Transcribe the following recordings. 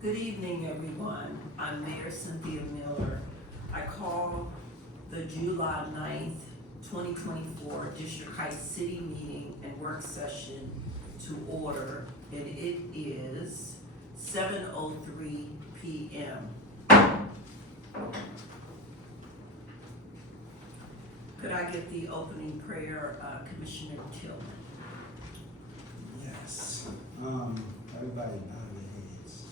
Good evening, everyone. I'm Mayor Cynthia Miller. I call the July 9th, 2024 District Heights City Meeting and Work Session to order, and it is 7:03 p.m. Could I get the opening prayer, Commissioner Tillman? Yes. Everybody bow your heads.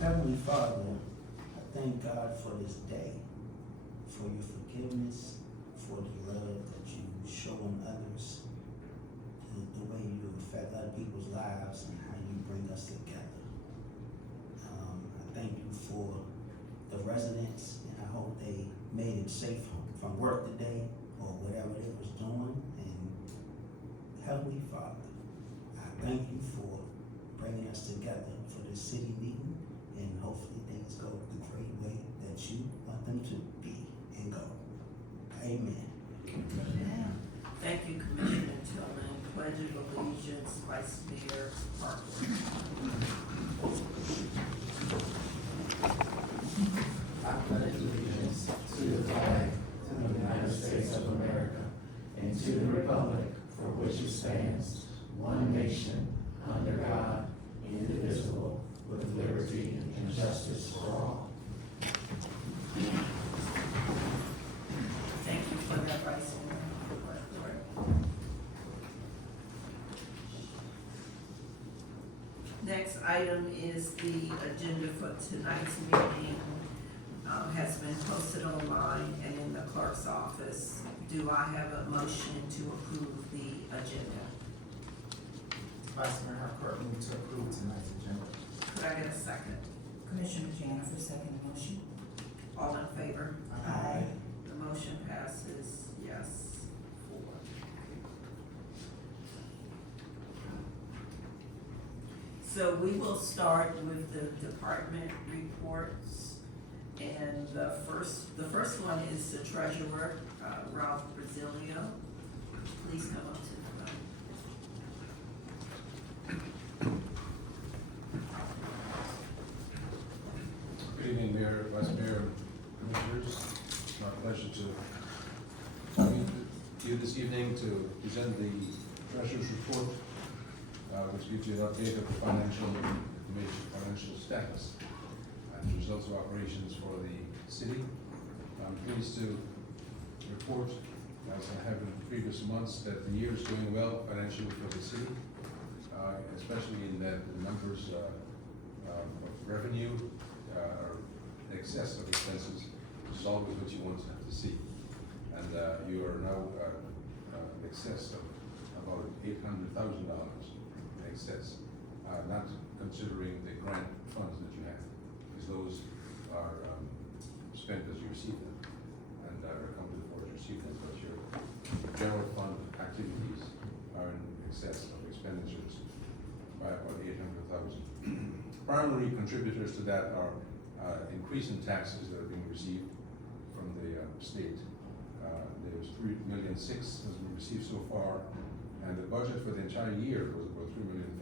Heavenly Father, I thank God for this day, for your forgiveness, for the love that you show in others, the way you affect other people's lives and how you bring us together. I thank you for the residents, and I hope they made it safe from work today or whatever they was doing. And Heavenly Father, I thank you for bringing us together for this city meeting, and hopefully things go the great way that you want them to be and go. Amen. Amen. Thank you, Commissioner Tillman. Pledge of Allegiance, Vice Mayor Parker. I pledge allegiance to the flag of the United States of America and to the republic for which it stands, one nation, under God, indivisible, with liberty and justice for all. Thank you for that, Vice Mayor. Next item is the agenda for tonight's meeting. Has been posted online and in the clerk's office. Do I have a motion to approve the agenda? Vice Mayor Harcourt, move to approve tonight's agenda. Could I get a second? Commissioner Janice, second motion. All in favor? Aye. The motion passes, yes, 4. So we will start with the department reports. And the first one is the treasurer, Ralph Brazilio. Please come up to the front. Good evening, Mayor, Vice Mayor, Commissioners. It's my pleasure to come to you this evening to present the Treasurer's Report, which gives you an update of the financial information, financial status, and results of operations for the city. I'm pleased to report, as I have in previous months, that the year is going well financially for the city, especially in that the numbers of revenue are in excess of expenses, which is always what you want to have to see. And you are now in excess of about $800,000 in excess, not considering the grant funds that you have, because those are spent as you receive them and are accounted for as you receive them, but your general fund activities are in excess of expenditures by about $800,000. Primary contributors to that are increase in taxes that are being received from the state. There's $3.6 million has been received so far, and the budget for the entire year was about $3.5 million.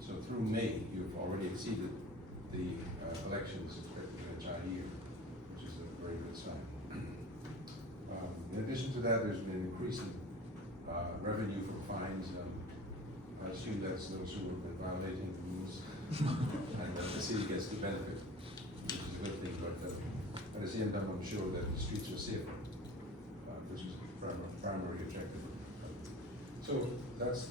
So through May, you've already exceeded the elections expected for the entire year, which is a very good sign. In addition to that, there's been an increase in revenue from fines. I assume that's those who have been violating the rules, and the city gets the benefit, which is a good thing. But at the same time, I'm sure that the streets are safer, which is the primary objective. So that's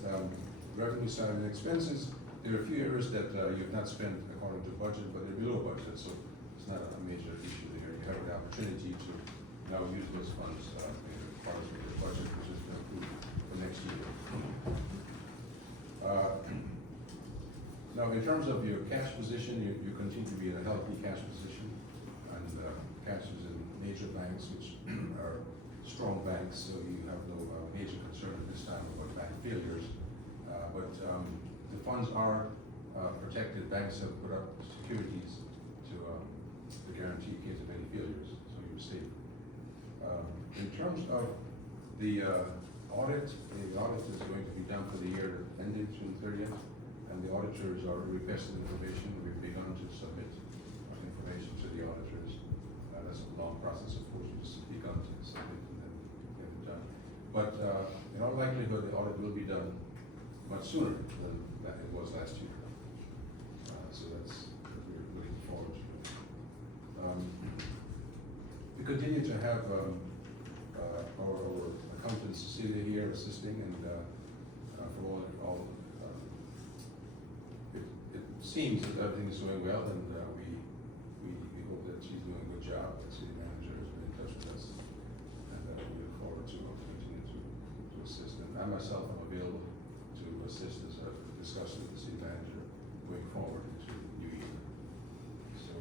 revenue side and expenses. There are a few areas that you have not spent according to budget, but they're below budget, so it's not a major issue there. You have an opportunity to now use those funds as part of your budget, which has been approved for next year. Now, in terms of your cash position, you continue to be in a healthy cash position, and cash is in major banks, which are strong banks, so you have no major concern at this time about bank failures. But the funds are protected. Banks have put up securities to guarantee in case of any failures, so you're safe. In terms of the audit is going to be done for the year ending June 30th, and the auditors are requesting information. We've begun to submit information to the auditors. That's a long process, of course, we just begun to submit and then get it done. But in all likelihood, the audit will be done much sooner than that it was last year. So that's what we're looking forward to. We continue to have our accountant Cecilia here assisting, and for all it seems that everything is going well, and we hope that she's doing a good job. The city manager has been in touch with us, and we look forward to continue to assist. And I myself am available to assist as I've discussed with the city manager going forward into the new year. So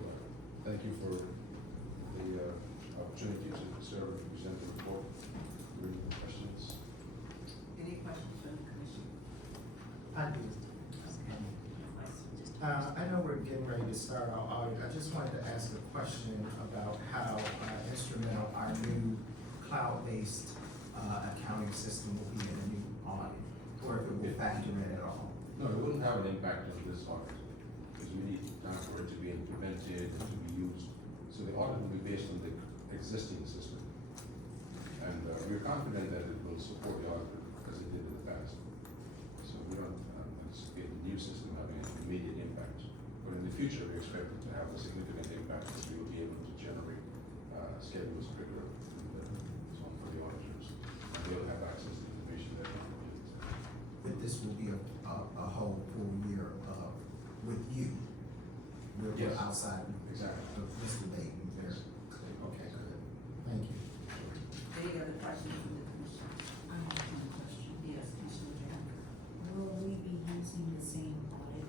thank you for the opportunity to serve and present the report. Any questions? Any questions from the commission? I do. I know we're getting ready to start our audit. I just wanted to ask a question about how instrumental our new cloud-based accounting system will be in a new audit, or if it will factor in at all. No, it wouldn't have an impact on this audit, because we need time for it to be implemented and to be used. So the audit will be based on the existing system. And we're confident that it will support the audit as it did in the past. So we don't anticipate the new system having an immediate impact. But in the future, we expect it to have a significant impact, because we will be able to generate schedules quicker and so on for the auditors. And they'll have access to information that we need. But this will be a whole full year with you. We're Yes. outside Exactly. of Mr. Baton there. Okay, good. Thank you. Any other questions from the commission? I have one question. Yes, Commissioner Janney. Will we be using the same audit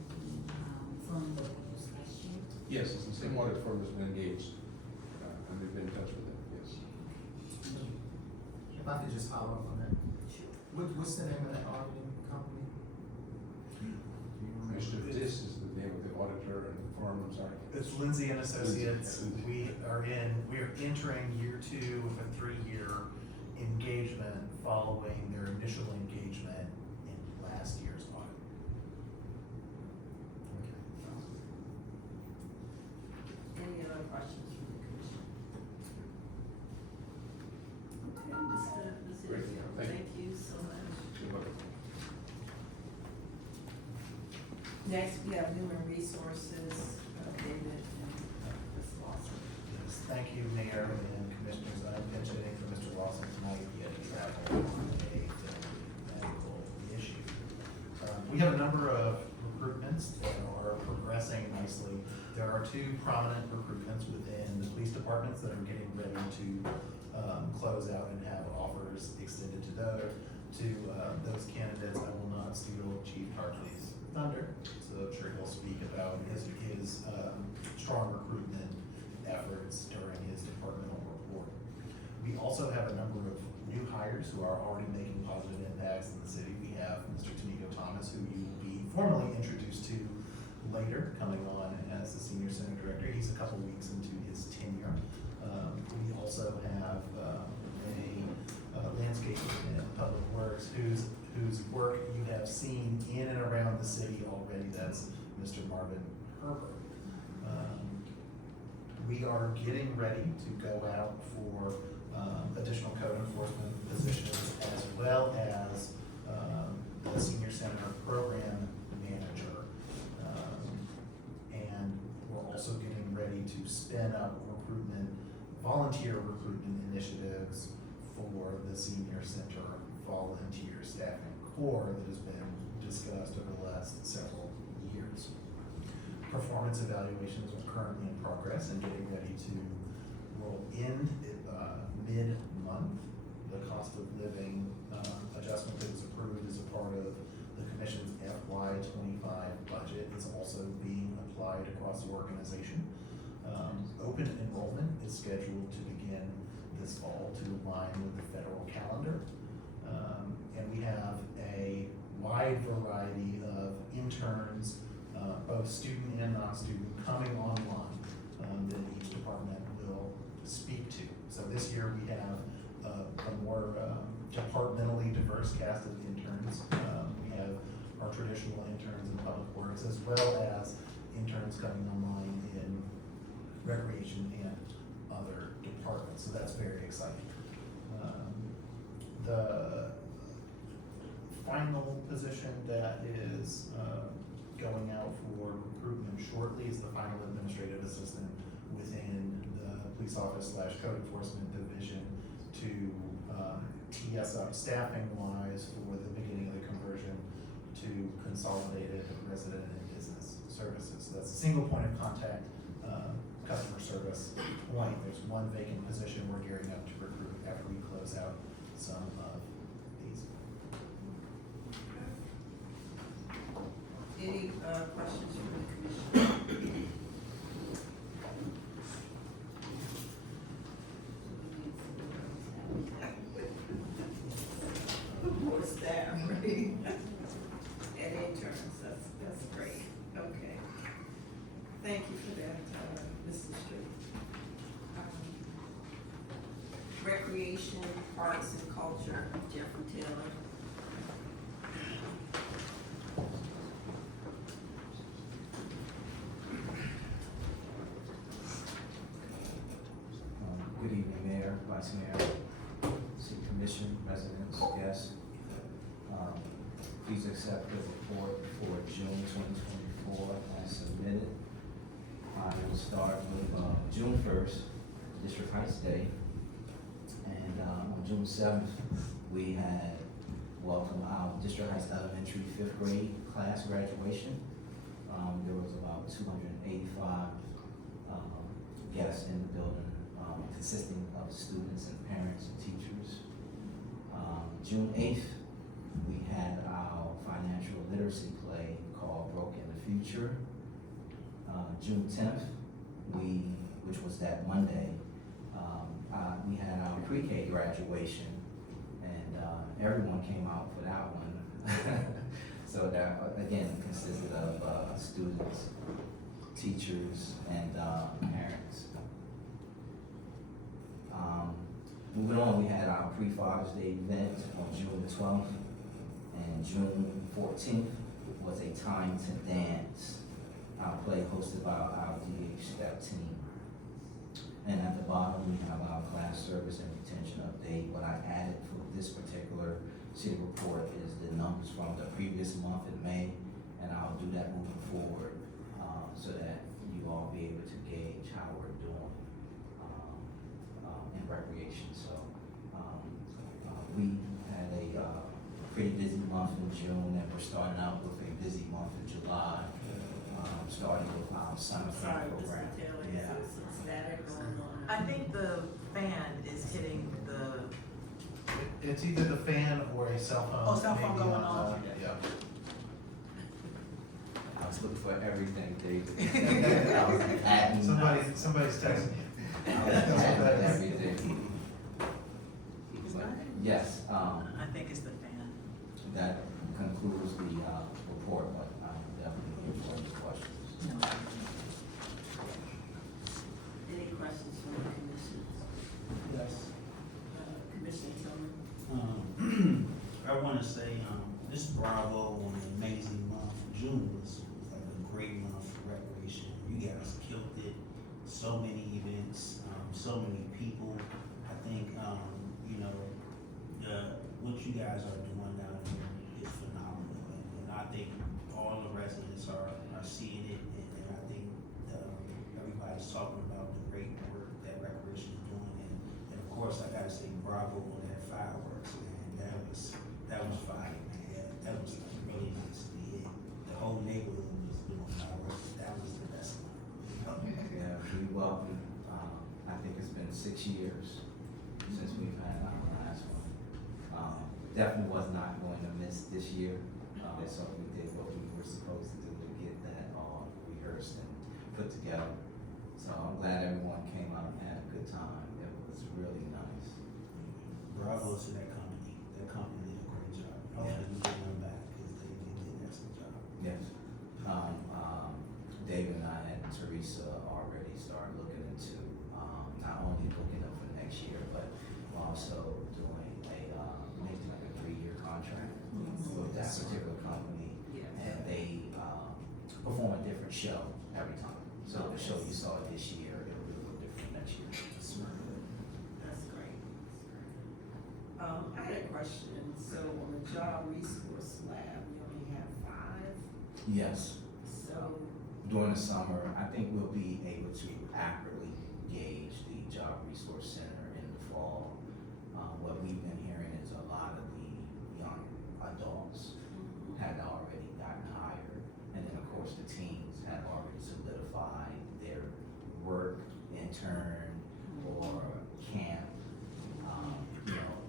firm that we used last year? Yes, it's the same audit firm that's been engaged, and we've been in touch with them, yes. If I could just follow up on that. Sure. What's the name of that auditing company? Do you remember? Mr. This is the name of the auditor and the firm, I'm sorry. It's Lindsay and Associates. Lindsay. We are entering year 2 of a 3-year engagement following their initial engagement in last year's audit. Any other questions from the commission? Okay, Mr. Great. Hill, Thank you. thank you so much. You're welcome. Next, we have human resources, David and Ms. Lawson. Yes, thank you, Mayor and Commissioners. I'm mentioning for Mr. Lawson tonight, he had to travel on a medical issue. We have a number of recruitments that are progressing nicely. There are 2 prominent recruitments within the police departments that are getting ready to close out and have offers extended to those candidates. I will not steal Chief Hartley's thunder, so I'm sure he'll speak about his strong recruitment efforts during his departmental report. We also have a number of new hires who are already making positive impacts in the city. We have Mr. Tamiko Thomas, who you will be formally introduced to later, coming on as the Senior Center Director. He's a couple weeks into his tenure. We also have a landscaper in Public Works whose work you have seen in and around the city already. That's Mr. Marvin Herbert. We are getting ready to go out for additional code enforcement positions, as well as the Senior Center Program Manager. And we're also getting ready to spin up volunteer recruitment initiatives for the Senior Center Volunteer Staffing Corps that has been discussed over the last several years. Performance evaluations are currently in progress and getting ready to will end mid-month. The cost of living adjustment that was approved as a part of the Commission's FY25 budget is also being applied across the organization. Open enrollment is scheduled to begin this fall to align with the federal calendar. And we have a wide variety of interns, both student and non-student, coming online that each department will speak to. So this year we have a more departmentally diverse cast of interns. We have our traditional interns in public departments, as well as interns coming online in recreation and other departments, so that's very exciting. The final position that is going out for recruitment shortly is the final administrative assistant within the police office / code enforcement division to tee us up staffing wise for the beginning of the conversion to consolidated resident and business services. So that's a single point of contact, customer service point. There's one vacant position we're gearing up to recruit after we close out some of these. Any, questions from the commission? More staff, right? And interns, that's great, okay. Thank you for that, Mrs. Street. Recreation, Arts and Culture, Jeffrey Taylor. Good evening, Mayor, Vice Mayor, City Commission, residents, guests. Please accept the report for June 2024 as submitted. I will start with June 1st, District Heights Day. And on June 7th, we had welcomed our District Heights Elementary 5th grade class graduation. There was about 285 guests in the building, consisting of students and parents and teachers. June 8th, we had our financial literacy play called Broke in the Future. June 10th, which was that Monday, we had our pre-K graduation, and everyone came out for that one. So that, again, consisted of students, teachers, and parents. Moving on, we had our pre-Father's Day event on June 12th, and June 14th was a Time to Dance play hosted by our DH step team. And at the bottom, we have our class service and retention update. What I added for this particular city report is the numbers from the previous month in May, and I'll do that moving forward so that you all be able to gauge how we're doing in recreation. So we had a pretty busy month in June, and we're starting out with a busy month in July, starting with our summer Sorry, camp program. Mr. Taylor, is Yeah. there some static going on? I think the fan is hitting the, It's either the fan or a cell phone. Oh, cell phone maybe going on, on. yeah. I was looking for everything, David. I was adding. Somebody's texting you. I was adding everything. is that? Yes, I think it's the fan. that concludes the report, but I'm definitely here for any questions. Any questions from the commissioners? Yes. Commissioner Tillman? I wanna say, this Bravo on an amazing month. June was like a great month for recreation. You guys killed it. So many events, so many people. I think, you know, what you guys are doing down here is phenomenal. And I think all the residents are seeing it, and I think, everybody's talking about the great work that recreation is doing. And of course, I gotta say bravo on that fireworks, man. That was fire, man. That was like really nice to hear. The whole neighborhood was doing fireworks. That was the best one. Yeah, we welcome, I think it's been 6 years since we've had our last one. Definitely was not going to miss this year, so we did what we were supposed to do to get that all rehearsed and put together. So I'm glad everyone came out and had a good time. It was really nice. Bravo to that company. That company did a great job. Hopefully we get them back, because they did an excellent job. Yes. David and I and Teresa already started looking into, not only looking up for next year, but also doing maybe like a 3-year contract with that particular company. Yes. And they different show every time. So the show you saw this year, it'll be a little different next year. That's great. I had a question, so on the job resource lab, we only have 5, Yes, so, during the summer, I think we'll be able to accurately gauge the job resource center in the fall. What we've been hearing is a lot of the young adults had already gotten hired, and then of course the teens had already solidified their work, intern, or camp,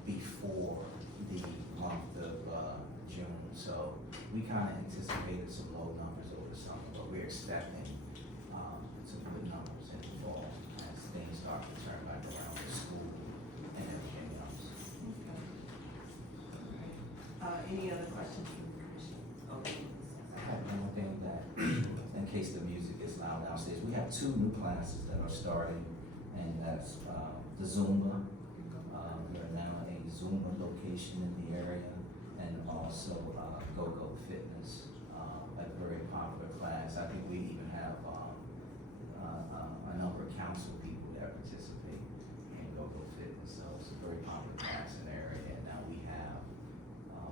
before the month of June. So we kind of anticipated some low numbers over the summer, but we're expecting some good numbers in the fall as things start to turn back around with school and everything else. any other questions from the commission? Okay. I have one thing that, in case the music is loud downstairs, we have 2 new classes that are starting, and that's the Zumba. We're now a Zumba location in the area, and also Go-Go Fitness, a very popular class. I think we even have a number of council people that participate in Go-Go Fitness, so it's a very popular class in the area, and now we have,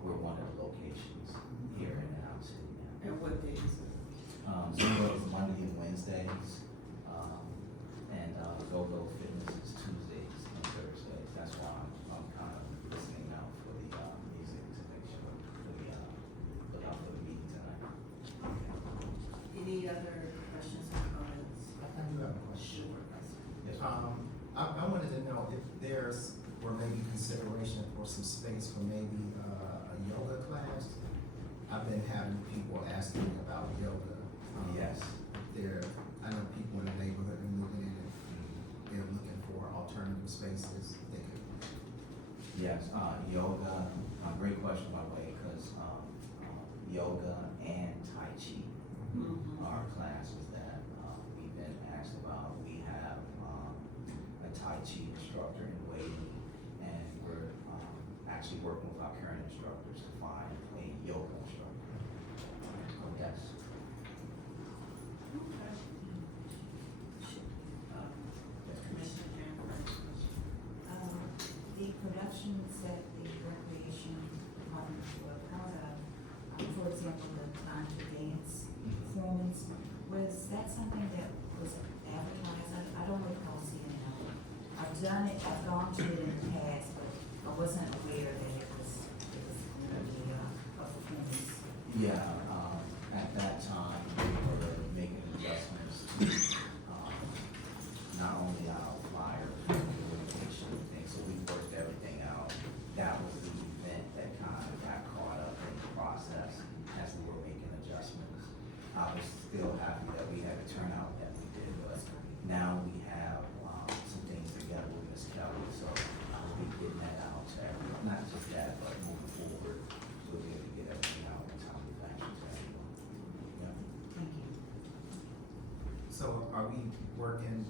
we're one of the locations here in our city now. And what days? Zumba is Monday and Wednesdays, and Go-Go Fitness is Tuesdays and Thursdays. That's why I'm kind of listening out for the music to make sure look out for the meeting tonight. Any other questions or comments? I do have a question. Sure, Vice Mayor. Yes, I wanted to know if there's, or maybe consideration for some space for maybe a yoga class. I've been having people asking me about yoga. Yes. I know people in the neighborhood are moving in and they're looking for alternative spaces. They could, Yes, yoga, great question by the way, because yoga and Tai Chi are classes that we've been asked about. We have a Tai Chi instructor in waiting, and we're actually working with our current instructors to find a yoga instructor. Yes. Okay. Commissioner Jennifer. The productions that the recreation department were part of, for example, the Line to Dance performance, was that something that was advertised? I don't recall seeing it. I've done it, I've gone to it in the past, but I wasn't aware that it was going to be a performance. Yeah, at that time, we were making adjustments to, not only our flyer, but the location and things, so we worked everything out. That was the event that kind of got caught up in the process as we were making adjustments. I was still happy that we had the turnout that we did, but now we have, some things together with Ms. Kelly, so we'll be getting that out to everyone, not just that, but moving forward, we'll be able to get everything out in time with action to everyone. Yeah. Thank you. so are we working,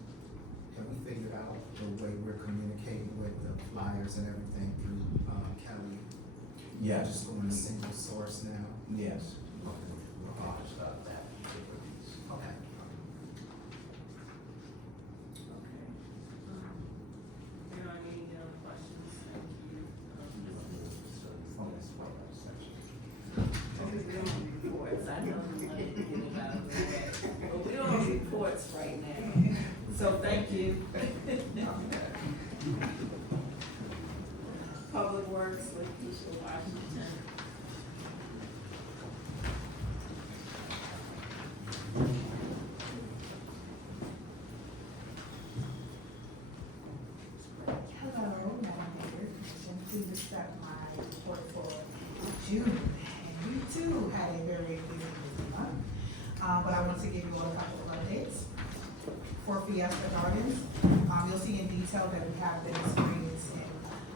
have we figured out the way we're communicating with the flyers and everything through Kelly? Yes. Just on a single source now? Yes. We're focused on that particular piece. Okay. Okay. There aren't any other questions, thank you. On this part of the section. We on reports, I know we wanted to get it out of the way, but we're on reports right now, so thank you. Public Works, Lakeisha Washington. Hello, Madam Mayor, Commission, please accept my report for June. And you too had a very busy month. But I want to give you all a couple of updates. For Fiesta Gardens, you'll see in detail that we have been experiencing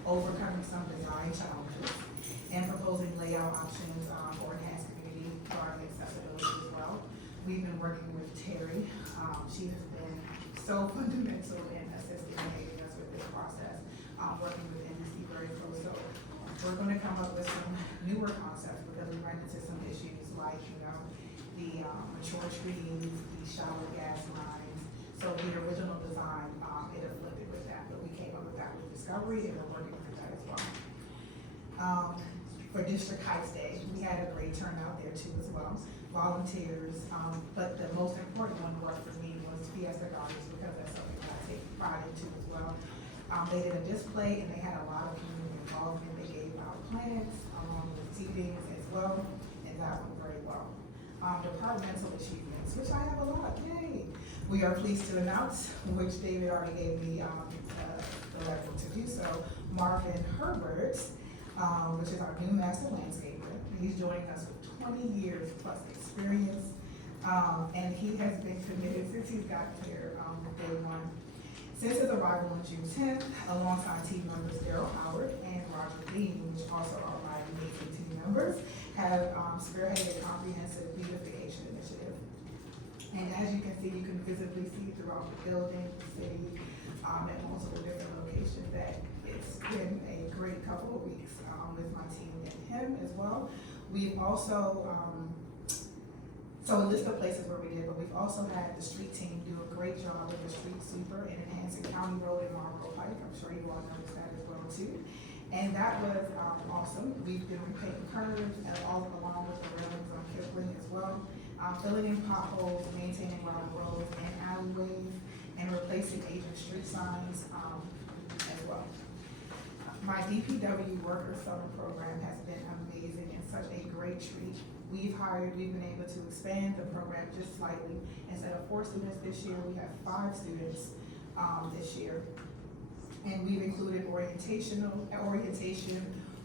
overcoming some design challenges and proposing layout options for enhanced community garden accessibility as well. We've been working with Terry. She has been so fundamental in assisting and aiding us with this process, working with NBC very close. So we're gonna come up with some newer concepts because we run into some issues like, the mature trees, the shallow gas lines. So the original design, it afflicted with that, but we came up with that with Discovery, and we're working with that as well. For District Heights Day, we had a great turnout there too as well, volunteers, but the most important one was for me was Fiesta Gardens, because that's something that I take pride into as well. They did a display and they had a lot of community involvement. They gave out plants along with seatings as well, and that went very well. Departmental achievements, which I have a lot, yay! We are pleased to announce, which David already gave me the letter to do so, Marvin Herbert, which is our new master landscaper. He's joining us with 20 years plus experience, and he has been committed since he's gotten here with day one. Since his arrival on June 10th, alongside team members Daryl Howard and Roger Dean, which also are my amazing team members, have spearheaded a comprehensive beautification initiative. And as you can see, you can visibly see throughout the building, the city, at multiple different locations, that it's been a great couple of weeks with my team and him as well. We've also, so a list of places where we did, but we've also had the street team do a great job with the street sweeper in enhancing County Road and Marlboro Pike. I'm sure you all noticed that as well too. And that was awesome. We've been repainting curves and all along with the railings on Kipling as well. Filling in potholes, maintaining gravel roads and alleyways, and replacing aging street signs as well. My DPW Worker Summer Program has been amazing and such a great treat. We've been able to expand the program just slightly. Instead of 4 students this year, we have 5 students this year. And we've included orientation,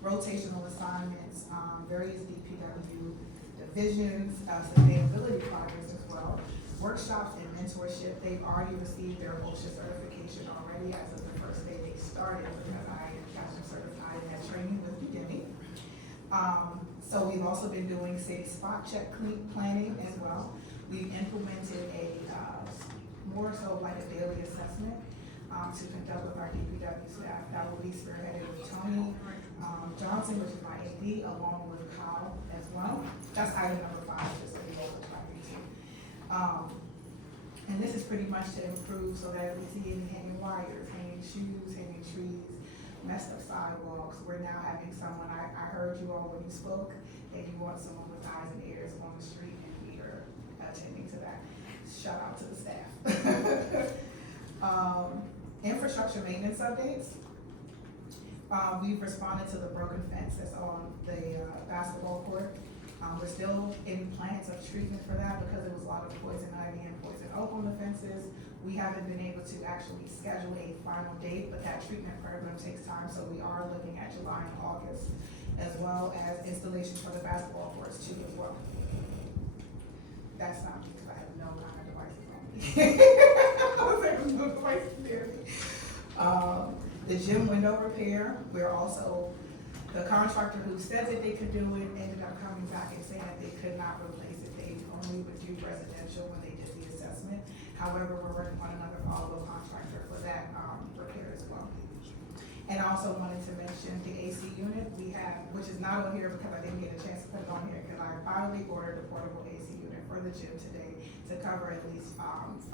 rotational assignments, various DPW divisions, sustainability projects as well, workshops and mentorship. They've already received their OSHA certification already as of the first day they started, because I got them certified in that training with Udemy. So we've also been doing city spot check planning as well. We've implemented a more so like a daily assessment to conduct with our DPW staff. That will be spearheaded with Tony Johnson, which is my AD, along with Kyle as well. That's item number 5, just so you know what I'm using. And this is pretty much to improve so that if we see any hanging wires, hanging shoes, hanging trees, messed up sidewalks, we're now having someone, I heard you all when you spoke, that you want someone with eyes and ears on the street, and we are attending to that. Shout out to the staff. Infrastructure maintenance updates. We've responded to the broken fence that's on the basketball court. We're still in plans of treatment for that because there was a lot of poison ivy and poison oak on the fences. We haven't been able to actually schedule a final date, but that treatment program takes time, so we are looking at July and August, as well as installation for the basketball courts too as well. That's not because I have no kind of devices on me. I have no devices near me. The gym window repair, we're also, the contractor who said that they could do it ended up coming back and saying that they could not replace it. They only would do residential when they did the assessment. However, we're working on another follow-up contractor for that repair as well. And I also wanted to mention the AC unit we have, which is not on here because I didn't get a chance to put it on here, because I finally ordered a portable AC unit for the gym today to cover at least 5,000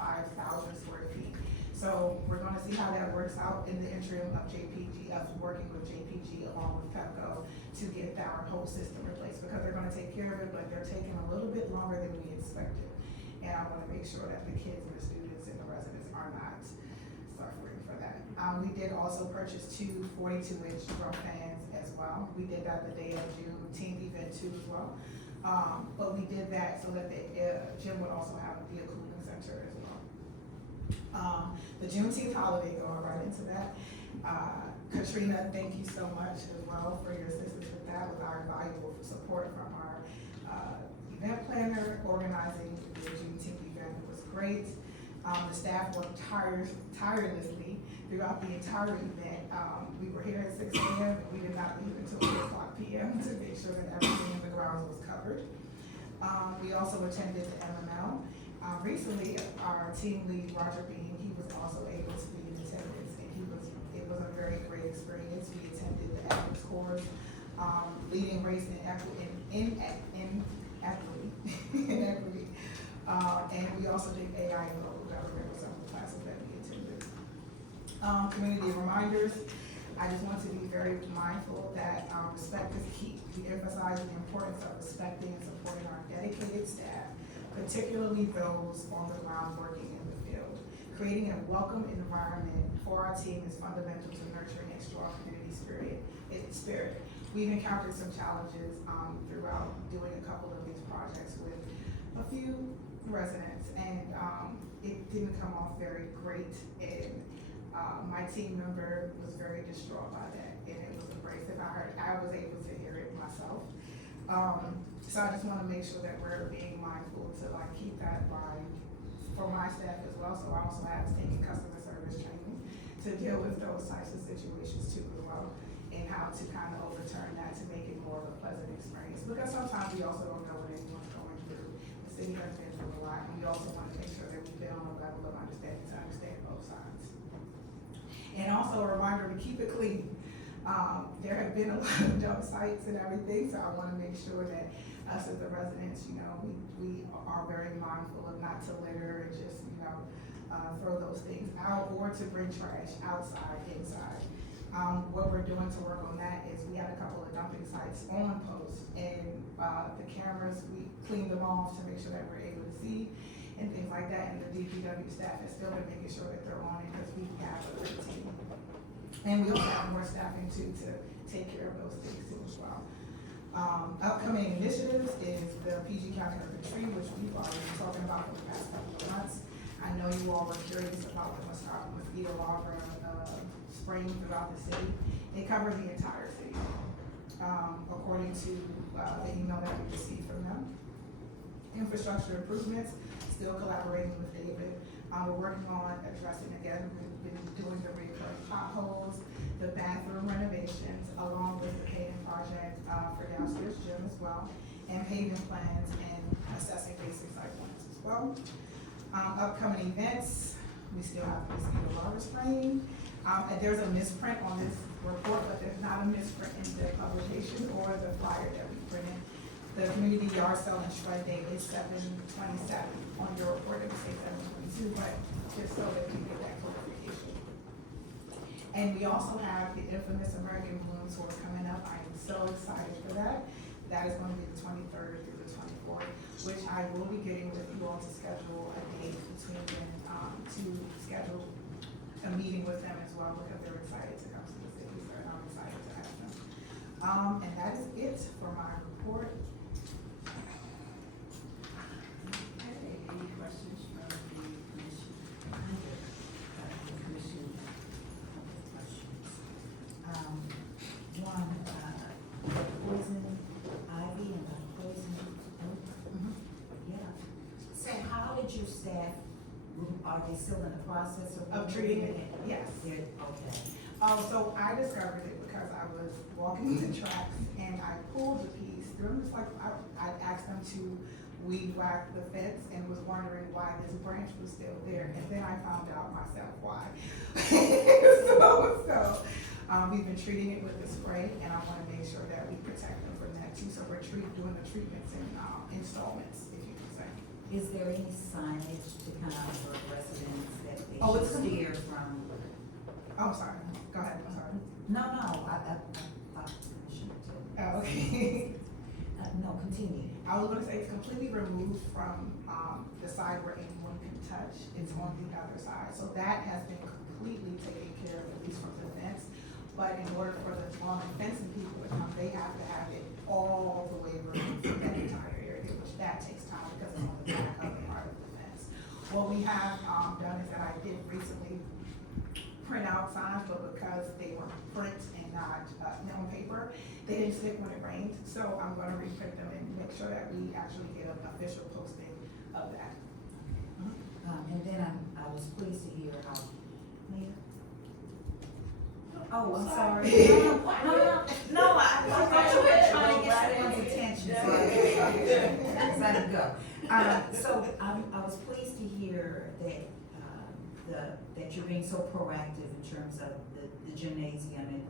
square feet. So we're gonna see how that works out in the interim of JPG, us working with JPG along with Pepco to get our whole system replaced, because they're gonna take care of it, but they're taking a little bit longer than we expected. And I wanna make sure that the kids and the students and the residents are not suffering for that. We did also purchase 2 42-inch drum fans as well. We did that the day of June team event too as well. But we did that so that the gym would also have a cooling center as well. The Juneteenth holiday, going right into that. Katrina, thank you so much as well for your assistance with that, with our valuable support from our event planner. Organizing the Juneteenth event was great. The staff worked tirelessly throughout the entire event. We were here at 6 a.m. and we did not leave until 2:00 p.m. to make sure that everything in the grounds was covered. We also attended the MML. Recently, our team lead, Roger Bean, he was also able to be in attendance, and it was a very great experience. We attended the ethics course, leading race in equity, in equity. And we also did AI and local government with some of the classes that we attended. Community reminders, I just want to be very mindful that respect is key. We emphasize the importance of respecting and supporting our dedicated staff, particularly those on the ground working in the field. Creating a welcome environment for our team is fundamental to nurturing a strong community spirit. We've encountered some challenges throughout doing a couple of these projects with a few residents, and it didn't come off very great. And my team member was very distraught by that, and it was abrasive. I was able to hear it myself. So I just want to make sure that we're being mindful to like keep that line for my staff as well. So I also have taken customer service training to deal with those types of situations too as well, and how to kind of overturn that to make it more of a pleasant experience. Because sometimes we also don't know what anyone's going through. The city has been through a lot, and we also want to make sure that we've been on a level of understanding to understand both sides. And also a reminder to keep it clean. There have been a lot of dump sites and everything, so I want to make sure that us as the residents, you know, we are very mindful of not to litter and just, you know, throw those things out or to bring trash outside, inside. What we're doing to work on that is we had a couple of dumping sites on post, and the cameras, we cleaned them off to make sure that we're able to see and things like that. And the DPW staff has still been making sure that they're on it because we have a great team. And we also have more staffing too to take care of those things too as well. Upcoming initiatives is the PG County Urban Tree, which we've already been talking about for the past couple of months. I know you all were curious about the mosquito larva spraying throughout the city. It covers the entire city, according to the email that we received from them. Infrastructure improvements, still collaborating with David. We're working on addressing, again, we've been doing the recurring potholes, the bathroom renovations, along with the paving project for downstairs gym as well, and paving plans and assessing basic site plans as well. Upcoming events, we still have the mosquito larva spraying. And there's a misprint on this report, but there's not a misprint in the publication or the flyer that we printed. The community yard sale and shred date is 7/27. On your report, it would say 7/22, but just so that you get that clarification. And we also have the infamous American Balloons who are coming up. I am so excited for that. That is going to be the 23rd through the 24th, which I will be getting with you all to schedule a date between them, to schedule a meeting with them as well, because they're excited to come to the city, so I'm excited to have them. And that is it for my report. Okay, any questions from the commission? Commission questions? One, poison ivy and the poison oak. Yeah. So how did your staff, are they still in the process Of treating it? Yes. They're- okay. Oh, so I discovered it because I was walking the tracks and I pulled a piece. They're just like, I asked them to weed whack the fence and was wondering why this branch was still there. And then I found out myself why. So we've been treating it with the spray, and I want to make sure that we protect them from that too. So we're doing the treatments in installments, if you can say. Is there any signage to kind of alert residents that they Oh, should it's- steer from? Oh, sorry. Go ahead. I'm sorry. No, I thought the commissioner told me. Oh, okay. No, continue. I was gonna say it's completely removed from, the side where anyone can touch. It's on the other side. So that has been completely taken care of, at least from the fence. But in order for the lawn and fencing people to come, they have to have it all the way removed from that entire area, which that takes time because it's on the back of the part of the fence. What we have, done is that I did recently print out signs, but because they were print and not, on paper, they didn't stick when it rained. So I'm gonna reprint them and make sure that we actually get an official posting of that. And then I was pleased to hear how, Mayor? Oh, I'm sorry. No, I thought you were trying to get someone's attention, so I let it go. So I was pleased to hear that, that you're being so proactive in terms of the gymnasium and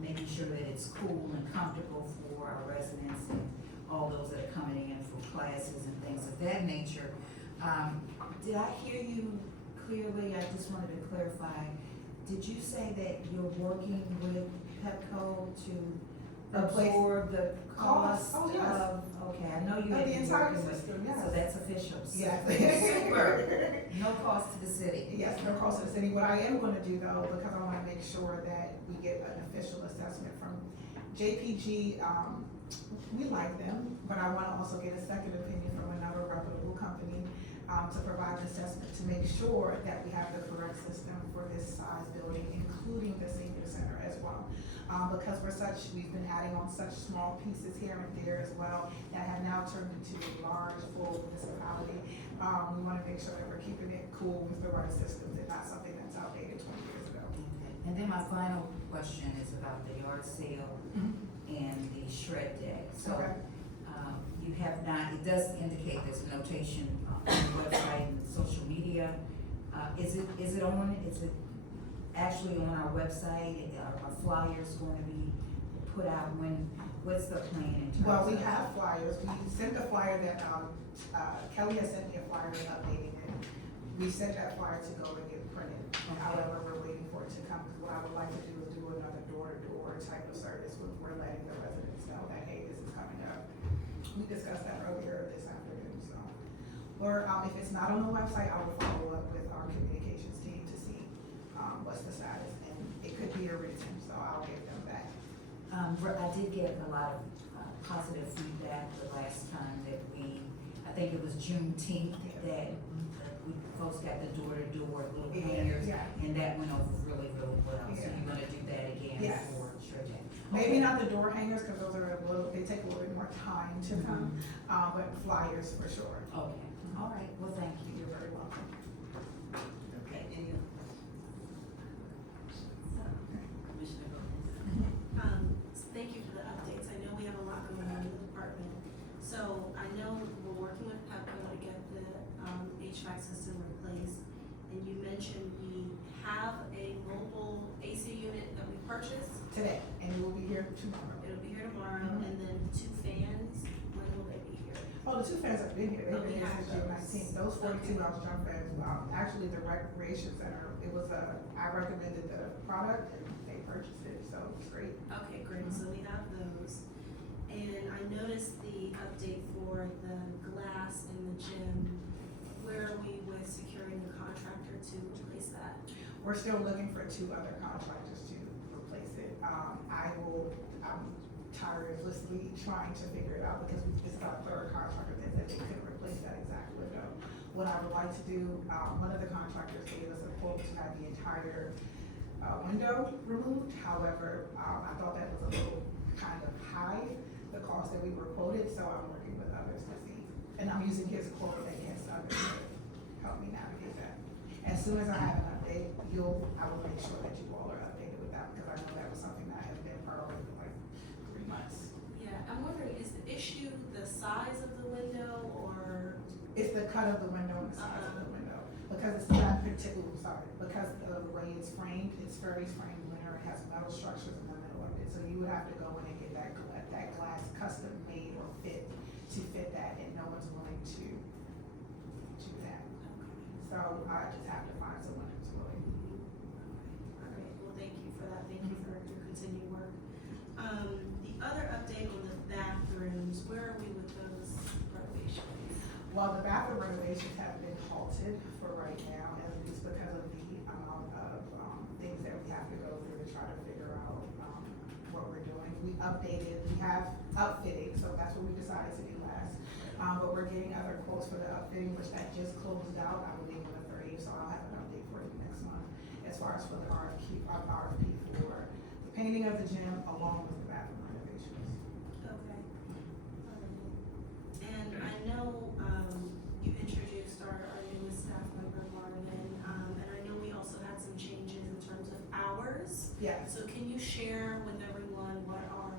making sure that it's cool and comfortable for our residents, and all those that are coming in for classes and things of that nature. Did I hear you clearly? I just wanted to clarify. Did you say that you're working with Pepco to absorb the cost Oh, yes. of, okay, I know you Of have the been entire working with, system, yes. so that's official. Yes. Super. No cost to the city. Yes, no cost to the city. What I am gonna do though, because I wanna make sure that we get an official assessment from JPG, we like them, but I wanna also get a second opinion from another reputable company, to provide an assessment to make sure that we have the correct system for this size building, including the senior center as well. Because we've been adding on such small pieces here and there as well, that have now turned into a large, full municipality. We wanna make sure that we're keeping it cool with the right systems and not something that's outdated 20 years ago. Okay. And then my final question is about the yard sale and the shred day. So, Okay. you have not, it does indicate there's a notation on the website and social media. Is it actually on our website? Are flyers going to be put out what's the plan in terms of? Well, we have flyers. We sent a flyer that, Kelly has sent me a flyer and updating it. We sent that flyer to go and get printed. However, we're waiting for it to come, because what I would like to do is do another door-to-door type of service where we're letting the residents know that, hey, this is coming up. We discussed that earlier this afternoon, so. Or, if it's not on the website, I will follow up with our communications team to see, what's the status. And it could be a reason, so I'll give them that. I did get a lot of positive feedback the last time that I think it was Juneteenth, that we folks got the door-to-door little hangers, Yeah. and that went over really, really well. So Yeah. you're gonna do that again Yes. for Shred Day? Maybe Okay. not the door hangers, because those are they take a little bit more time to come, but flyers for sure. Okay, all right, well, thank you. You're very welcome. Okay, any other? Commissioner Gomez. Thank you for the updates. I know we have a lot going on in the department. So I know we're working with Pepco to get the HVAC system replaced. And you mentioned we have a mobile AC unit that we purchased. Today, and it will be here tomorrow. It'll be here tomorrow, and then 2 fans. When will they be here? Oh, the 2 fans have been here. They've Oh, been we here have since June those. 19th. Those 42 ounce jump fans, actually the recreation center, I recommended the product and they purchased it, so it's great. Okay, great. So we have those. And I noticed the update for the glass in the gym. Where are we with securing the contractor to replace that? We're still looking for 2 other contractors to replace it. I'm tirelessly trying to figure it out because this is our 3rd contractor that said they couldn't replace that exact window. What I would like to do, one of the contractors gave us a quote to have the entire window removed. However, I thought that was a little kind of high, the cost that we were quoted, so I'm working with others to see. And I'm using his quote against others to help me navigate that. As soon as I have an update, I will make sure that you all are updated with that, because I know that was something that has been priority for like 3 months. Yeah, I'm wondering, is the issue the size of the window or? It's the cut of the window and the size of the window, because it's not because of the way it's framed, it's very framed linear, it has metal structures in the middle of it, so you would have to go in and get that glass custom made or fit that, and no one's willing to do that. So I just have to find someone who's willing. Alright, well, thank you for that, thank you for your continued work. The other update on the bathrooms, where are we with those renovations? Well, the bathroom renovations have been halted for right now, and it's because of the amount of, things that we have to go through to try to figure out, what we're doing. We have upfitting, so that's what we decided to do last. But we're getting other quotes for the upfitting, which that just closed out, I believe, on the 30th, so I'll have an update for you next month. As far as for the RFP for the painting of the gym along with the bathroom renovations. Okay. And I know, you introduced our newest staff member, Marvin, and I know we also had some changes in terms of hours. Yes. So can you share with everyone what our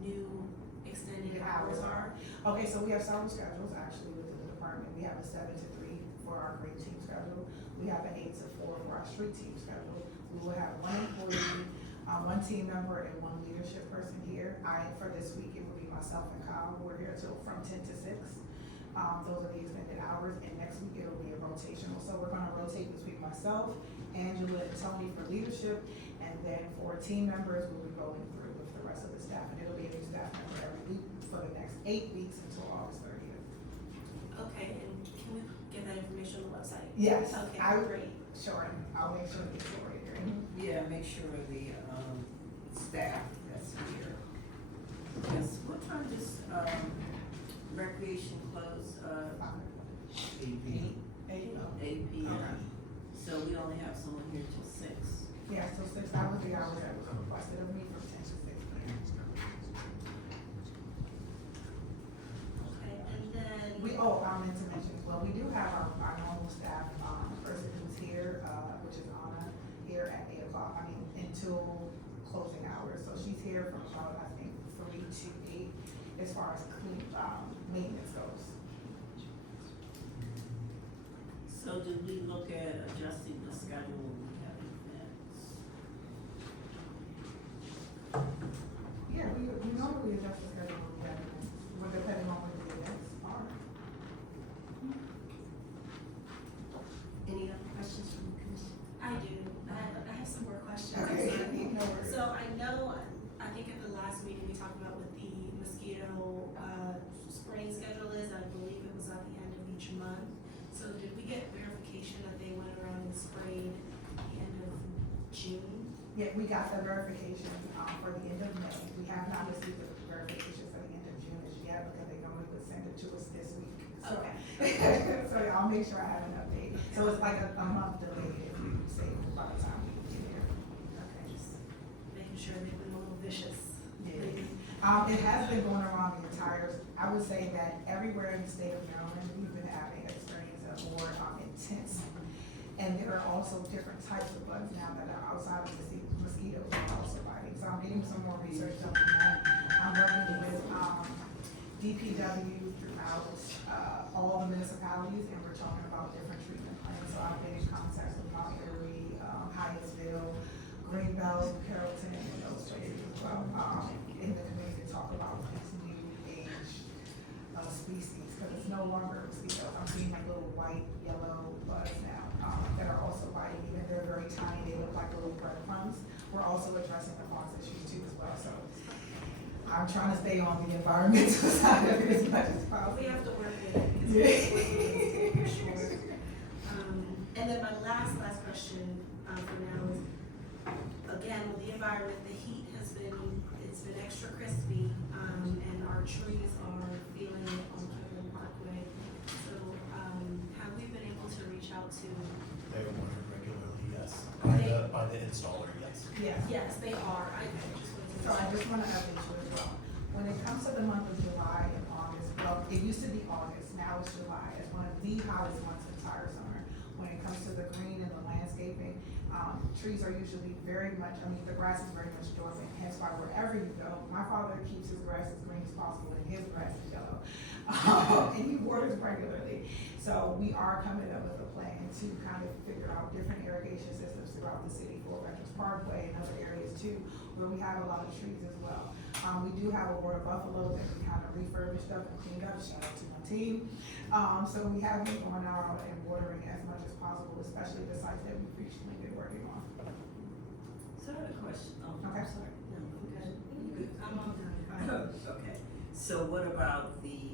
new extended hours are? Okay, so we have several schedules actually within the department. We have a 7 to 3 for our green team schedule. We have an 8 to 4 for our street team schedule. We will have 1 employee, 1 team member, and 1 leadership person here. I for this week, it will be myself and Kyle, we're here till from 10 to 6. Those are the extended hours, and next week it'll be a rotational, so we're gonna rotate between myself, Angela, and Tony for leadership, and then for team members, we'll be rolling through with the rest of the staff, and it'll be a new staff member every week for the next 8 weeks until August 30th. Okay, and can we get that information on the website? Yes, Okay, I great. Sure, I'll make sure to get it right here. Yeah, make sure the, staff that's here. Yes, what time does, recreation close, 8 8 p.m.? Okay. So we only have someone here till 6. Yeah, so 6 hours, the hours that was requested of me from 10 to 6 p.m. Okay, and then. I meant to mention, well, we do have our normal staff, person who's here, which is Anna, here at 8 o'clock, until closing hours. So she's here from about, I think, 3 to 8, as far as maintenance goes. So did we look at adjusting the schedule when we have events? Yeah, we normally adjust the schedule when we have events, when depending on when the events are. Any other questions from the commission? I do, I have some more questions. Okay, no worries. So I know, I think at the last meeting we talked about what the mosquito, spraying schedule is, I believe it was at the end of each month. So did we get verification that they went around and sprayed at the end of June? Yeah, we got the verification, for the end of May. We have not received the verification for the end of June as yet, because they normally would send it to us this week. So, Okay. so I'll make sure I have an update. So it's like a month delayed if you say by the time we get there. Okay, just making sure they've been a little vicious. It has been going around the entire, I would say that everywhere in the state of Maryland, we've been having experience of more, intense. And there are also different types of bugs now that are outside of the mosquitoes that are also biting. So I'm getting some more research done on that. I'm working with, DPW throughout, all the municipalities, and we're talking about different treatment plans. So I've been in contact with Mount Airy, Hyattsville, Greenbelt, Carrollton, and those places as well, in the community to talk about this new age of species, because it's no longer mosquitoes. I'm seeing like little white, yellow bugs now, that are also biting, even they're very tiny, they look like little breadcrumbs. We're also addressing the fungus issues too as well, so I'm trying to stay on the environmental side of it as much as possible. We have to work with it. Because it's for sure. And then my last question, for now is, again, with the environment, the heat has been, it's been extra crispy, and our trees are feeling it on Kevin Parkway. So, have we been able to reach out to? They're monitored regularly, yes. They- By the installer, yes. Yeah. Yes, they are. I just wanted to. So I just wanna update you as well. When it comes to the month of July and August, well, it used to be August, now it's July, it's one of the hottest months of the entire summer. When it comes to the green and the landscaping, trees are usually very much, the grass is very much dormant, hence why wherever you go, my father keeps his grass as green as possible and his grass is yellow. And he waters regularly. So we are coming up with a plan to kind of figure out different irrigation systems throughout the city for Veterans Parkway and other areas too, where we have a lot of trees as well. We do have a water buffalo that we kind of refurbished up and cleaned up, shout out to my team. So we have been going out and watering as much as possible, especially the sites that we've recently been working on. So I had a question. Oh, I'm Okay. sorry. No, I'm good. Good. I'm all done. Okay, so what about the,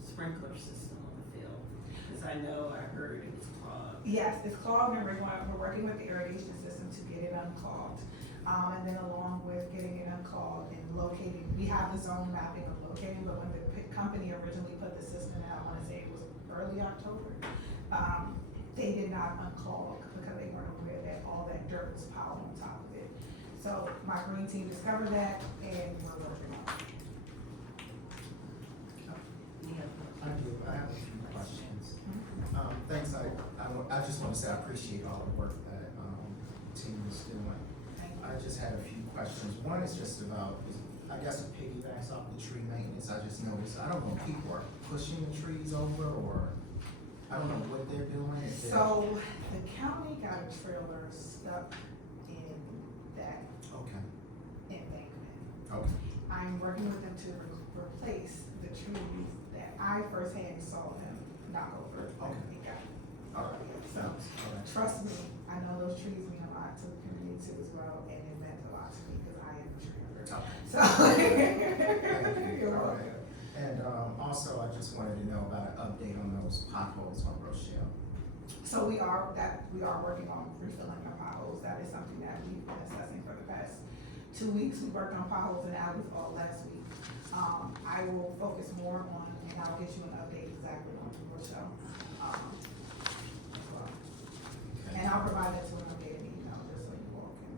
sprinkler system on the field? Cause I know I heard it was clogged. Yes, it's clogged, and we're working with the irrigation system to get it unclogged. And then along with getting it unclogged and locating, we have the zone mapping of locating, but when the company originally put the system in, I wanna say it was early October, they did not unclog because they weren't aware that all that dirt was piled on top of it. So my green team discovered that, and we're working on it. I do, I have a few questions. Thanks, I just wanna say I appreciate all the work that, the team is doing. I just had a few questions. One is just about, I guess it piggybacks off the tree maintenance. I just noticed, I don't know if people are pushing the trees over, or I don't know what they're doing. If they're- So the county got a trailer stuck in that Okay, embankment. okay. I'm working with them to replace the trees that I firsthand saw them knock over. Okay. And got Alright, So, alright. trust me, I know those trees mean a lot to the community too as well, and it meant a lot to me because I am a tree hugger. Okay. So, Thank you. you're All welcome. right. And, also, I just wanted to know about an update on those potholes on Rochelle. So we are working on refilling our potholes. That is something that we've been assessing for the past 2 weeks. We worked on potholes and alleys all last week. I will focus more on, and I'll get you an update exactly on Rochelle. As well. And I'll provide that to an updated email, just so you all can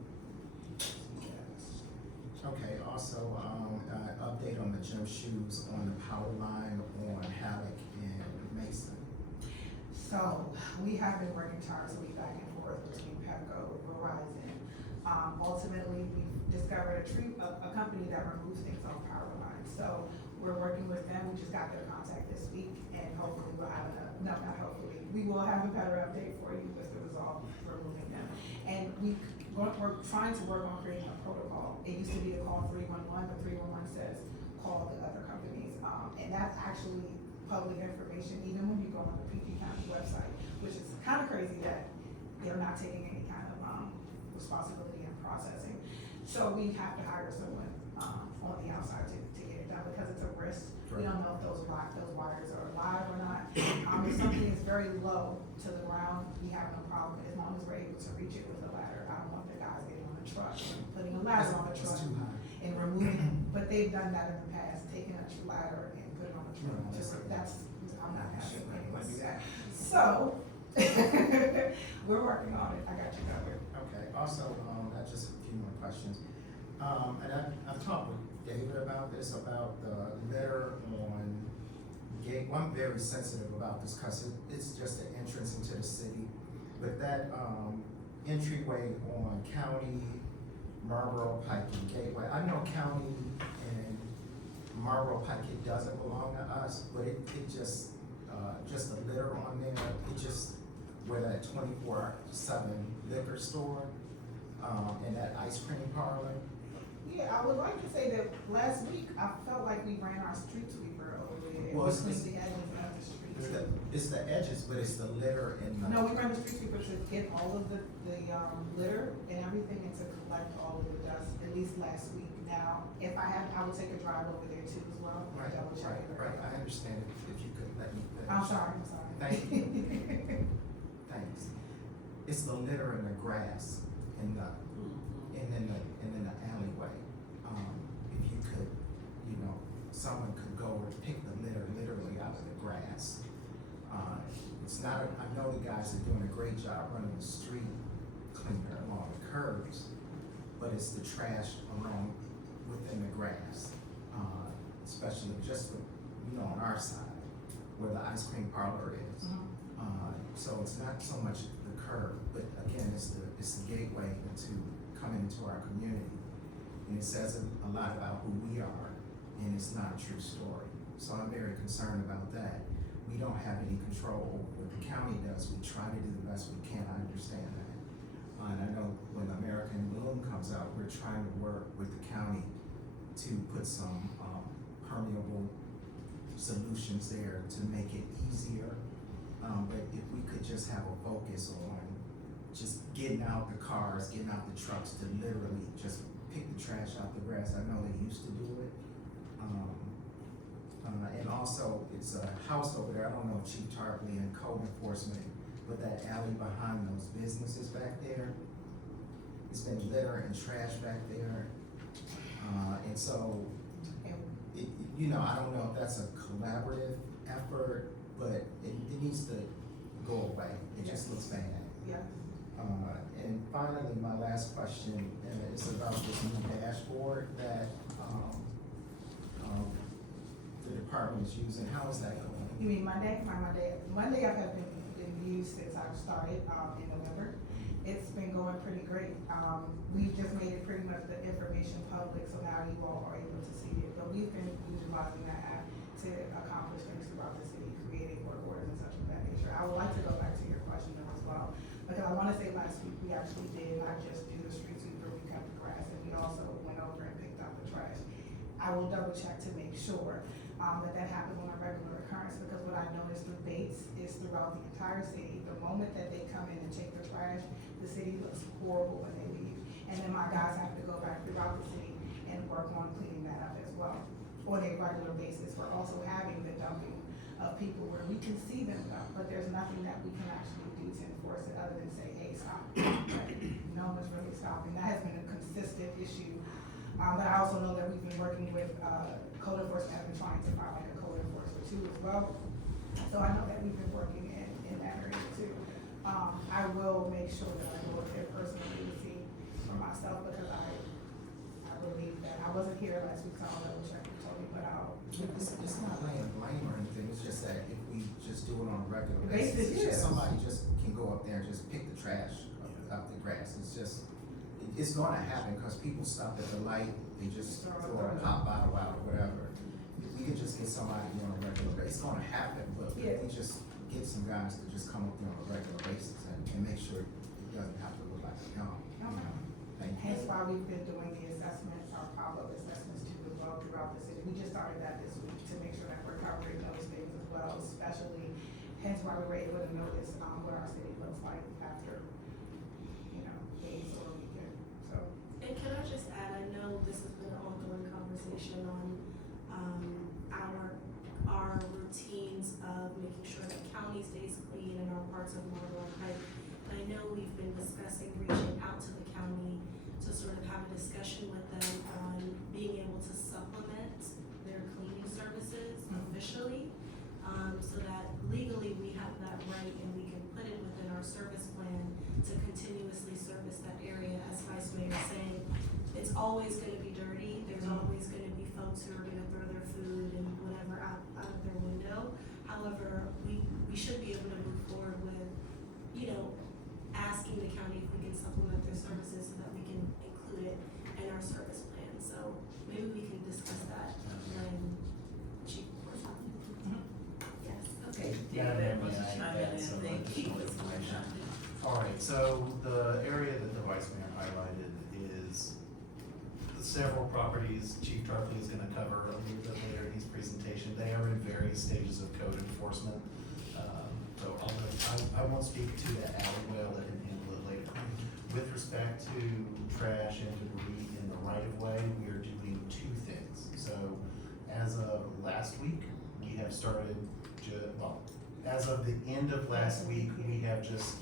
see that. Okay, also, update on the gym shoes on the power line on Halleck and Mason. So, we have been working tirelessly back and forth between Pepco and Verizon. Ultimately, we discovered a company that removes things off power lines. So, we're working with them, we just got their contact this week, and hopefully we'll have not hopefully, we will have a better update for you with the result for removing them. And we're trying to work on creating a protocol. It used to be to call 311, but 311 says call the other companies. And that's actually public information, even when you go on the PG County website, which is kind of crazy that they're not taking any kind of responsibility in processing. So we have to hire someone on the outside to get it done because it's a risk. We don't know if those wires are alive or not. If something is very low to the ground, we have no problem as long as we're able to reach it with a ladder. I don't want the guys getting on the truck and putting a ladder on the It's truck too high. and removing it. But they've done that in the past, taking a ladder and put it on the truck. No, I'm not having anyone do that. So, we're working on it. I got you covered. Okay, also, just a few more questions. And I've talked with David about this, about the litter on gate. Well, I'm very sensitive about this because it's just an entrance into the city. But that, entryway on County, Marlboro Pike and Gateway, I know County and Marlboro Pike, it doesn't belong to us, but it just the litter on there, it just, where that 24/7 liquor store, and that ice cream parlor. Yeah, I would like to say that last week, I felt like we ran our street sweeper over there. Well, it's- Between the edges of the street. It's the edges, but it's the litter and the. No, we ran the street sweeper to get all of the litter and everything and to collect all of the dust, at least last week. Now, if I will take a drive over there too as well. Right, Double check it. right, I understand if you could let me finish. I'm sorry. Thank you. Thanks. It's the litter and the grass and then the alleyway. If you could, someone could go and pick the litter literally out of the grass. It's not, I know the guys are doing a great job running the street cleaner along the curbs, but it's the trash along within the grass, especially just, on our side where the ice cream parlor is. So it's not so much the curb, but again, it's the gateway into coming into our community. And it says a lot about who we are, and it's not a true story. So I'm very concerned about that. We don't have any control over what the county does. We try to do the best we can, I understand that. And I know when American Bloom comes out, we're trying to work with the county to put some permeable solutions there to make it easier. But if we could just have a focus on just getting out the cars, getting out the trucks to literally just pick the trash out the grass. I know they used to do it. And also, it's a house over there, I don't know if Chief Tarpley and code enforcement, but that alley behind those businesses back there, it's been litter and trash back there. And so, I don't know if that's a collaborative effort, but it needs to go away. It just looks bad. Yeah. And finally, my last question is about this new dashboard that the department is using. How is that going? You mean Monday? Monday I've been used since I've started in November. It's been going pretty great. We've just made it pretty much the information public, so now you all are able to see it. But we've been utilizing that app to accomplish things throughout the city, creating work orders and such of that nature. I would like to go back to your question as well, because I want to say last week we actually did not just do the street sweeper, we cut the grass, and we also went over and picked up the trash. I I will double check to make sure, that happens on a regular occurrence, because what I noticed through Bates is throughout the entire city, the moment that they come in and take the trash, the city looks horrible when they leave. And then my guys have to go back throughout the city and work on cleaning that up as well. On a regular basis, we're also having the dumping of people where we can see them dump, but there's nothing that we can actually do to enforce it other than say, hey, stop. But no one's really stopping. That has been a consistent issue. But I also know that we've been working with, code enforcement, has been trying to find like a code enforcer too as well. So I know that we've been working in that area too. I will make sure that I go up there personally to see for myself, because I believe that, I wasn't here last week, so I'll double check and tell you, but I'll. It's not laying blame or anything, it's just that if we just do it on a regular Basis, basis, it's just yeah. somebody just can go up there and just pick the trash up the grass. It's just, it's gonna happen, cause people stop at the light, they just throw a pop bottle out or whatever. We could just get somebody on a regular basis, it's gonna happen, but Yeah. we just get some guys to just come up there on a regular basis and make sure it doesn't have to look like a dump, you know? Thank you. Hence why we've been doing the assessments, our pop-up assessments too as well throughout the city. We just started that this week to make sure that we're covering those things as well, especially, hence why we were able to notice, what our city looks like after, days or a weekend, so. And can I just add, I know this has been an ongoing conversation on, our routines of making sure that county stays clean and our parts of Marlboro Pike. And I know we've been discussing reaching out to the county to sort of have a discussion with them on being able to supplement their cleaning services officially, so that legally we have that right and we can put it within our service plan to continuously service that area. As Vice Mayor is saying, it's always gonna be dirty, there's always gonna be folks who are gonna throw their food and whatever out of their window. However, we should be able to move forward with, asking the county if we can supplement their services so that we can include it in our service plan. So maybe we can discuss that during chief report. Yes, okay. Madam Mayor, Wants to may I chime in add and some thank you. additional information? All right, so the area that the vice mayor highlighted is several properties. Chief Tarpley is gonna cover a little bit later in his presentation. They are in various stages of code enforcement. So I won't speak to that alleyway, I'll let him handle it later. With respect to trash and debris in the right of way, we are doing two things. So as of last week, we have started as of the end of last week, we have just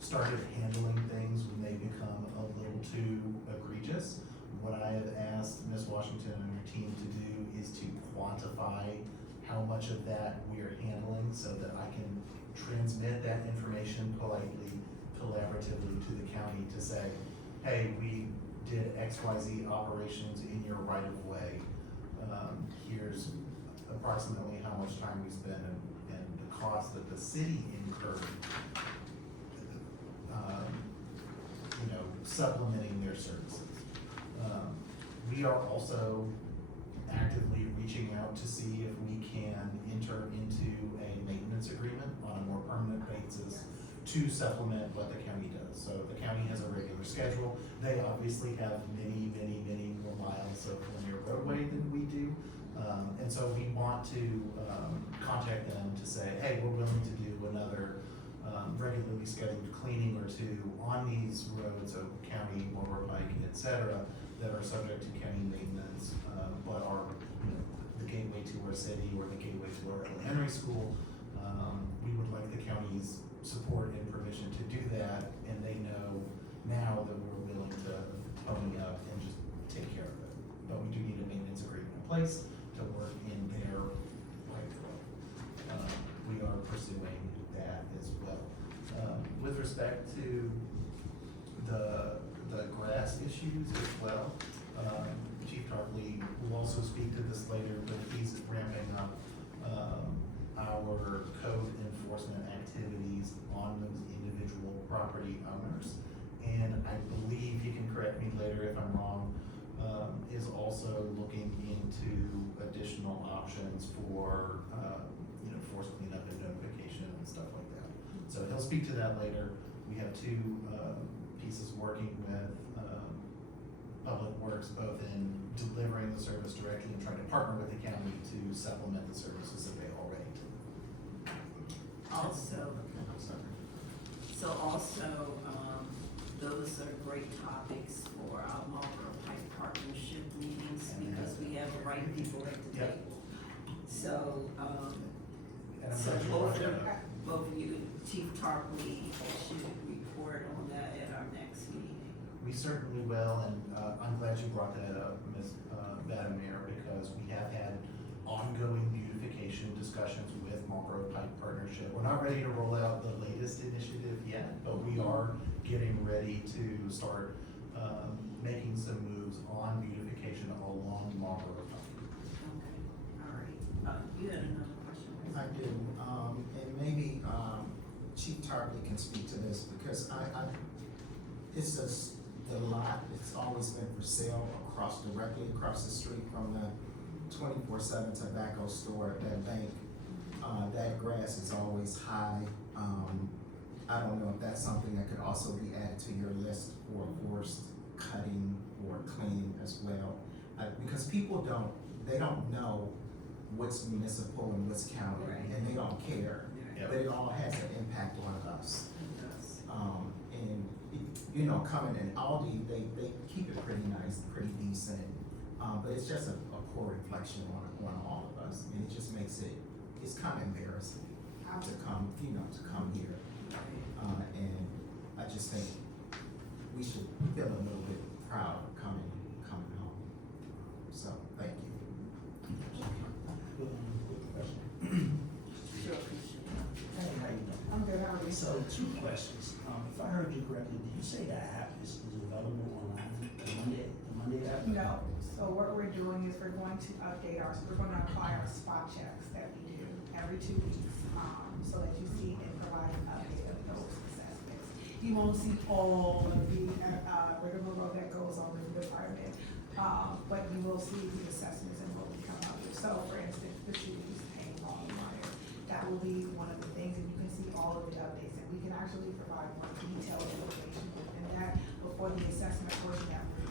started handling things when they become a little too egregious. What I have asked Ms. Washington and her team to do is to quantify how much of that we are handling so that I can transmit that information politely, collaboratively to the county to say, hey, we did XYZ operations in your right of way. Here's approximately how much time we spent and the cost that the city incurred, supplementing their services. We are also actively reaching out to see if we can enter into a maintenance agreement on a more permanent basis to supplement what the county does. So the county has a regular schedule. They obviously have many more miles of linear roadway than we do. And so we want to contact them to say, hey, we're willing to do another regularly scheduled cleaning or two on these roads of county, Marlboro Pike, et cetera, that are subject to county maintenance, but are the gateway to our city or the gateway to our elementary school. We would like the county's support and permission to do that, and they know now that we're willing to pony up and just take care of it. But we do need a maintenance agreement in place to work in their right of way. We are pursuing that as well. With respect to the grass issues as well, Chief Tarpley will also speak to this later, but he's ramping up our code enforcement activities on those individual property owners. And I believe, he can correct me later if I'm wrong, is also looking into additional options for, forced cleanup and notification and stuff like that. So he'll speak to that later. We have two pieces working with Public Works, both in delivering the service directly and trying to partner with the county to supplement the services that they already do. Also, so also, those are great topics for our Marlboro Pike Partnership meetings, because we have the right people at the Yep. table. So, And I'm so glad you both brought of, that up. both of you, Chief Tarpley should report on that at our next meeting. We certainly will, and I'm glad you brought that up, Ms. Madam Mayor, because we have had ongoing beautification discussions with Marlboro Pike Partnership. We're not ready to roll out the latest initiative yet, but we are getting ready to start making some moves on beautification along Marlboro Pike. Okay, all right. You had another question, I right? do, and maybe, Chief Tarpley can speak to this, because it's just, the lot, it's always been for sale directly across the street from the 24/7 tobacco store at that bank. That grass is always high. I don't know if that's something that could also be added to your list for forest cutting or cleaning as well. Because people they don't know what's municipal and what's county, Right. and they don't care. Yep. But it all has an impact on us. It does. And, you know, coming in Aldi, they keep it pretty nice, pretty decent. But it's just a poor reflection on all of us. And it just makes it's kind of embarrassing to come here. And I just think we should feel a little bit proud of coming home. So, thank you. Quick question. Sure, Commissioner. Hey, how you doing? I'm good, how are you? So, two questions. If I heard you correctly, did you say that app is available online, the Monday app? No, so what we're doing is we're going to we're going to apply our spot checks that we do every 2 weeks, so that you see and provide an update of those assessments. You won't see all of the, rigmarole that goes on in the department, but you will see the assessments and what we come up with. So for instance, the city's paying lawn wire, that will be one of the things, and you can see all of the updates, and we can actually provide more detailed information within that before the assessment portion that we're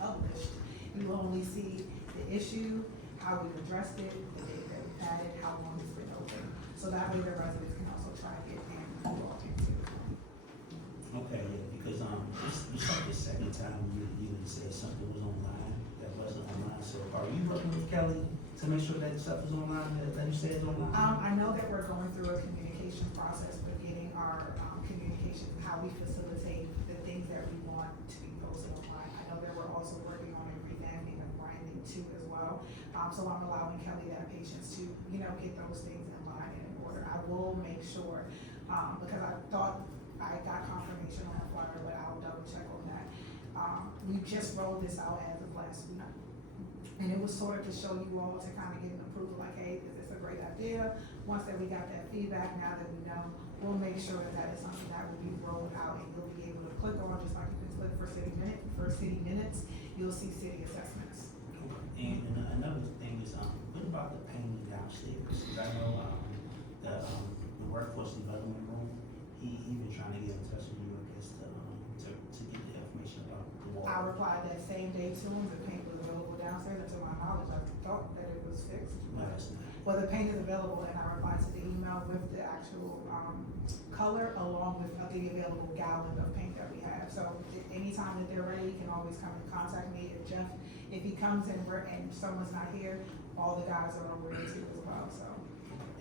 published. You will only see the issue, how we addressed it, the date that we had it, how long it's been open. So that way the residents can also track it and log into it. Okay, yeah, because, this like the second time you said something was online that wasn't online. So are you working with Kelly to make sure that stuff is online, that you said is online? I know that we're going through a communication process with getting our, communication, how we facilitate the things that we want to be posted online. I know that we're also working on a revamping of branding too as well. So I'm allowing Kelly that patience to, get those things in line and in order. I will make sure, because I thought I got confirmation on the flyer, but I'll double check on that. We just rolled this out as of last week. And it was sort of to show you all to kind of get an approval, like, hey, is this a great idea? Once that we got that feedback, now that we know, we'll make sure that that is something that will be rolled out and you'll be able to click on, just like you can click for city minutes, you'll see city assessments. And another thing is, what about the painting downstairs? 'Cause I know, the workforce development room, he been trying to get in touch with you, I guess, to get the information about the wall. I replied that same day to him, the paint was available downstairs, and to my knowledge, I thought that it was fixed. No, it's not. Well, the paint is available, and I replied to the email with the actual, color along with the available gallon of paint that we have. So anytime that they're ready, you can always come and contact me. If he comes in and someone's not here, all the guys are over there too as well, so.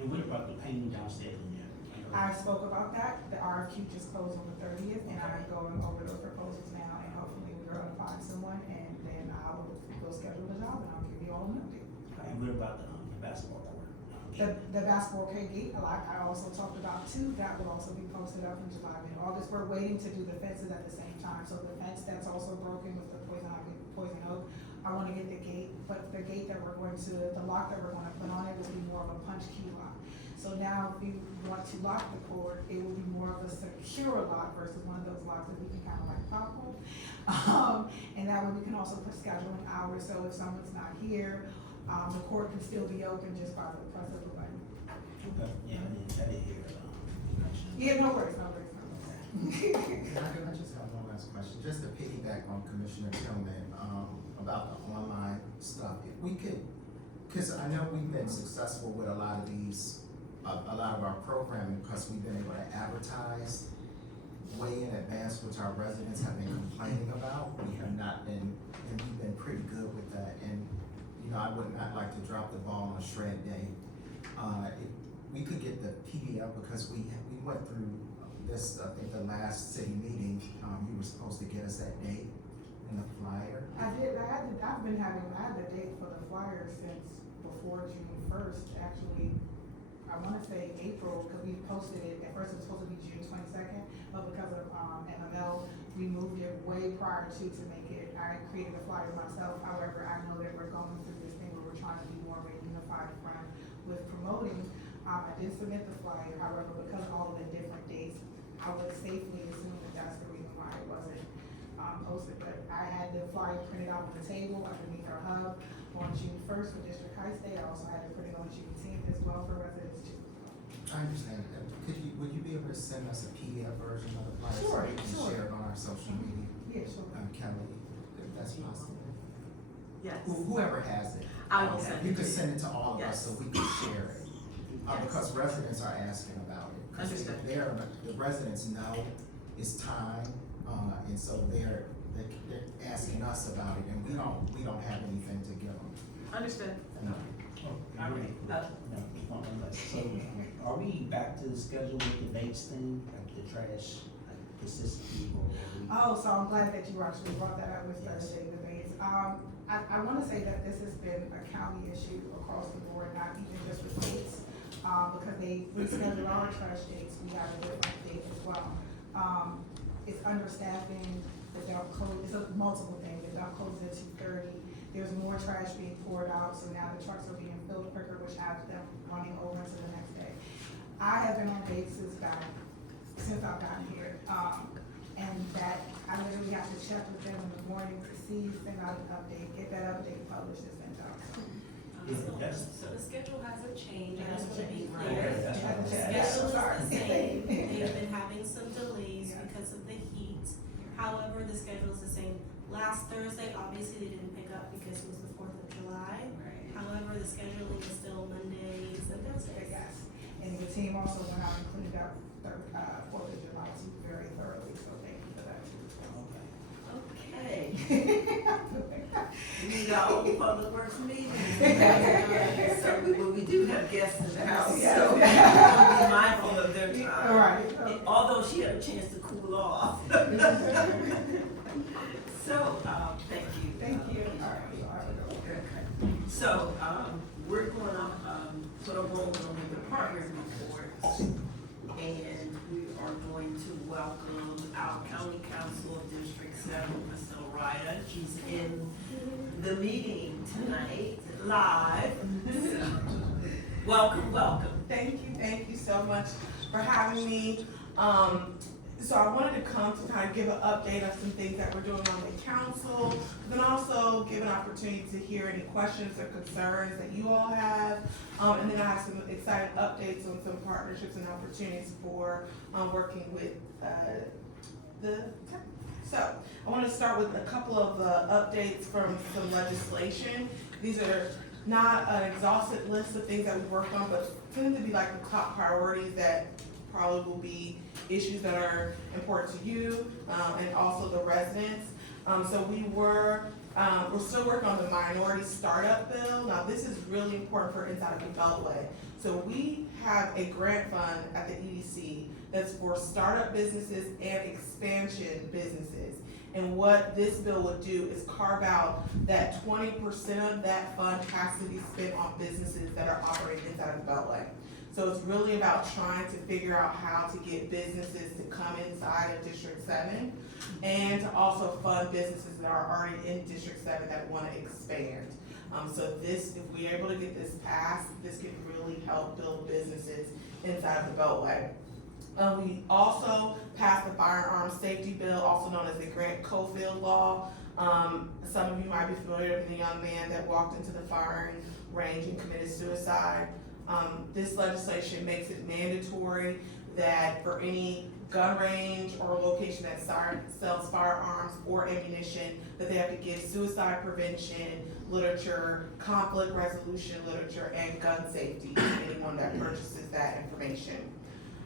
And what about the painting downstairs in there? I spoke about that, the RFQ just closed on the 30th, and I'm going over those proposals now, and hopefully we're gonna find someone, and then we'll schedule the job, and I'll give you all an update. And what about the basketball court? The basketball gate, like I also talked about too, that will also be posted up in July and August. We're waiting to do the fences at the same time, so the fence that's also broken with the poison oak, I wanna get the gate, but the gate that the lock that we're gonna put on it will be more of a punch key lock. So now if you want to lock the court, it will be more of a secure lock versus one of those locks that we can kind of like pop on. And that way we can also put scheduling hours, so if someone's not here, the court can still be open just by the press of a button. Okay, yeah, I didn't hear, you mention. Yeah, no worries. I just have one last question, just to piggyback on Commissioner Tillman. about the online stuff. If we could, cause I know we've been successful with a lot of these, a lot of our programming, because we've been able to advertise way in advance, which our residents have been complaining about. We have not been, and we've been pretty good with that, and, you know, I would not like to drop the ball on a shred day. If we could get the PDF, because we went through this, I think the last city meeting, you were supposed to get us that date in the flyer. I've had the date for the flyer since before June first, actually. I wanna say April, cause we posted it, at first it was supposed to be June 22nd, but because of, MML, we moved it way prior to make it, I created the flyer myself. However, I know that we're going through this thing where we're trying to be more of a unified front with promoting. I did submit the flyer, however, because of all of the different dates, I would safely assume that that's the reason why it wasn't, posted. But I had the flyer printed out on the table underneath our hub on June 1st for District Heights Day. I also had it printed on June 10th as well for residents too. I understand. Would you be able to send us a PDF version of the flyer? Sure, So we can sure. share it on our social media? Yeah, sure. Kelly, if that's possible. Yes. Whoever has it. I will send You it could to you. send it to all of us Yes. so we can share it. Yes. Because residents are asking about it. 'Cause Understood. the residents know it's time, and so they're asking us about it, and we don't have anything to give them. Understood. No. All right, So, are we back to the schedule with the dates thing, like the trash, like consistency, or? Oh, so I'm glad that you actually brought that up with Thursday debates. I wanna say that this has been a county issue across the board, not even just with dates. Because they rescheduled our trash dates, we have a different date as well. It's understaffing, the dump code, it's a multiple thing, the dump code is at 2:30. There's more trash being poured out, so now the trucks are being filled quicker, which has them running over to the next day. I have been on dates since I've gotten here, and that, I literally have to check with them in the morning to see, send out an update, get that update published and sent out. So the schedule hasn't changed, I just wanna be Right. clear. That's what I'm The saying. schedule is Sorry. the same, they've been having some delays Yeah. because of the heat. However, the schedule is the same. Last Thursday, obviously, they didn't pick up because it was the 4th of July. However, the scheduling is still Mondays and Thursdays. Yes, and the team also went out and cleaned up 4th of July too very thoroughly, so thank you for that too. Okay, we need our own public works meeting. So we do have guests in the house, so we want to be mindful of their time. All right. Although she had a chance to cool off. So, thank you. Thank you. All right, so I will go. Okay. So, we're gonna, put a roll on the department reports. And we are going to welcome our county council of District 7, Ms. Ryder. She's in the meeting tonight, live. So, welcome. Thank you so much for having me. So I wanted to come to kind of give an update of some things that we're doing on the council, then also give an opportunity to hear any questions or concerns that you all have. And then I have some exciting updates on some partnerships and opportunities for working with So I want to start with a couple of updates from some legislation. These are not an exhaustive list of things that we've worked on, but tend to be like the top priorities that probably will be issues that are important to you, and also the residents. So we're still working on the minority startup bill. Now, this is really important for inside of the Beltway. So we have a grant fund at the EDC that's for startup businesses and expansion businesses. And what this bill would do is carve out that 20% of that fund has to be spent on businesses that are operating inside of the Beltway. So it's really about trying to figure out how to get businesses to come inside of District 7 and to also fund businesses that are already in District 7 that want to expand. So this, if we're able to get this passed, this can really help build businesses inside of the Beltway. We also passed the firearm safety bill, also known as the Grant Cofield law. Some of you might be familiar with the young man that walked into the firing range and committed suicide. This legislation makes it mandatory that for any gun range or a location that sells firearms or ammunition, that they have to give suicide prevention literature, conflict resolution literature, and gun safety to anyone that purchases that information.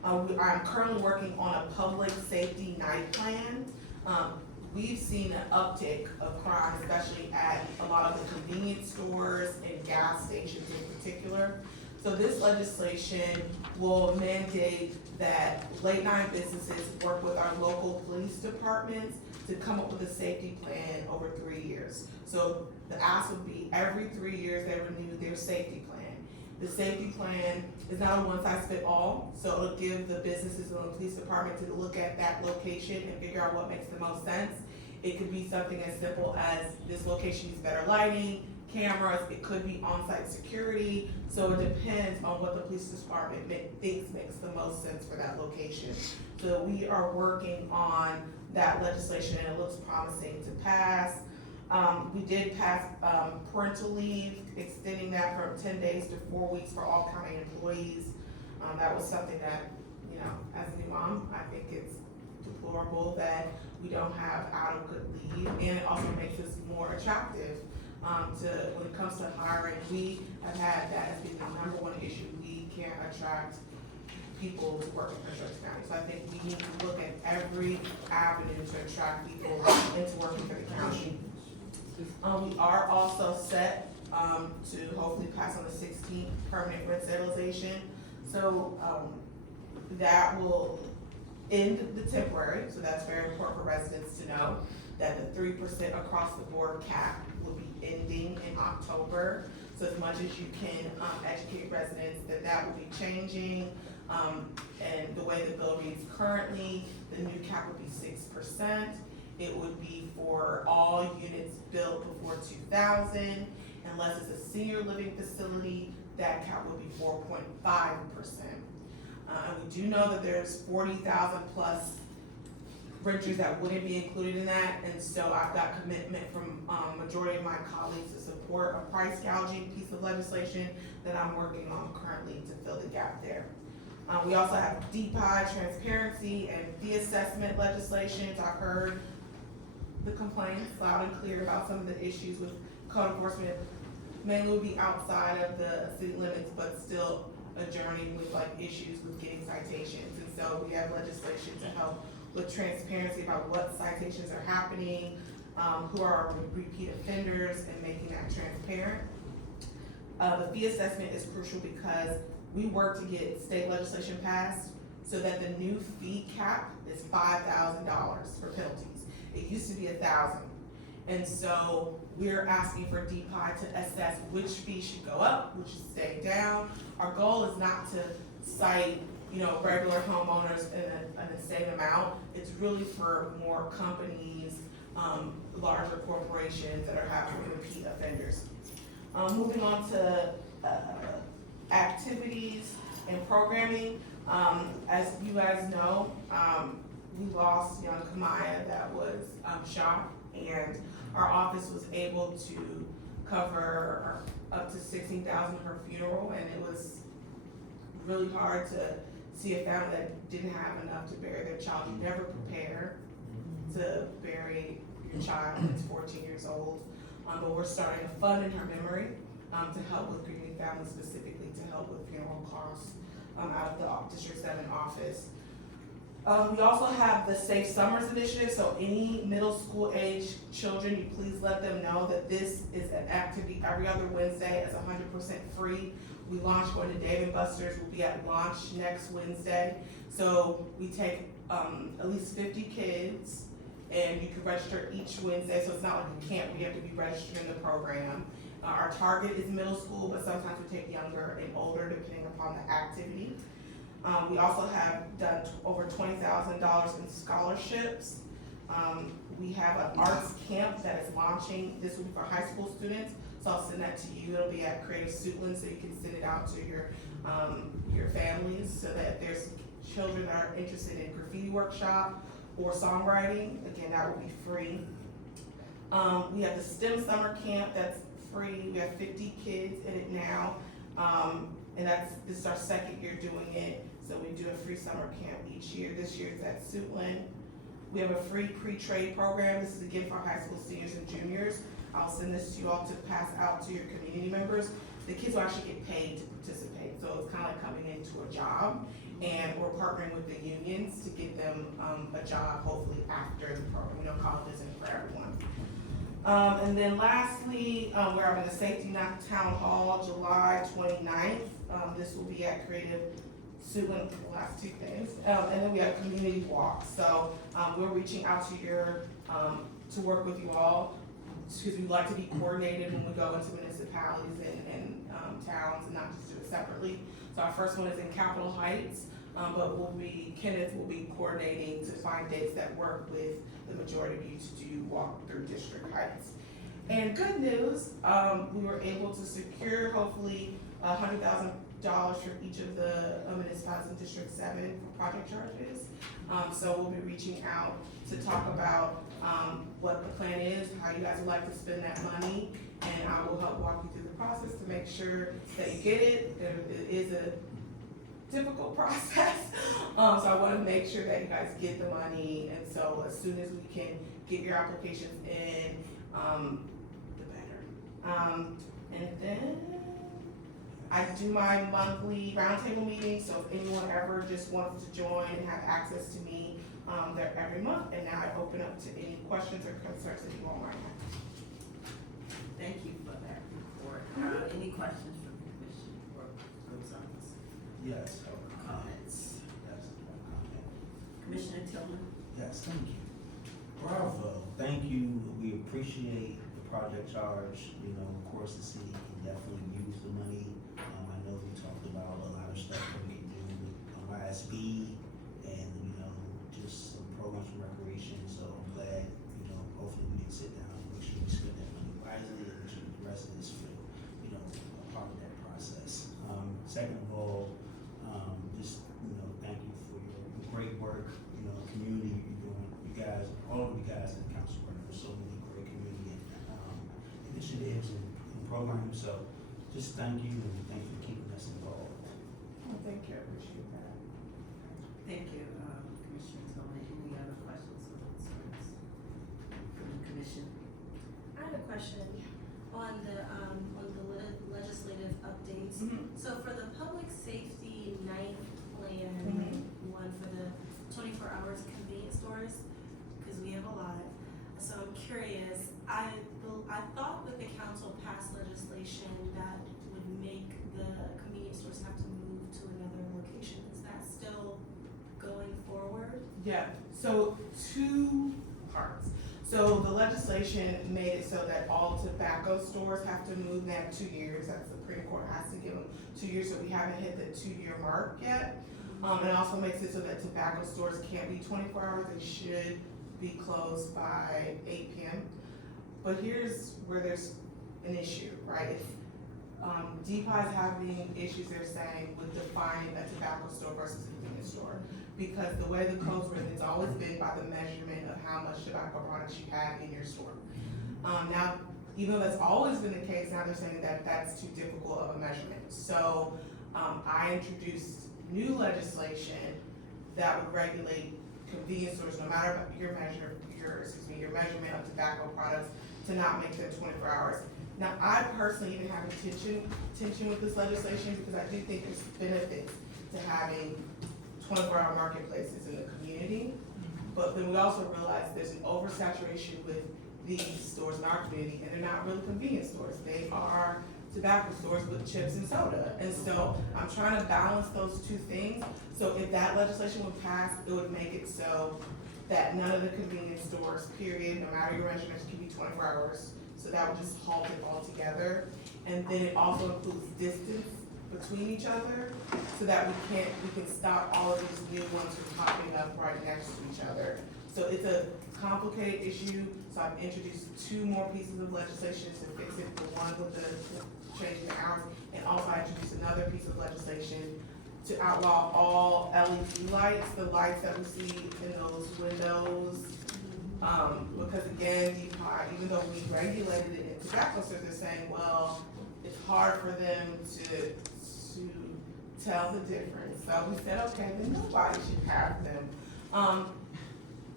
I'm currently working on a public safety night plan. We've seen an uptick of crime, especially at a lot of the convenience stores and gas stations in particular. So this legislation will mandate that late night businesses work with our local police departments to come up with a safety plan over 3 years. So the ask would be every 3 years they renew their safety plan. The safety plan is not a one-size-fits-all, so it'll give the businesses and the police department to look at that location and figure out what makes the most sense. It could be something as simple as this location needs better lighting, cameras, it could be on-site security, so it depends on what the police department thinks makes the most sense for that location. So we are working on that legislation and it looks promising to pass. We did pass parental leave, extending that from 10 days to 4 weeks for all county employees. That was something that, you know, as a new mom, I think it's deplorable that we don't have adequate leave, and it also makes us more attractive when it comes to hiring. We have had that as being the number one issue. We can't attract people to work in Prince George's County. So I think we need to look at every avenue to attract people into working for the county. We are also set to hopefully pass on the 16th permanent rent stabilization. So that will end the temporary, so that's very important for residents to know that the 3% across the board cap will be ending in October. So as much as you can educate residents that that will be changing, and the way the bill reads currently, the new cap would be 6%. It would be for all units built before 2000, unless it's a senior living facility, that cap would be 4.5%. And we do know that there's 40,000 plus renters that wouldn't be included in that, and so I've got commitment from majority of my colleagues to support a price gouging piece of legislation that I'm working on currently to fill the gap there. We also have DPI, transparency, and fee assessment legislations. I've heard the complaints loud and clear about some of the issues with code enforcement, mainly would be outside of the city limits, but still adjourning with like issues with getting citations. And so we have legislation to help with transparency about what citations are happening, who are repeat offenders, and making that transparent. The fee assessment is crucial because we work to get state legislation passed so that the new fee cap is $5,000 for penalties. It used to be $1,000. And so we're asking for DPI to assess which fee should go up, which should stay down. Our goal is not to cite, you know, regular homeowners in the same amount. It's really for more companies, larger corporations that are having repeat offenders. Moving on to activities and programming. As you guys know, we lost young Kamaya that was shot, and our office was able to cover up to $16,000 her funeral, and it was really hard to see a family that didn't have enough to bury their child. You never prepare to bury your child that's 14 years old, but we're starting a fund in her memory to help with grieving families, specifically to help with funeral costs out of the District 7 office. We also have the Safe Summers Initiative, so any middle school age children, you please let them know that this is an activity every other Wednesday. It's 100% free. We launch going to Dave & Buster's. We'll be at launch next Wednesday. So we take at least 50 kids, and you can register each Wednesday, so it's not like a camp where you have to be registered in the program. Our target is middle school, but sometimes we take younger and older depending upon the activity. We also have done over $20,000 in scholarships. We have an arts camp that is launching this week for high school students, so I'll send that to you. It'll be at Creative Suitland, so you can send it out to your families, so that if there's children that are interested in graffiti workshop or songwriting, again, that will be free. We have the STEM summer camp that's free. We have 50 kids in it now. And this is our second year doing it, so we do a free summer camp each year. This year it's at Suitland. We have a free pre-trade program. This is again for high school seniors and juniors. I'll send this to you all to pass out to your community members. The kids will actually get paid to participate, so it's kind of like coming into a job. And we're partnering with the unions to get them a job, hopefully after the program. We know college isn't for everyone. And then lastly, we're having a safety night town hall July 29th. This will be at Creative Suitland for the last 2 days. And then we have community walks. So we're reaching out to to work with you all, because we'd like to be coordinated when we go into municipalities and towns and not just do it separately. So our first one is in Capitol Heights, but Kenneth will be coordinating to find dates that work with the majority of you to do walk through District Heights. And good news, we were able to secure hopefully $100,000 for each of the municipalities in District 7 for project charges. So we'll be reaching out to talk about what the plan is, how you guys would like to spend that money, and I will help walk you through the process to make sure that you get it. It is a difficult process, so I want to make sure that you guys get the money, and so as soon as we can get your applications in, the better. And then I do my monthly roundtable meeting, so if anyone ever just wants to join and have access to me, they're every month, and now I open up to any questions or concerns that you all might have. Thank you for that report. Any questions from the commission or concerns, Yes. comments? Yes, one comment. Commissioner Tillman? Yes, thank you. Bravo, thank you. We appreciate the project charge. You know, of course, the city can definitely use the money. I know we talked about a lot of stuff that we can do with YSB and, you know, just some programs from recreation. So I'm glad, you know, hopefully we can sit down and make sure we spend that money wisely and make sure the residents feel, you know, a part of that process. Second of all, just, you know, thank you for your great work, you know, community you're doing. You guys, all of you guys in the council work for so many great community initiatives and programs. So just thank you, and thank you for keeping us involved. Oh, thank you, I appreciate that. Thank you, Commissioner Tillman. Any other questions or concerns from the commission? I have a question on the legislative updates. So for the public safety night plan, one for the 24 hours convenience stores, because we have a lot. So I'm curious, I thought that the council passed legislation that would make the convenience stores have to move to another location. Is that still going forward? Yeah, so 2 parts. So the legislation made it so that all tobacco stores have to move now 2 years. That's the Supreme Court has to give them 2 years, so we haven't hit the 2-year mark yet. It also makes it so that tobacco stores can't be 24 hours. They should be closed by 8 p.m. But here's where there's an issue, right? DPI is having issues, they're saying, with defining a tobacco store versus a convenience store. Because the way the code's written, it's always been by the measurement of how much tobacco products you have in your store. Now, even though that's always been the case, now they're saying that that's too difficult of a measurement. So I introduced new legislation that would regulate convenience stores, no matter your measurement of tobacco products, to not make them 24 hours. Now, I personally even have tension with this legislation, because I do think there's benefits to having 24-hour marketplaces in the community. But then we also realize there's an oversaturation with these stores in our community, and they're not really convenience stores. They are tobacco stores with chips and soda. And so I'm trying to balance those 2 things. So if that legislation would pass, it would make it so that none of the convenience stores, period, no matter your measurements, can be 24 hours. So that would just halt it altogether. And then it also includes distance between each other, so that we can stop all of these new ones from popping up right next to each other. So it's a complicated issue, so I've introduced 2 more pieces of legislation to fix it, the one with the changing the hours, and also I introduced another piece of legislation to outlaw all LED lights, the lights that we see in those windows. Because again, DPI, even though we regulated it in tobacco stores, they're saying, well, it's hard for them to to tell the difference. So we said, okay, then nobody should have them.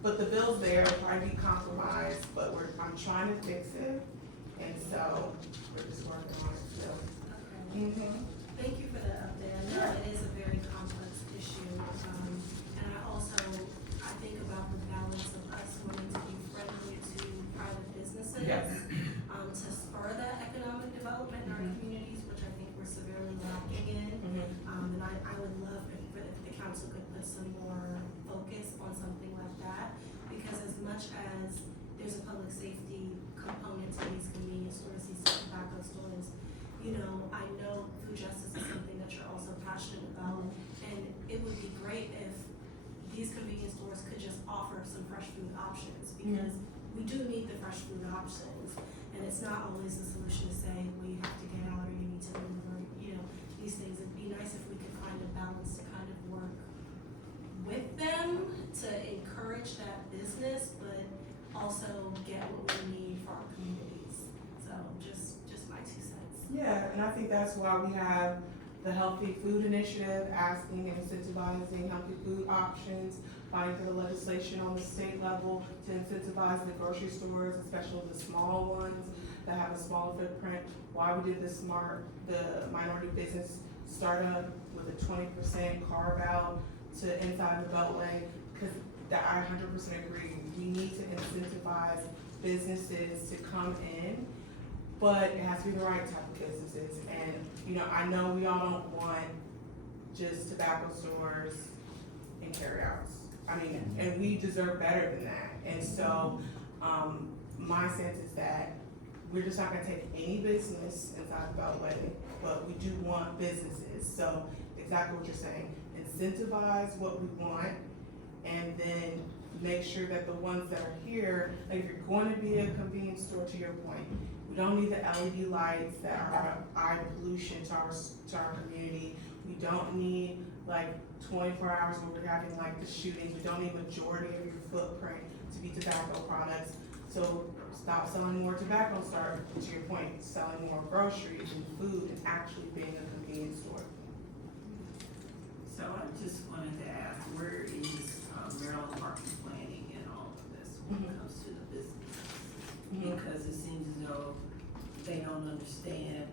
But the bill's there, might be compromised, but I'm trying to fix it, and so we're just working on it still. Okay. Thank you for the update. I know it is a very complex issue. And I think about the balance of us wanting to be friendly to private businesses. Yes. To spur that economic development in our communities, which I think we're severely lacking in. And I would love if the council could put some more focus on something like that. Because as much as there's a public safety component to these convenience stores, these tobacco stores, I know food justice is something that you're also passionate about. And it would be great if these convenience stores could just offer some fresh food options, because we do need the fresh food options. And it's not always the solution to say, well, you have to get out or you need to deliver, these things. It'd be nice if we could find a balance to kind of work with them to encourage that business, but also get what we need for our communities. So just my 2 cents. Yeah, and I think that's why we have the Healthy Food Initiative, asking and incentivizing healthy food options, fighting for the legislation on the state level to incentivize the grocery stores, especially the small ones that have a smaller footprint. Why we did the minority business startup with a 20% carve out to inside the Beltway, because I 100% agree. We need to incentivize businesses to come in, but it has to be the right type of businesses. And, I know we all don't want just tobacco stores and carryouts. And we deserve better than that. And so, my sense is that we're just not gonna take any business inside the Beltway, but we do want businesses. So, exactly what you're saying, incentivize what we want, and then make sure that the ones that are here, like if you're going to be a convenience store, to your point, we don't need the LED lights that are eye pollution to our community. We don't need 24 hours where we're having the shootings. We don't need majority of your footprint to be tobacco products. So stop selling more tobacco, start, to your point, selling more groceries and food and actually being a convenience store. So I just wanted to ask, where is Maryland market planning in all of this when it comes to the business? Because it seems as though they don't understand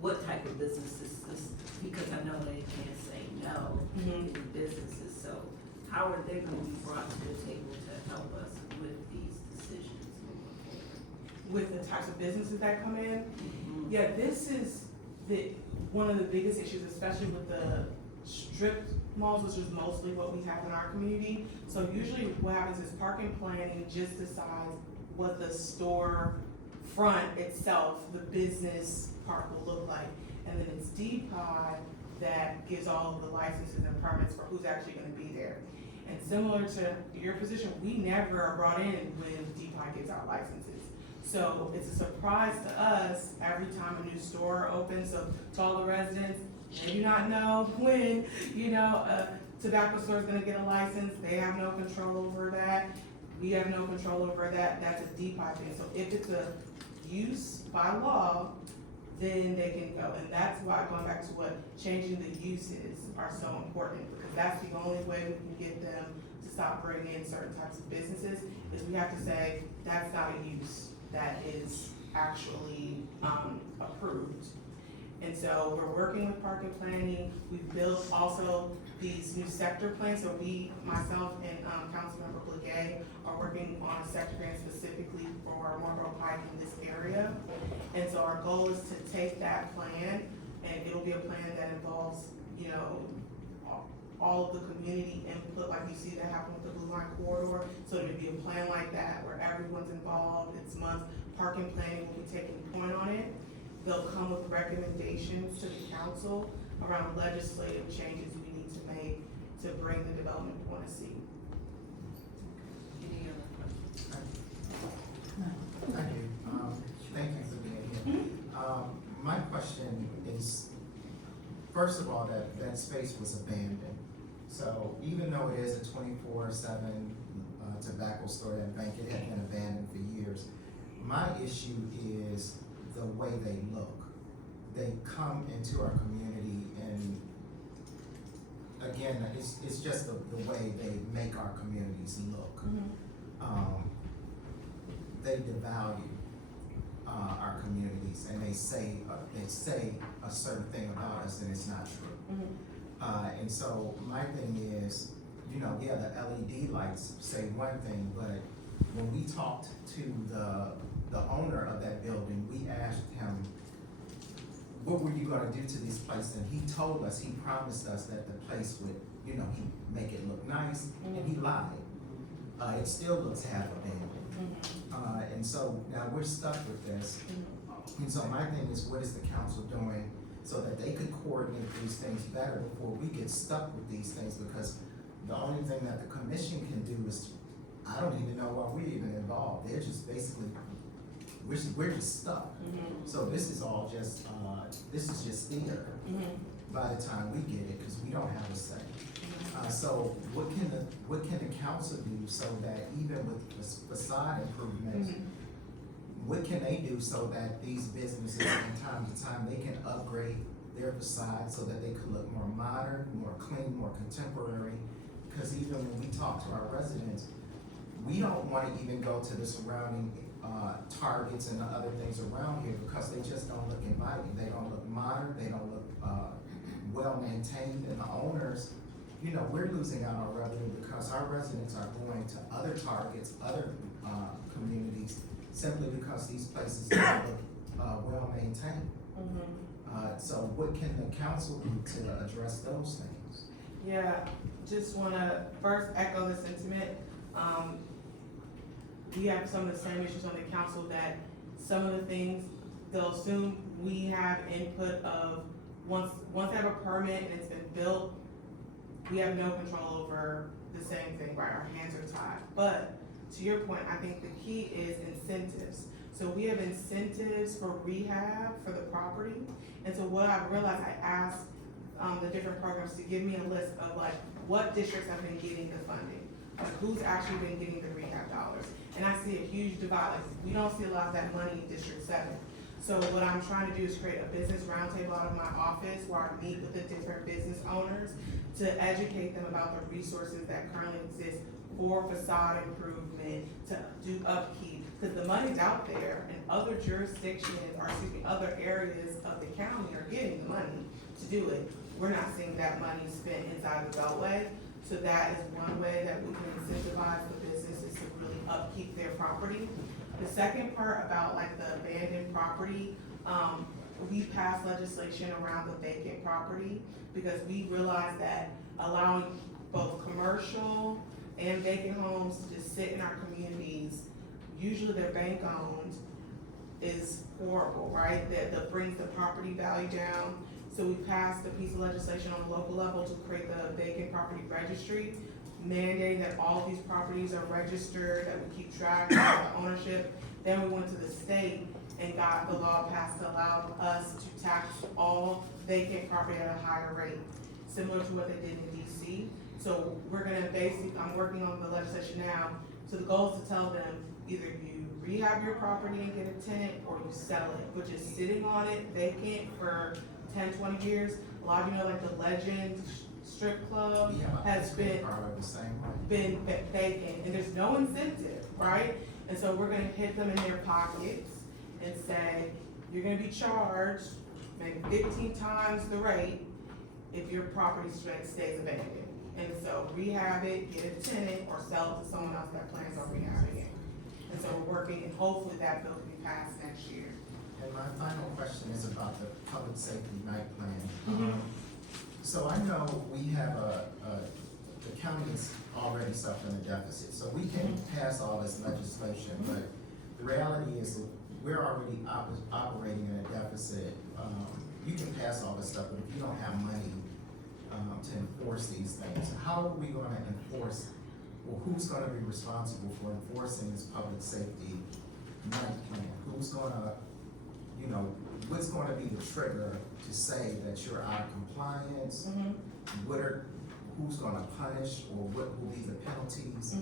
what type of business is this, because I know they can't say no to businesses. So how are they gonna be brought to the table to help us with these decisions moving forward? With the types of businesses that come in, yeah, this is one of the biggest issues, especially with the strip malls, which is mostly what we have in our community. So usually what happens is parking planning just decides what the store front itself, the business part will look like. And then it's DPOD that gives all of the licenses and permits for who's actually gonna be there. And similar to your position, we never are brought in when DPOD gives our licenses. So it's a surprise to us every time a new store opens. So to all the residents, they do not know when, a tobacco store is gonna get a license. They have no control over that. We have no control over that. That's a DPOD thing. So if it's a use by law, then they can go. And that's why, going back to what changing the uses are so important, because that's the only way we can get them to stop bringing in certain types of businesses, is we have to say, that's not a use that is actually approved. And so we're working with parking planning. We've built also these new sector plans. So myself and Councilmember Blagay are working on a sector plan specifically for Marlboro Pike in this area. And so our goal is to take that plan, and it'll be a plan that involves, all of the community input, like you see that happen with the Blue Line Corridor. So it'll be a plan like that where everyone's involved. It's months. Parking planning will be taking point on it. They'll come with recommendations to the council around legislative changes we need to make to bring the development we want to see. Any other questions? Thank you. Thank you for being here. My question is, first of all, that space was abandoned. So even though it is a 24/7 tobacco store and bank, it had been abandoned for years. My issue is the way they look. They come into our community and again, it's just the way they make our communities look. They devalue, our communities, and they say a certain thing about us, and it's not true. And so my thing is, you know, yeah, the LED lights say one thing, but when we talked to the owner of that building, we asked him, what were you gonna do to this place? And he told us, he promised us that the place would, you know, he'd make it look nice, and he lied. It still looks half abandoned. And so now we're stuck with this. And so my thing is, what is the council doing so that they could coordinate these things better before we get stuck with these things? Because the only thing that the commission can do is, I don't even know why we're even involved. They're just basically, we're just stuck. So this is all just, this is just theater by the time we get it, because we don't have a say. So what can the council do so that even with facade improvements, what can they do so that these businesses from time to time, they can upgrade their facade so that they could look more modern, more clean, more contemporary? Because even when we talk to our residents, we don't wanna even go to the surrounding Targets and the other things around here because they just don't look inviting. They don't look modern, they don't look well-maintained, and the owners, you know, we're losing out on revenue because our residents are going to other Targets, other communities, simply because these places don't look well-maintained. So what can the council do to address those things? Yeah, just wanna first echo the sentiment. We have some of the same issues on the council that some of the things, they'll assume we have input of, once they have a permit and it's been built, we have no control over the same thing, right? Our hands are tied. But to your point, I think the key is incentives. So we have incentives for rehab for the property. And so what I've realized, I asked the different programs to give me a list of like, what districts have been getting the funding? Like who's actually been getting the rehab dollars? And I see a huge divide, like we don't see a lot of that money in District 7. So what I'm trying to do is create a business roundtable out of my office where I meet with the different business owners to educate them about the resources that currently exist for facade improvement, to do upkeep, because the money's out there and other jurisdictions, or excuse me, other areas of the county are getting the money to do it. We're not seeing that money spent inside the Beltway, so that is one way that we can incentivize the businesses to really upkeep their property. The second part about like the abandoned property, we passed legislation around the vacant property because we realized that allowing both commercial and vacant homes to just sit in our communities, usually they're bank owned, is horrible, right? That brings the property value down. So we passed a piece of legislation on the local level to create the vacant property registry, mandating that all of these properties are registered, that we keep track of the ownership. Then we went to the state and got the law passed to allow us to tax all vacant property at a higher rate, similar to what they did in DC. So we're gonna I'm working on the legislation now. So the goal is to tell them either you rehab your property and get a tenant or you sell it, but just sitting on it vacant for 10, 20 years. A lot of you know like the Legend strip club has been vacant and there's no incentive, right? And so we're gonna hit them in their pockets and say, you're gonna be charged maybe 15 times the rate if your property stays abandoned. And so rehab it, get a tenant, or sell it to someone else that plans on rehabbing it. And so we're working, and hopefully that bill can be passed next year. And my final question is about the public safety night plan. So I know we have the county's already suffering a deficit, so we can pass all this legislation, but the reality is that we're already operating in a deficit. You can pass all this stuff, but if you don't have money to enforce these things, how are we gonna enforce, or who's gonna be responsible for enforcing this public safety night plan? Who's gonna, you know, what's gonna be the trigger to say that you're out of compliance? Who's gonna punish, or what will be the penalties?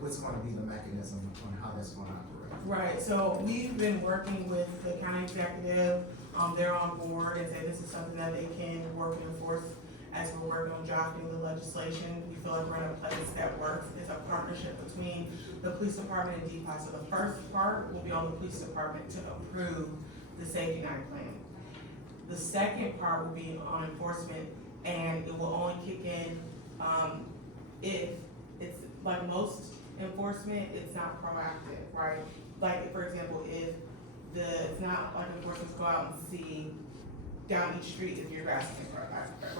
What's gonna be the mechanism on how that's gonna operate? Right, so we've been working with the county executive, they're on board and say this is something that they can work and enforce as we're working on drafting the legislation. We feel like we're in a place that works. It's a partnership between the police department and DPI. So the first part will be on the police department to approve the Safety Night plan. The second part will be on enforcement, and it will only kick in, if it's, like most enforcement, it's not proactive, right? Like, for example, if it's not like enforcement go out and see down each street if you're asking for a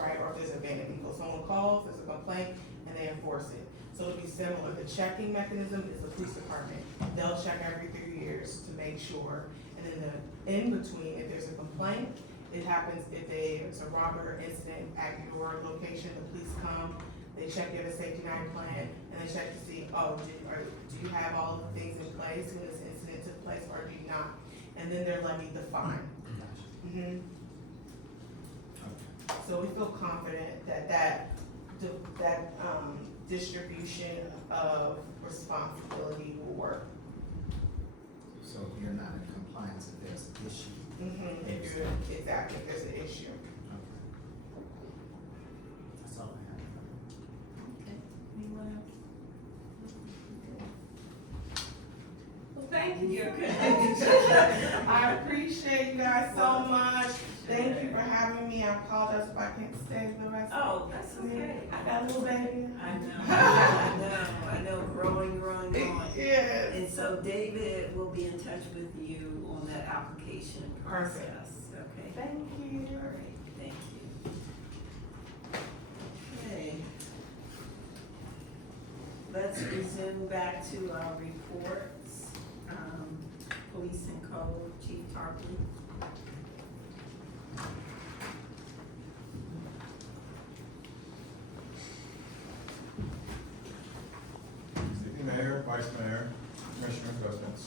right, or if there's a abandoned vehicle. Someone calls, there's a complaint, and they enforce it. So it'll be similar. The checking mechanism is the police department. They'll check every 3 years to make sure. And then the in-between, if there's a complaint, it happens if there's a robber incident at your location, the police come, they check your safety night plan, and they check to see, do you have all the things in place when this incident took place, or do you not? And then they're levied the fine. Mhm. So we feel confident that distribution of responsibility will work. So you're not in compliance if there's an issue. Exactly, if there's an issue. Okay. That's all I have. Okay, anyone else? Well, thank you. I appreciate you guys so much. Thank you for having me. I apologize if I can't stay the rest of Oh, that's okay. I got a little baby. I know, growing. Yes. And so David will be in touch with you on that application Perfect. process, okay? Thank you. All right, thank you. Okay. Let's resume back to our reports. Police and Code, Chief Tarpley. City Mayor, Vice Mayor, Commissioners, residents.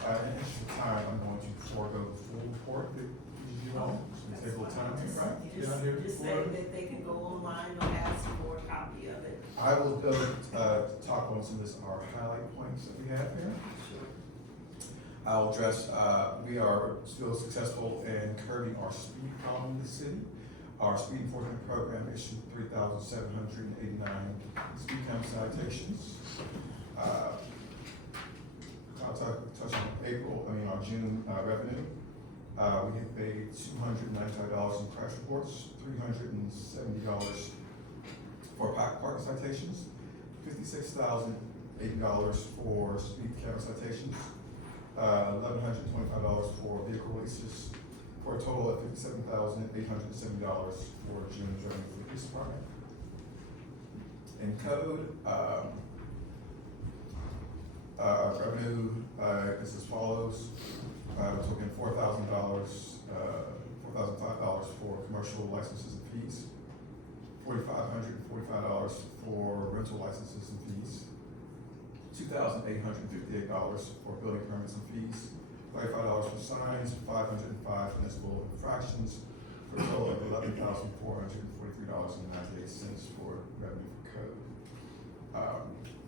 In the interest of time, I'm going to forego the full report that you all, so we take a little time here, right? Get out here Just say before. that they can go online or ask for a copy of it. I will go, talk on some of this, our highlight points that we have here. I'll address, we are still successful in curbing our speed problem in the city. Our speed enforcement program issued 3,789 speed count citations. I'll touch on our June revenue. We have paid $295 in crash reports, $370 for parking citations, $56,080 for speed camera citations, $1,125 for vehicle leases, for a total of $57,870 for June's revenue for the police department. In code, revenue is as follows. We're talking $4,000, $4,005 for commercial licenses and fees, $4,545 for rental licenses and fees, $2,858 for building permits and fees, $35 for signs, $505 for municipal infractions, for a total of $11,443.98 for revenue for code.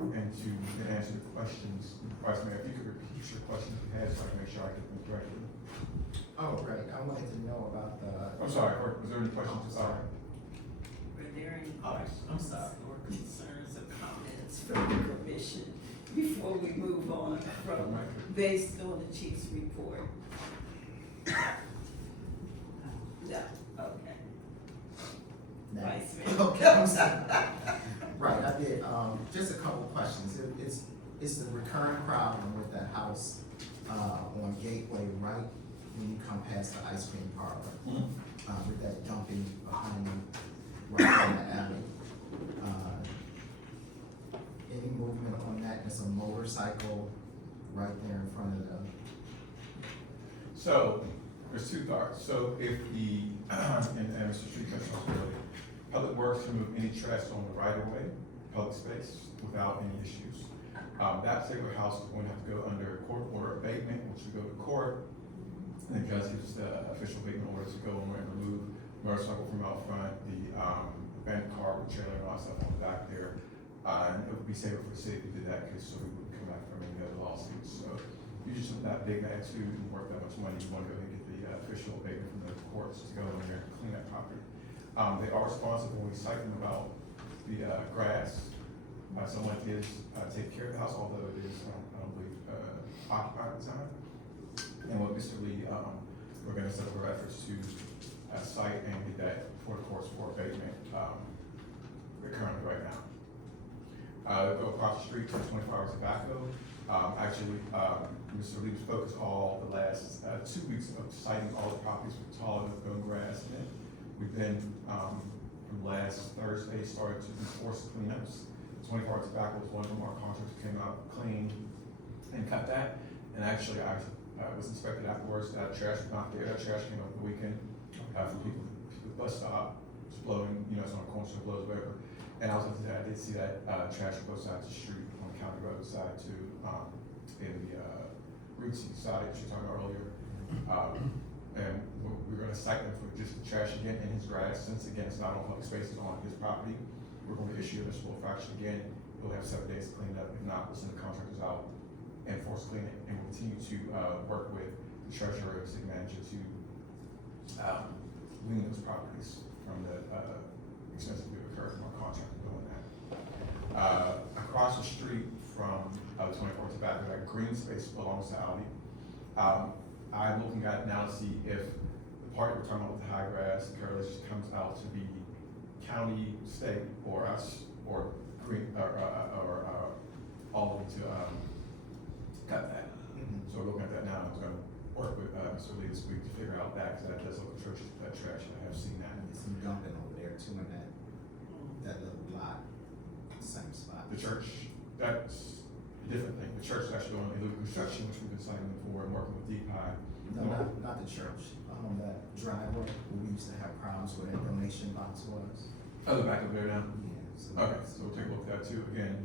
And to answer the questions, Vice Mayor, if you could repeat your question if you had, so I can make sure I get them correctly. Oh, right, I wanted to know about the. I'm sorry, was there any questions? Sorry. Were there any Oh, I'm questions sorry. or concerns or comments from the commission before we move on from, based on the chief's report? No, okay. Vice Mayor. Okay, I'm sorry. Right, I did, just a couple questions. It's the recurring problem with that house, on Gateway, right when you come past the ice cream parlor. With that dumping behind you, right in the alley. Any movement on that? There's a motorcycle right there in front of the. So, there's two parts. So if the, and Mr. Street touched on this earlier, Public Works can move any trash on the right of way, public space, without any issues. That particular house is going to have to go under court order abatement, which will go to court. And the judge gives the official abatement order to go and remove motorcycle from out front, the abandoned car with trailer and all that stuff on the back there. And it would be safer for the city to do that, because so we wouldn't come back from any other lawsuits. So usually something that big magnitude and worth that much money, you wanna go ahead and get the official abatement from the courts to go in there and clean that property. They are responsible when we cite them about the, grass. Someone is, taking care of the house, although it is, I don't believe, occupied at the time. And what Mr. Lee, we're gonna set up our efforts to, cite and get that for the courts for abatement, currently right now. Go across the street to 24 Hours Tobacco. Actually, Mr. Lee was focused all the last 2 weeks of citing all the properties with tall and open grass in it. We've been, from last Thursday, started to enforce cleanups. 24 Hours Tobacco was one of them. Our contractors came out, cleaned, and cut that. And actually, I was inspected afterwards. That trash was not there. That trash came over the weekend from people at the bus stop, exploding, it's on a corner, so it blows, whatever. And I was up there, I did see that, trash on both sides of the street, on the county road side too, in the, Regency side, that you were talking about earlier. And we're gonna cite them for just the trash again in his grass, since again, it's not on public spaces on his property. We're gonna issue a municipal infraction again, he'll have 7 days to clean it up, if not, we'll send the contractors out and force clean it, and we'll continue to, work with the treasurer and city manager to, lien those properties from the, expenses we incurred from our contractor doing that. Across the street from, 24 Tobacco, that green space belongs to Audi. I'm looking at it now to see if the part we're talking about with the high grass, correlation comes out to be county, state, or us, or green, or all of it to, cut that. So we're looking at that now, I'm gonna work with, Mr. Lee this week to figure out that, because that does look atrocious, that trash, and I have seen that. There's some dumping over there too in that little lot, same spot. The church, that's a different thing. The church is actually doing illegal construction, which we've been citing them for, and working with DPI. No, not the church, that driveway, where we used to have problems where that donation box was. Oh, the back of there now? Yeah. Okay, so we'll take a look at that too, again,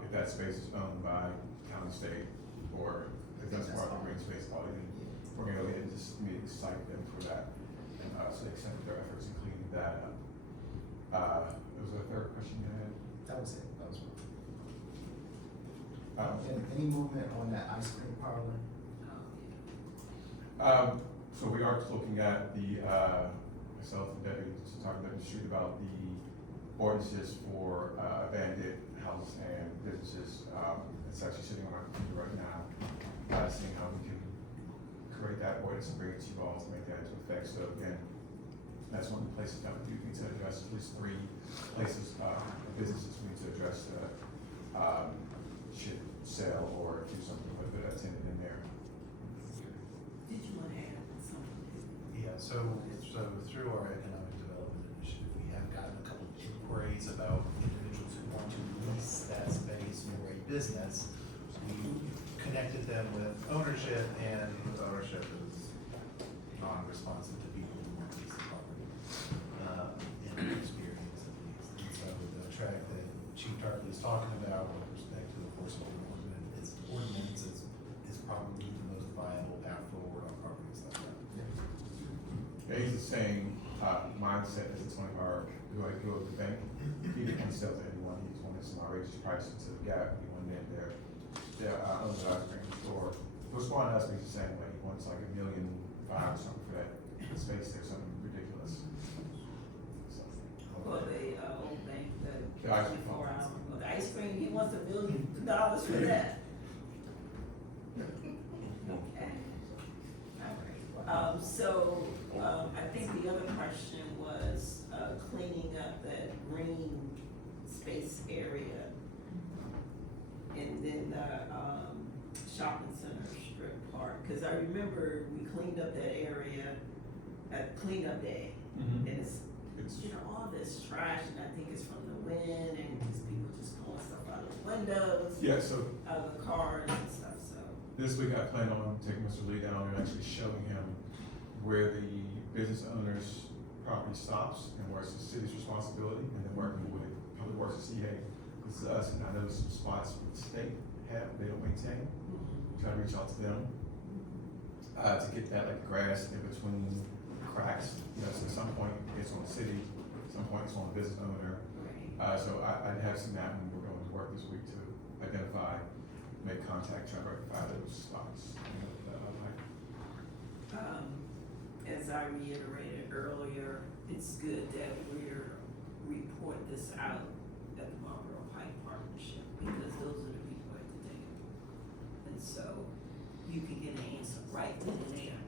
if that space is owned by county, state, or if that's part of the green space, probably, we're gonna go ahead and just immediately cite them for that, and, so they accept their efforts in cleaning that up. There was a third question you had? That was it, that was one. Any movement on that ice cream parlor? So we are just looking at the, myself and Debbie, just talking about the street about the ordinances for, abandoned houses and businesses. It's actually sitting on our computer right now, seeing how we can create that ordinance and bring it to you all to make that into effect. So again, that's one of the places that we need to address, at least 3 places, businesses we need to address that, should sell or do something with it, that's in there. Did you wanna add something? Yeah, so through our economic development initiative, we have gotten a couple of inquiries about individuals who want to lease that space for a business. We connected them with ownership, and ownership is non-responsive to people who want to lease the property, in their experience at least. And so the track that Chief Tarpley is talking about with respect to the enforcement ordinance is probably the most viable path forward on properties like that. Yeah, he's the same, mindset as the 24 Hour, do I go to the bank? He didn't sell to anyone, he just wanted some outrageous prices to the gap, he went in there. Yeah, owns an ice cream store. Those one ice cream is the same way, he wants like $1.5 million or something for that space there, something ridiculous. So, For the, old bank, the The ice cream 24 company. hour, the ice cream, he wants $1 million for that. Okay. All right. So, I think the other question was, cleaning up that green space area. And then the, shopping center strip park, cause I remember we cleaned up that area at cleanup day. And it's, all this trash, and I think it's from the wind, and just people just pulling stuff out of the windows. Yeah, so Out of the cars and stuff, so. this week I plan on taking Mr. Lee down and actually showing him where the business owner's property stops and where it's the city's responsibility, and then working with Public Works to see, hey, this is us, and I know some spots the state have, they don't maintain. Try to reach out to them, to get that like grass in between cracks, so at some point it's on the city, at some point it's on the business owner. So I have some map, and we're going to work this week to identify make contact, try to rectify those spots. As I reiterated earlier, it's good that report this out at the Marlboro Pike Partnership, because those are the people at the table. And so you can get an answer right then and there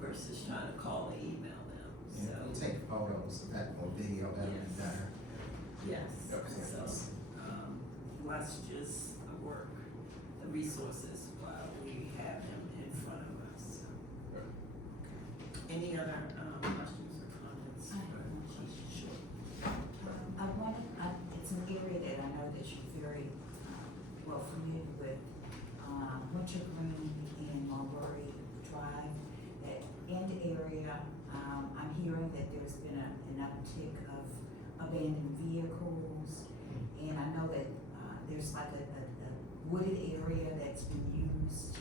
versus trying to call or email them, so. And take photos of that or video, that would be better. Yes, Yep. so, let's just work the resources while we have them in front of us. Any other, questions or comments? I have one question. Sure. It's an area that I know that you're very, well familiar with, Wintergreen and Mulberry Drive, that end area. I'm hearing that there's been an uptick of abandoned vehicles, and I know that, there's like a wooded area that's been used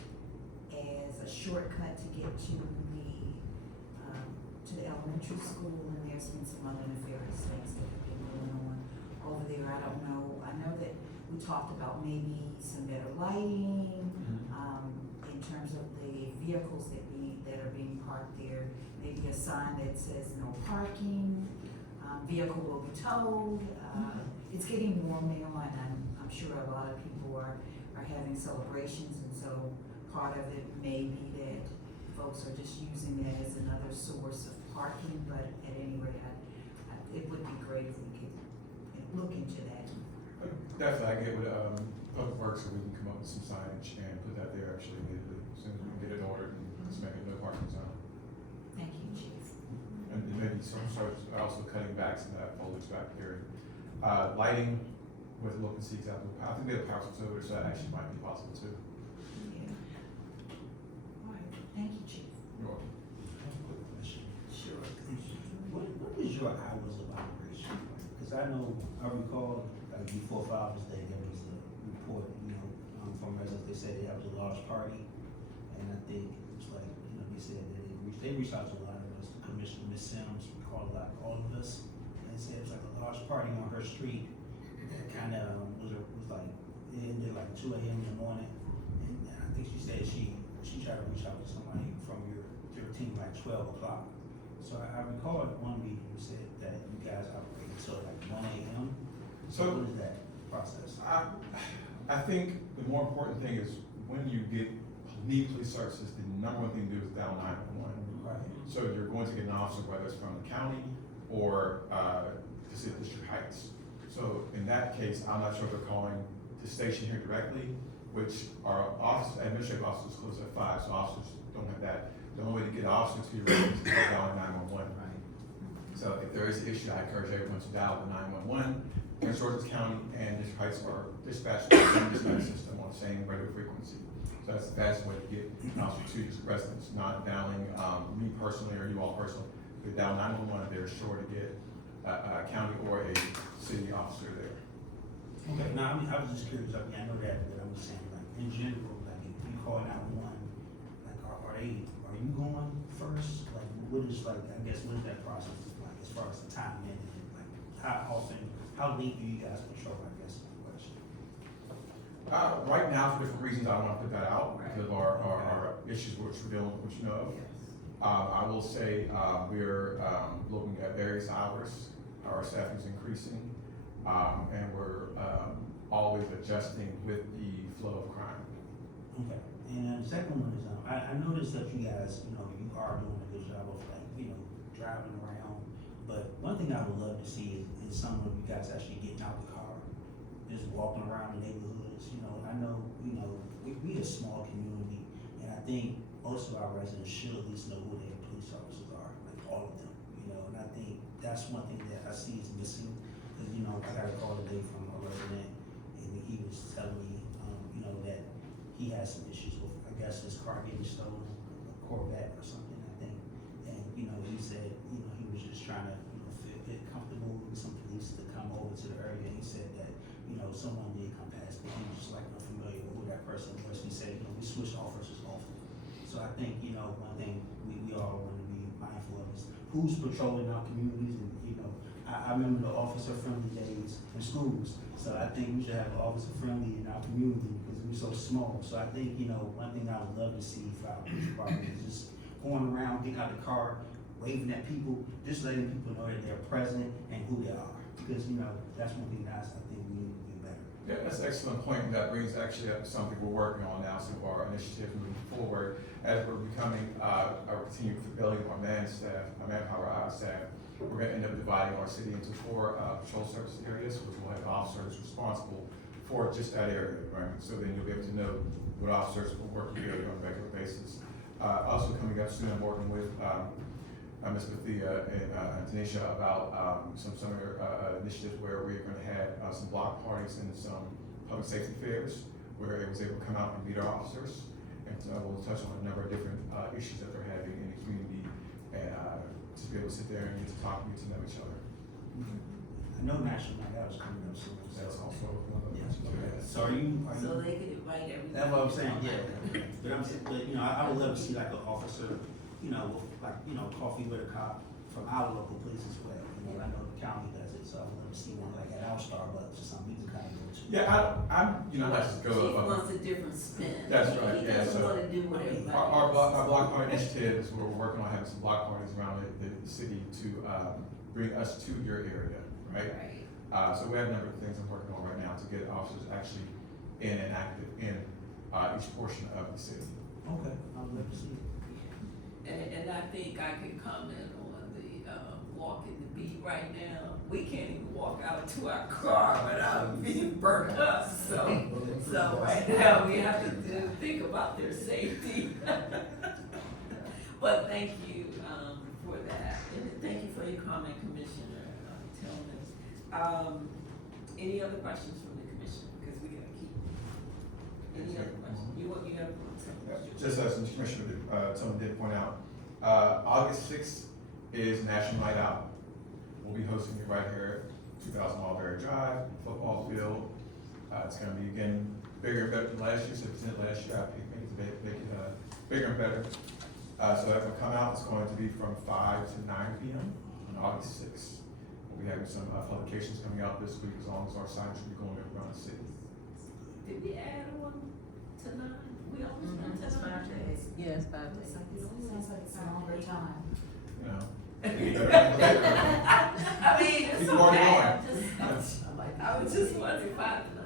as a shortcut to get to the elementary school, and there's been some other nefarious things that have been going on over there. I don't know, I know that we talked about maybe some better lighting, in terms of the vehicles that are being parked there. Maybe a sign that says no parking, vehicle will be towed. It's getting warm now, and I'm sure a lot of people are having celebrations, and so part of it may be that folks are just using that as another source of parking, but at any rate, it would be great if we could look into that. Definitely, I get with, Public Works, so we can come up with some signage and put that there actually immediately, as soon as we can get it ordered and just make it no parking zone. Thank you, Chief. And maybe some sort of, also cutting back some of that foliage back here. Lighting with looking seats out, I think they have power strips over, so that actually might be possible too. Yeah. All right, thank you, Chief. You're welcome. Quick question. Sure. What is your hours of operation? Because I know, I recall, like before Father's Day, there was a report, from residents, they said they had a large party. And I think it's like, they said that they reached out to a lot of us, Commissioner Ms. Sims, called a lot, all of us. And said it was like a large party on her street that kind of was like, it ended like 2 a.m. in the morning. And I think she said she tried to reach out to somebody from your team like 12 o'clock. So I recall at one meeting you said that you guys operate until like 1 a.m. So what is that process? I think the more important thing is when you need police services, the number one thing to do is dial 911. Right. So you're going to get an officer, whether it's from the county or to see District Heights. So in that case, I'm not sure if they're calling the station here directly, which our administrative officers close at 5, so officers don't have that. The only way to get an officer to your residence is to dial 911. Right. So if there is an issue, I encourage everyone to dial the 911. Prince George's County and District Heights are dispatched with the same dispatch system on the same radio frequency. So that's the fastest way to get an officer to your residence, not dialing me personally or you all personally. If you dial 911, they're sure to get a county or a city officer there. Okay, now I was just curious, I know that, but I'm just saying, like, in general, like, if you call 911, like, are you going first? Like, what is, like, I guess, what is that process like, as far as the time management? Like, how late do you guys patrol, I guess, is the question. Right now, for different reasons, I don't want to put that out because of our issues which we're dealing with, which you know of. I will say, we're looking at various hours. Our staffing is increasing, and we're always adjusting with the flow of crime. Okay, and the second one is, I noticed that you guys, you are doing a good job of like, driving around. But one thing I would love to see is some of you guys actually getting out the car, just walking around the neighborhoods. I know, we a small community, and I think most of our residents should at least know who their police officers are, like all of them, and I think that's one thing that I see is missing. Cause I got a call today from a resident, and he was telling me, that he has some issues with, I guess, his car getting stolen, a Corvette or something, I think. And, he said, he was just trying to, get comfortable with some police to come over to the area. He said that, someone did come past, but he was just like unfamiliar with who that person was. He said, we switch officers often. So I think, one thing we all want to be mindful of is who's patrolling our communities, and, I remember the officer-friendly days in schools, so I think we should have an officer-friendly in our community because we're so small. So I think, you know, one thing I would love to see for our police department is just going around, getting out the car, waving at people, just letting people know that they're present and who they are. Because, you know, that's one thing that I think we need to do better. Yeah, that's an excellent point, and that brings actually up something we're working on now, some of our initiatives moving forward. As we're becoming, continue building our manpower staff, we're gonna end up dividing our city into 4 patrol service areas, which will have officers responsible for just that area, right? So then you'll be able to know what officers will work together on a regular basis. Also coming up soon, I'm working with, Ms. Bethia and Tanisha about some summer initiatives where we're gonna have some block parties and some public safety fairs where it was able to come out and meet our officers. And we'll touch on a number of different issues that they're having in the community and just be able to sit there and get to talk, get to know each other. I know National Night Out is coming up soon. That's also one of the Yeah. issues. So are you? So they could invite everybody. That's what I'm saying, yeah. But you know, I would love to see like an officer, you know, with like, you know, coffee with a cop from our local police as well. You know, I know the county does it, so I would love to see one like at our Starbucks or something, we can kind of go to. Yeah, I'm, you know, not just go. Chief wants a different spin. That's right, He yeah, doesn't so wanna do what everybody Our else. block party initiative is we're working on having some block parties around the city to bring us to your area, right? Right. So we have a number of things I'm working on right now to get officers actually in and active in each portion of the city. Okay, I would love to see it. And I think I could comment on the, walking the beat right now. We can't even walk out to our car without being burnt up, so right now we have to think about their safety. But thank you, for that, and thank you for your comment, Commissioner Tillman. Any other questions from the commission, because we gotta keep, any other questions? You have something? Just as Commissioner Tillman did point out, August 6th is National Night Out. We'll be hosting it right here at 2000 Mulberry Drive, football field. It's gonna be again bigger and better than last year, 6% last year, I think make it bigger and better. So that will come out, it's going to be from 5 to 9 p.m. on August 6th. We'll be having some publications coming out this week, as long as our signage will be going around the city. Did we add one to 9? We always went to 9 days. Yes, 5 days. Sounds like it's a longer time. You know. I mean, it's People already okay. going. I was just wondering 5 to 9.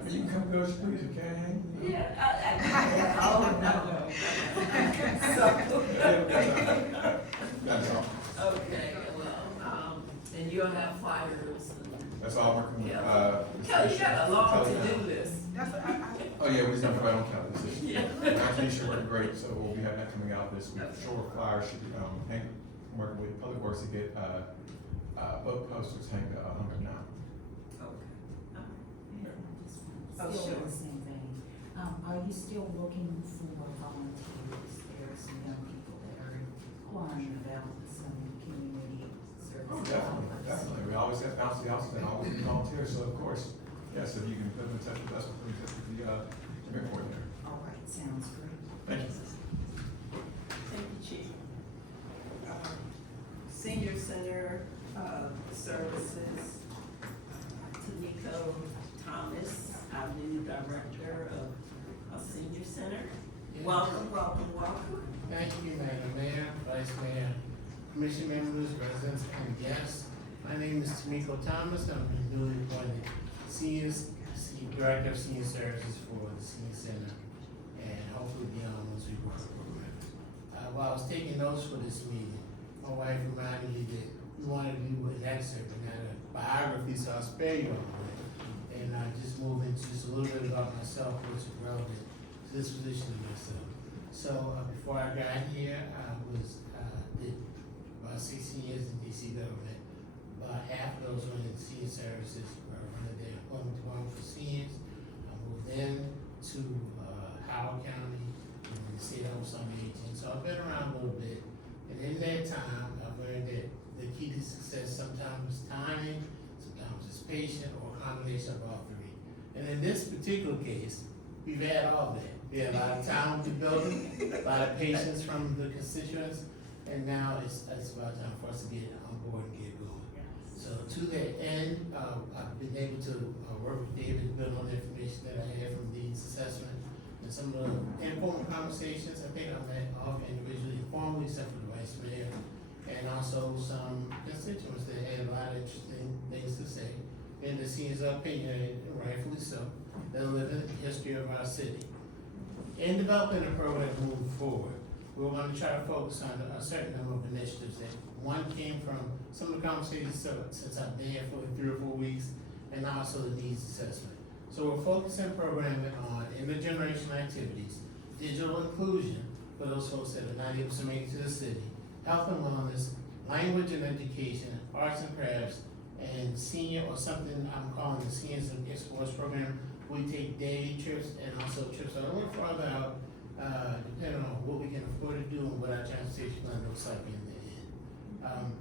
I mean, you can come go to please, you can't hang. Yeah, oh, no. So, That's all. okay, well, and you'll have flyers and. That's all I'm working with. Kelly, you got a long to-do list. That's what Oh, yeah, we just don't provide on calendar this Yeah. Actually, should work great, so we'll be having that coming out this week. Shore flyers should be, working with Public Works to get, boat posters hanged hung up now. Oh, sure. The same thing. Are you still looking for volunteers? There are some young people that are inquiring about some community Oh, service. definitely. We always have bouncy houses and always need volunteers, so of course, yes, if you can put them in touch with us, we'll put them in touch with the, event coordinator. All right, sounds great. Thank you. Thank you, Chief. Senior Center, Services, Tamiko Thomas, our new Director of Senior Center. Welcome, welcome, welcome. Thank you, Madam Mayor, Vice Mayor, Commission members, residents, and guests. My name is Tamiko Thomas. I'm the newly appointed Director of Senior Services for the Senior Center, and hopefully beyond once we work program. While I was taking notes for this meeting, my wife reminded me that we wanted to do an excerpt and not a biography, so I'll spare you all of it. And just move into just a little bit about myself, which is relevant to this position of myself. So before I got here, I did about 16 years in DC government. About half of those were in senior services, where I running the employment department for seniors. I moved in to Howard County, in the state office on aging. So I've been around a little bit. And in that time, I've learned that the key to success sometimes is timing, sometimes it's patient, or a combination of all three. And in this particular case, we've had all that. We had a lot of time with the building, a lot of patience from the constituents, and now it's about time for us to get on board and get going. So to that end, I've been able to work with David to build on the information that I had from Dean's assessment. And some of the informal conversations, I think I met all individually formally, except for the vice mayor. And also some constituents that had a lot of interesting things to say. And the seniors are opinionated, and rightfully so, that live in the history of our city. In developing the program moving forward, we're going to try to focus on a certain number of initiatives. That one came from some of the conversations since I've been here for 3 or 4 weeks, and also the needs assessment. So we're focusing programming on intergenerational activities, digital inclusion for those folks that are not able to make it to the city, health and wellness, language and education, arts and crafts, and senior, or something I'm calling the Seniors and Explorers program. We take day trips and also trips a little farther out, depending on what we can afford to do and what our transportation plan looks like in the end.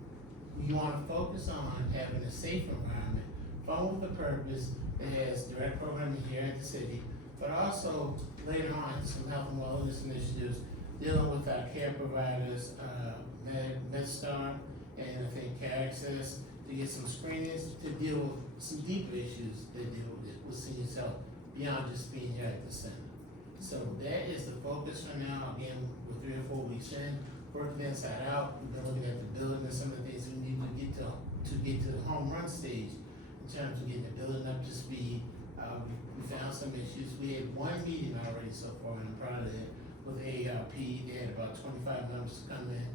We want to focus on having a safe environment, fun with a purpose that has direct programming here in the city, but also later on some health and wellness initiatives dealing with our care providers, MedStar, and I think Care Access, to get some screenings to deal with some deeper issues that deal with seniors' health beyond just being here at the center. So that is the focus for now. Again, we're 3 or 4 weeks in, working inside out. We've been looking at the building and some of the things we need to get to the home run stage in terms of getting the building up to speed. We found some issues. We had one meeting already so far, and I'm proud of that, with AARP. They had about 25 members come in,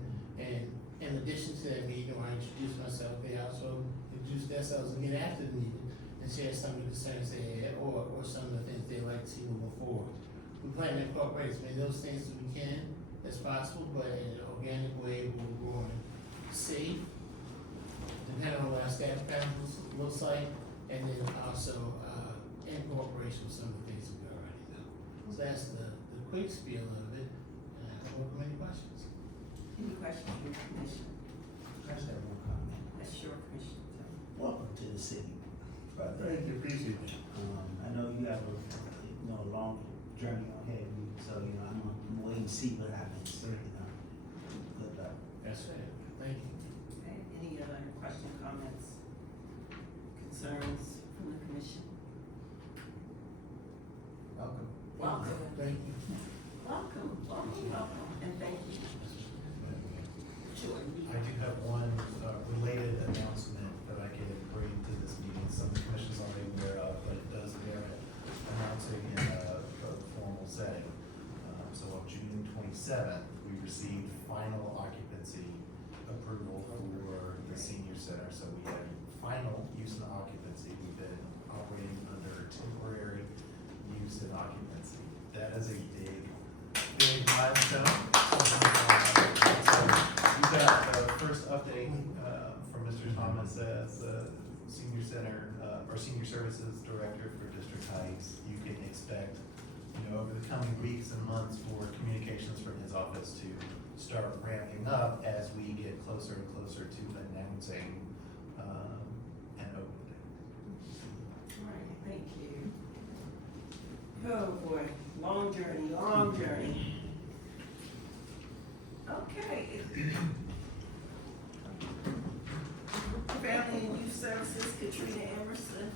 and in addition to that meeting where I introduced myself, they also introduced themselves again after the meeting and shared some of the concerns they had or some of the things they'd like to see moving forward. We plan to incorporate as many of those things as we can as possible, but in an organic way, we're going safe, depending on what our staff panels looks like, and then also incorporation of some of the things that we already know. So that's the quick spiel of it, and I welcome any questions. Any questions from the commission? I just have one comment. That's your commission. Welcome to the city, brother. Thank you, appreciate it. I know you have a long journey ahead of you, so I'm gonna wait and see what happens. Good luck. That's it. Thank you. Okay, any other questions, comments, concerns from the commission? Welcome. Welcome. Thank you. Welcome, and thank you. Sure. I do have one related announcement that I can bring to this meeting, some of the commission's already aware of, but it does merit announcing in a formal setting. So on June 27th, we received final occupancy approval for the senior center. So we have final use and occupancy. We've been operating under temporary use and occupancy. That is a big milestone. So we got the first update from Mr. Thomas as the senior center or senior services director for District Heights. You can expect, over the coming weeks and months for communications from his office to start ramping up as we get closer and closer to announcing an opening. All right, thank you. Oh, boy, long journey. Okay. Family and Youth Services, Katrina Emerson.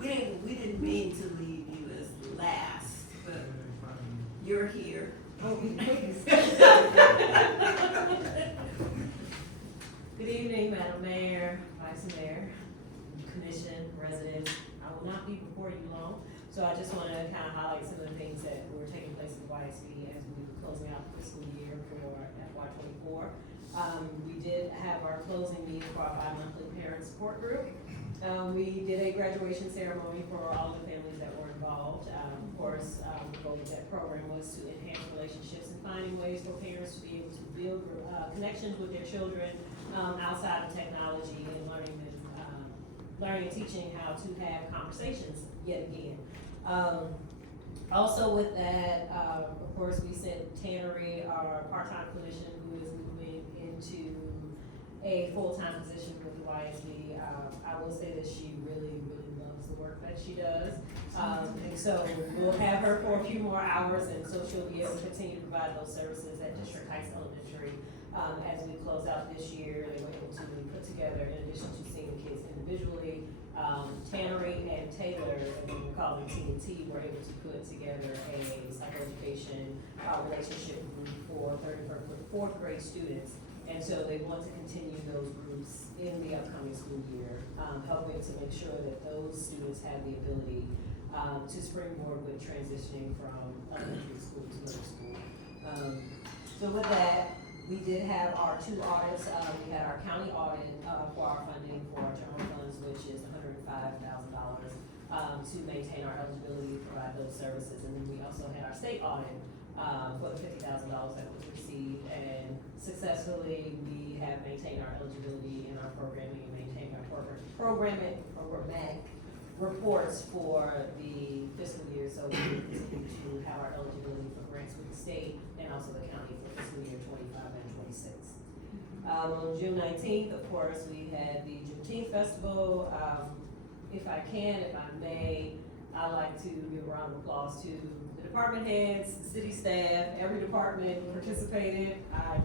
We didn't mean to leave you as last, but you're here. Oh, Good evening, Madam Mayor, Vice Mayor, Commission, residents. I will not be before you long, so I just want to kind of highlight some of the things that were taking place in YSB as we were closing out the fiscal year for FY24. We did have our closing meeting for our bi-monthly parent support group. We did a graduation ceremony for all the families that were involved. Of course, the goal of that program was to enhance relationships and finding ways for parents to be able to build connections with their children outside of technology and learning and teaching how to have conversations yet again. Also with that, of course, we sent Tannery, our part-time clinician who is moving into a full-time position with the YSB. I will say that she really loves the work that she does. And so we'll have her for a few more hours, and so she'll be able to continue to provide those services at District Heights Elementary. As we close out this year, they were able to put together, in addition to seeing the kids individually, Tannery and Taylor, and then we're calling TNT, were able to put together a psychoeducation relationship group for third and fourth grade students. And so they want to continue those groups in the upcoming school year, helping to make sure that those students have the ability to springboard with transitioning from elementary school to middle school. So with that, we did have our 2 audits. We had our county audit for our funding for our general funds, which is $105,000 to maintain our eligibility to provide those services. And then we also had our state audit for the $50,000 that was received. And successfully, we have maintained our eligibility in our programming and maintained our programmatic reports for the fiscal year. So we continue to have our eligibility for grants with the state and also the county for fiscal year 25 and 26. On June 19th, of course, we had the Juneteenth Festival. If I may, I'd like to give a round of applause to the department heads, the city staff, every department participated. I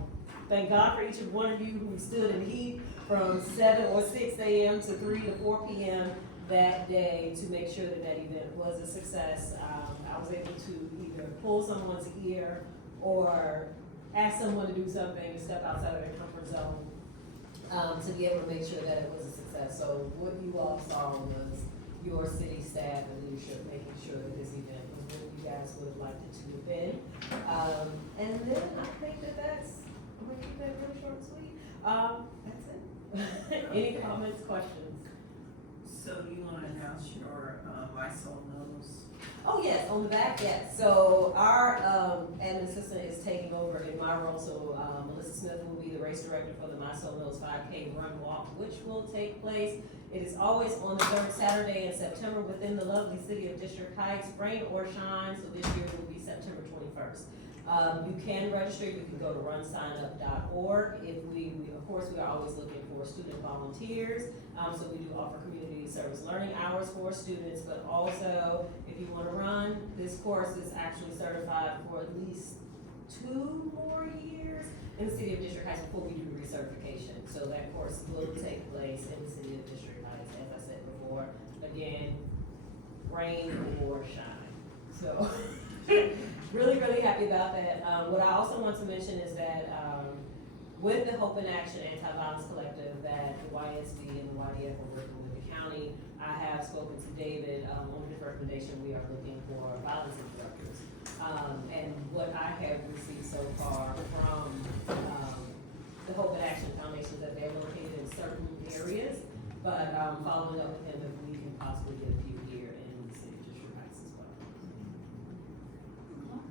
thank God for each and one of you who stood in heat from 7 or 6 a.m. to 3 to 4 p.m. that day to make sure that that event was a success. I was able to either pull someone's ear or ask someone to do something to step outside of their comfort zone to be able to make sure that it was a success. So what you all saw was your city staff and leadership making sure that this event was what you guys would have liked it to have been. And then I think that's, I'm gonna keep that real short and sweet. That's it. Any comments, questions? So you wanna announce your, My Soul Knows? Oh, yes, on the back, yes. So our admin assistant is taking over in my role, so Melissa Smith will be the race director for the My Soul Knows 5K Run Walk, which will take place. It is always on the 3rd Saturday in September within the lovely city of District Heights, rain or shine, so this year will be September 21st. You can register, you can go to runsignup.org. Of course, we are always looking for student volunteers. So we do offer community service learning hours for students, but also if you want to run, this course is actually certified for at least 2 more years in the city of District Heights before we do recertification. So that course will take place in the city of District Heights, as I said before. Again, rain or shine. So really, really happy about that. What I also want to mention is that with the Hope in Action Anti-Violence Collective that the YSB and the YDF are working with the county, I have spoken to David on the recommendation we are looking for violence interrupters. And what I have received so far from the Hope in Action Foundation is that they're located in certain areas, but following up with him if we can possibly get a few here in the city of District Heights as well.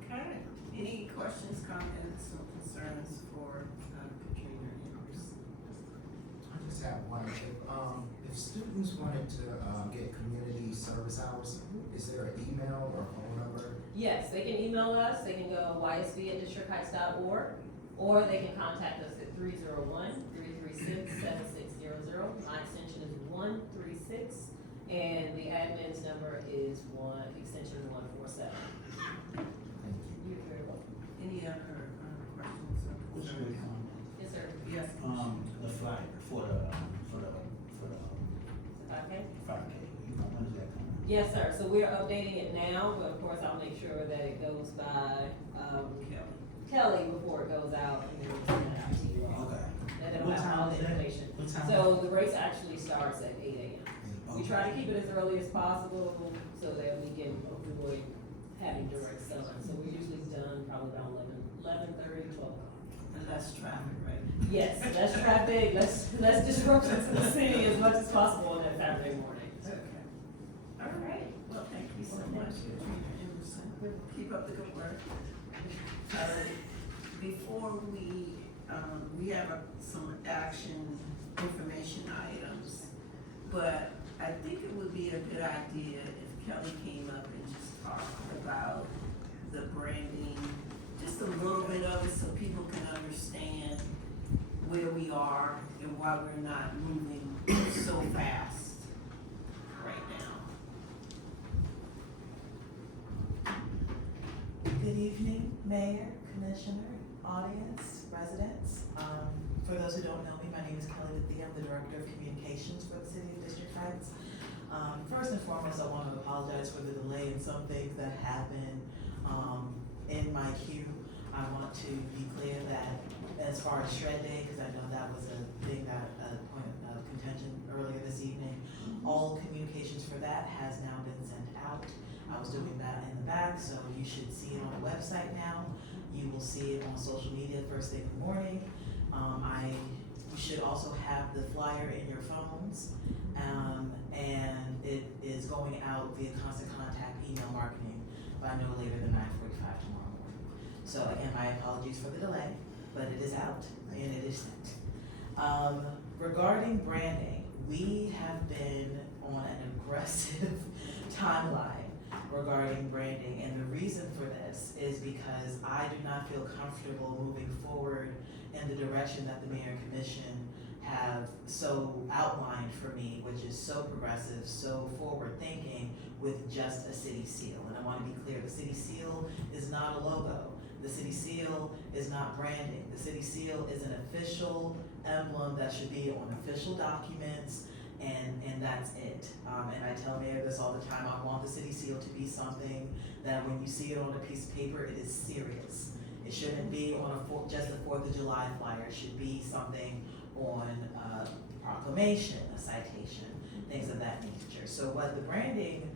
Okay. Any questions, comments, or concerns for Katrina Andrews? I just have one. If students wanted to get community service hours, is there an email or phone number? Yes, they can email us, they can go ysb@districtheights.org, or they can contact us at 301-336-7600. My extension is 136, and the admin's number is extension 147. You're very welcome. Any other questions or What's concerns? your comment? Yes, sir. Yes. The flyer for the Okay. 5K, when is that coming? Yes, sir. So we're updating it now, but of course I'll make sure that it goes by Kelly before it goes out, and then we'll send it out to you all. Okay. And then we'll What have time all is the that? information. What time? So the race actually starts at 8 a.m. We try to keep it as early as possible so that we can avoid having direct selling. So we're usually done probably around 11:30, 12 o'clock. And less traffic, right? Yes, less traffic, less disruption to the city as much as possible on that Saturday morning. Okay. All right. Well, thank you so much, Katrina Emerson. Keep up the good work. Before we have some action information items, but I think it would be a good idea if Kelly came up and just talked about the branding, just a little bit of it so people can understand where we are and why we're not moving so fast right now. Good evening, Mayor, Commissioner, audience, residents. For those who don't know me, my name is Kelly Bethea. I'm the Director of Communications for the City of District Heights. First and foremost, I want to apologize for the delay in some things that happened in my queue. I want to be clear that as far as Shred Day, because I know that was a thing that, a point of contention earlier this evening, all communications for that has now been sent out. I was doing that in the back, so you should see it on the website now. You will see it on social media first thing in the morning. You should also have the flyer in your phones, and it is going out via constant contact email marketing by no later than 9:45 tomorrow morning. So again, my apologies for the delay, but it is out and it is sent. Regarding branding, we have been on an aggressive timeline regarding branding, and the reason for this is because I do not feel comfortable moving forward in the direction that the mayor and commission have so outlined for me, which is so progressive, so forward thinking, with just a city seal. And I want to be clear, the city seal is not a logo. The city seal is not branding. The city seal is an official emblem that should be on official documents, and that's it. And I tell Mayor this all the time, I want the city seal to be something that when you see it on a piece of paper, it is serious. It shouldn't be on just a 4th of July flyer. It should be something on a proclamation, a citation, things of that nature. So what the branding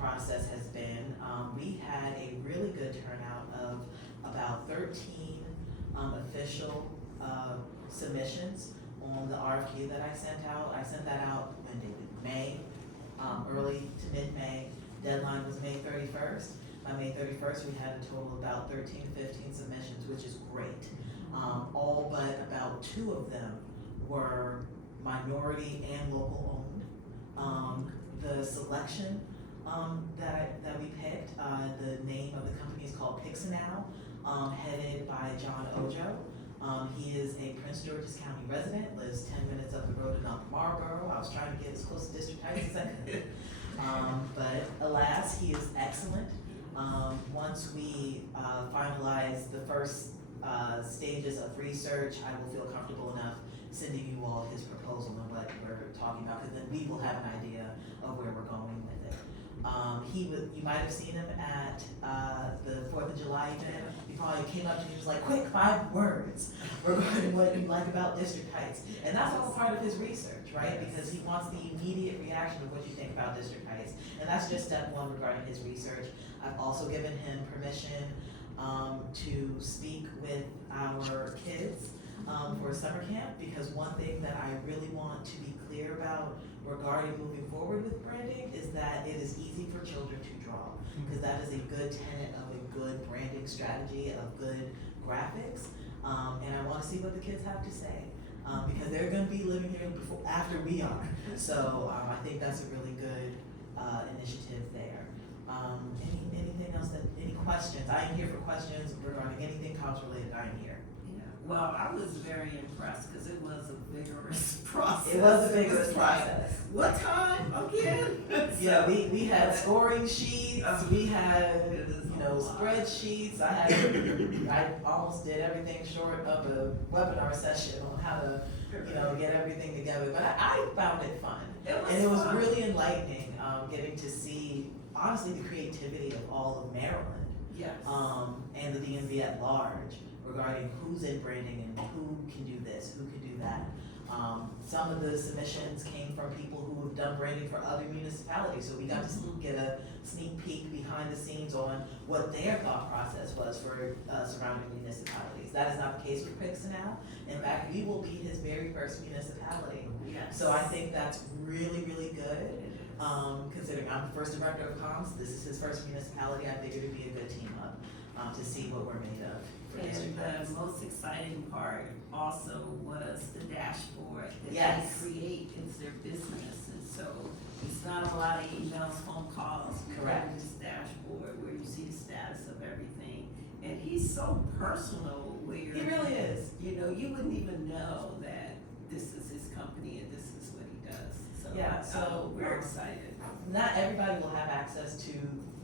process has been, we had a really good turnout of about 13 official submissions on the RFQ that I sent out. I sent that out when did it? May, early to mid-May. Deadline was May 31st. By May 31st, we had a total of about 13 to 15 submissions, which is great. All but about 2 of them were minority and local owned. The selection that we picked, the name of the company is called Pixanow, headed by John Ojo. He is a Prince George's County resident, lives 10 minutes up the road in Upper Marlboro. I was trying to get as close to District Heights as I could. But alas, he is excellent. Once we finalize the first stages of research, I will feel comfortable enough sending you all his proposal and what we're talking about, because then we will have an idea of where we're going with it. You might have seen him at the 4th of July event. He probably came up to me and was like, quick, 5 words regarding what you like about District Heights. And that's all part of his research, right? Because he wants the immediate reaction of what you think about District Heights. And that's just step 1 regarding his research. I've also given him permission to speak with our kids for summer camp, because one thing that I really want to be clear about regarding moving forward with branding is that it is easy for children to draw, because that is a good tenet of a good branding strategy, of good graphics, and I want to see what the kids have to say, because they're going to be living here after we are. So I think that's a really good initiative there. Anything else any questions? I am here for questions regarding anything cops related. I am here. Yeah, well, I was very impressed because it was a vigorous process. It was a vigorous process. What time again? Yeah, we had scoring sheets, we had, spreadsheets. I almost did everything short of a webinar session on how to, get everything together. But I found it fun. It was fun. really enlightening, getting to see, honestly, the creativity of all of Maryland. Yes. And the DMV at large regarding who's in branding and who can do this, who can do that. Some of the submissions came from people who have done branding for other municipalities, so we got to get a sneak peek behind the scenes on what their thought process was for surrounding municipalities. That is not the case with Pixanow. In fact, we will be his very first municipality. Yes. So I think that's really, really good. Considering I'm the first director of comms, this is his first municipality, I figured it'd be a good team up to see what we're made of. And the most exciting part also was the dashboard that Yes. they create is their business, and so it's not a lot of emails, phone calls. We have Correct. this dashboard where you see the status of everything, and he's so personal where He really is. you wouldn't even know that this is his company and this is what he does. So Yeah, so, we're excited. Not everybody will have access to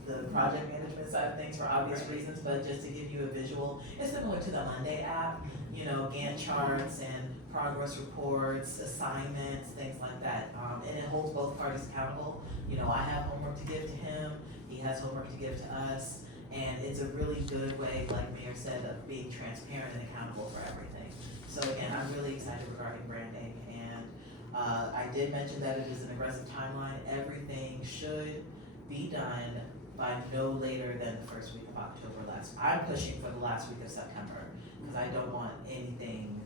the project management side of things for obvious Right. reasons, but just to give you a visual, it's similar to the Monday app, you know, Gantt charts and progress reports, assignments, things like that. And it holds both parties accountable. You know, I have homework to give to him, he has homework to give to us, and it's a really good way, like Mayor said, of being transparent and accountable for everything. So again, I'm really excited regarding branding, and I did mention that it is an aggressive timeline. Everything should be done by no later than the first week of October. I'm pushing for the last week of September, because I don't want anything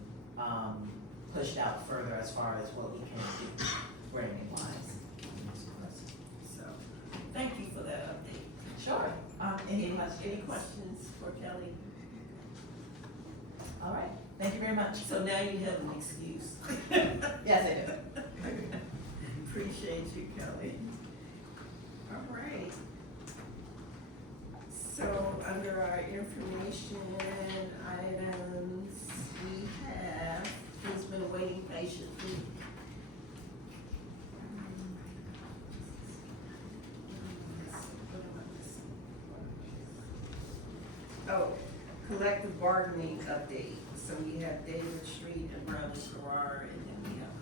pushed out further as far as what we can do branding wise. So, thank you for that update. Sure. Any questions? Any questions for Kelly? All right, thank you very much. So now you have an excuse. Yes, I do. Appreciate you, Kelly. All right. So under our information items, we have, who's been waiting patiently? Oh, collective bargaining update. So we have David Street and Brothers Farrar, and then we have.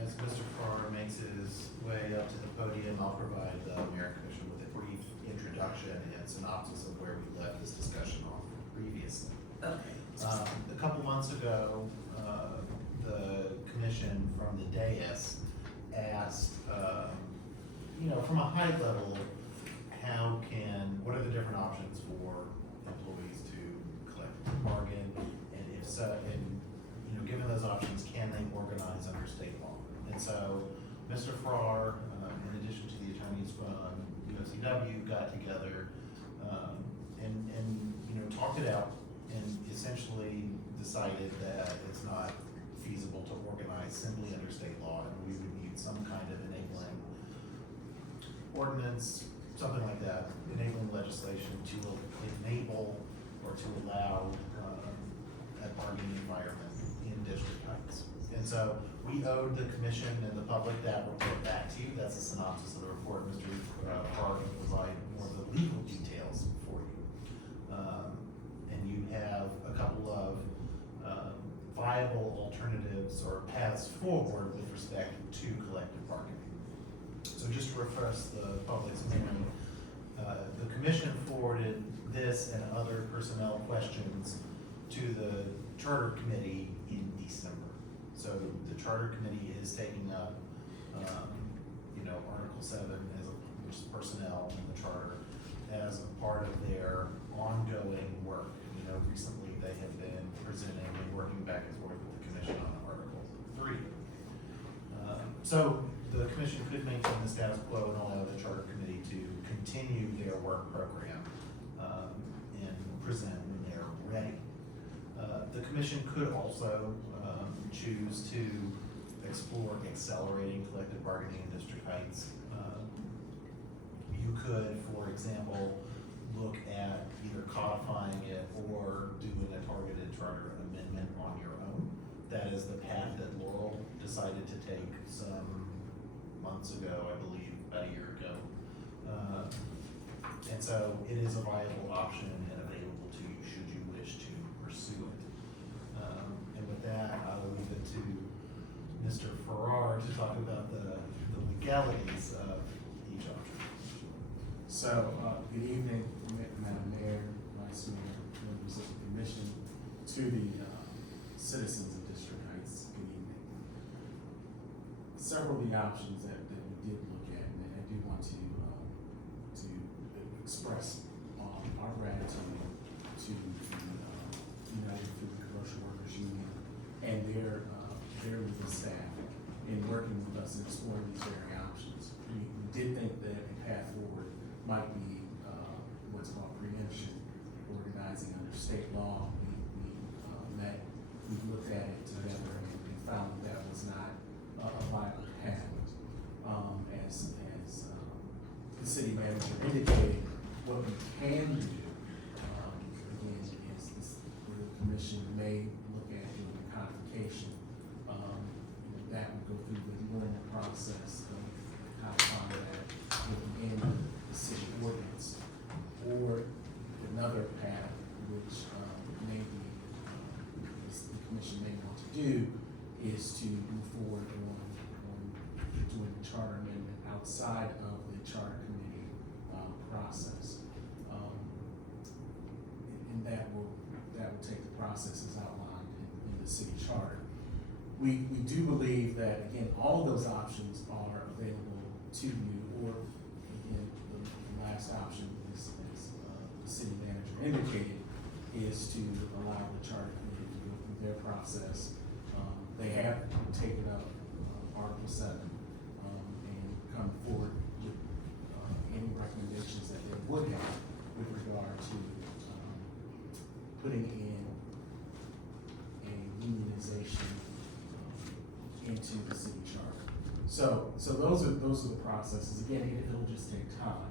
As Mr. Farrar makes his way up to the podium, I'll provide the Mayor and Commission with a brief introduction and synopsis of where we left this discussion off previously. Okay. A couple months ago, the commission from the dais asked, you know, from a high level, what are the different options for employees to collect bargain? And if so, and, you know, given those options, can they organize under state law? And so, Mr. Farrar, in addition to the attorneys from UFCW, got together, and, you know, talked it out and essentially decided that it's not feasible to organize simply under state law, and we would need some kind of enabling ordinance, something like that, enabling legislation to enable or to allow a bargaining environment in District Heights. And so we owed the commission and the public that report back to you. That's a synopsis of the report. Mr. Farrar will provide more of the legal details for you. And you have a couple of viable alternatives or paths forward with respect to collective bargaining. So just to refresh the public's memory, the commission forwarded this and other personnel questions to the charter committee in December. So the charter committee is taking up, you know, Article 7 as which is personnel in the charter as a part of their ongoing work. You know, recently they have been presenting and working back and forth with the commission on Article 3. So the commission could maintain the status quo and allow the charter committee to continue their work program and present when they're ready. The commission could also choose to explore accelerating collective bargaining in District Heights. You could, for example, look at either codifying it or doing a targeted charter amendment on your own. That is the path that Laurel decided to take some months ago, I believe, about a year ago. And so it is a viable option and available to you should you wish to pursue it. And with that, I will leave it to Mr. Farrar to talk about the legalities of each option. So, good evening, Madam Mayor, Vice Mayor, members of the commission, to the citizens of District Heights, good evening. Several of the options that we did look at, and I do want to express our gratitude to the United Food and Commercial Workers Union and their legal staff in working with us and exploring these very options. We did think that a path forward might be what's called preemption, organizing under state law. We looked at it together and found that was not a viable path. As the city manager indicated, what we can do, again, is the commission may look at doing a codification. That would go through the normal process of codifying that with the end of which, maybe, the commission may want to do, is to move forward on doing a charter amendment outside of the charter committee, process. And that will take the process as outlined in the city charter. We do believe that, again, all of those options are available to you, or, again, the last option is, the city manager indicated, is to allow the charter committee to go through their process. They have taken up, Article 7, and come forward with, any recommendations that they would have with regard to, putting in a unionization, into the city charter. So those are the processes. Again, it'll just take time.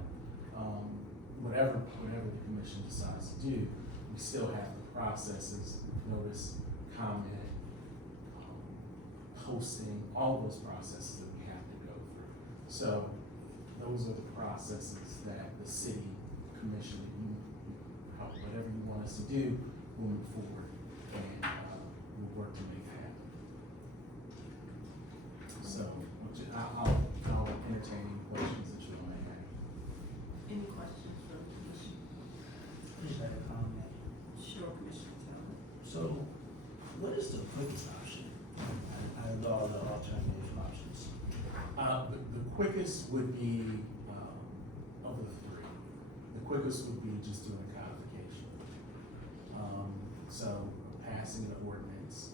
Whatever the commission decides to do, we still have the processes, notice, comment, posting, all those processes that we have to go through. So those are the processes that the city commission, whatever you want us to do, we'll move forward and, we'll work to make that happen. So, I'll entertain any questions that you might have. Any questions from the commission? Please have a comment. Sure, Commissioner Taylor. So, what is the quickest option out of all the alternative options? The quickest would be, of the three, the quickest would be just doing codification. So passing an ordinance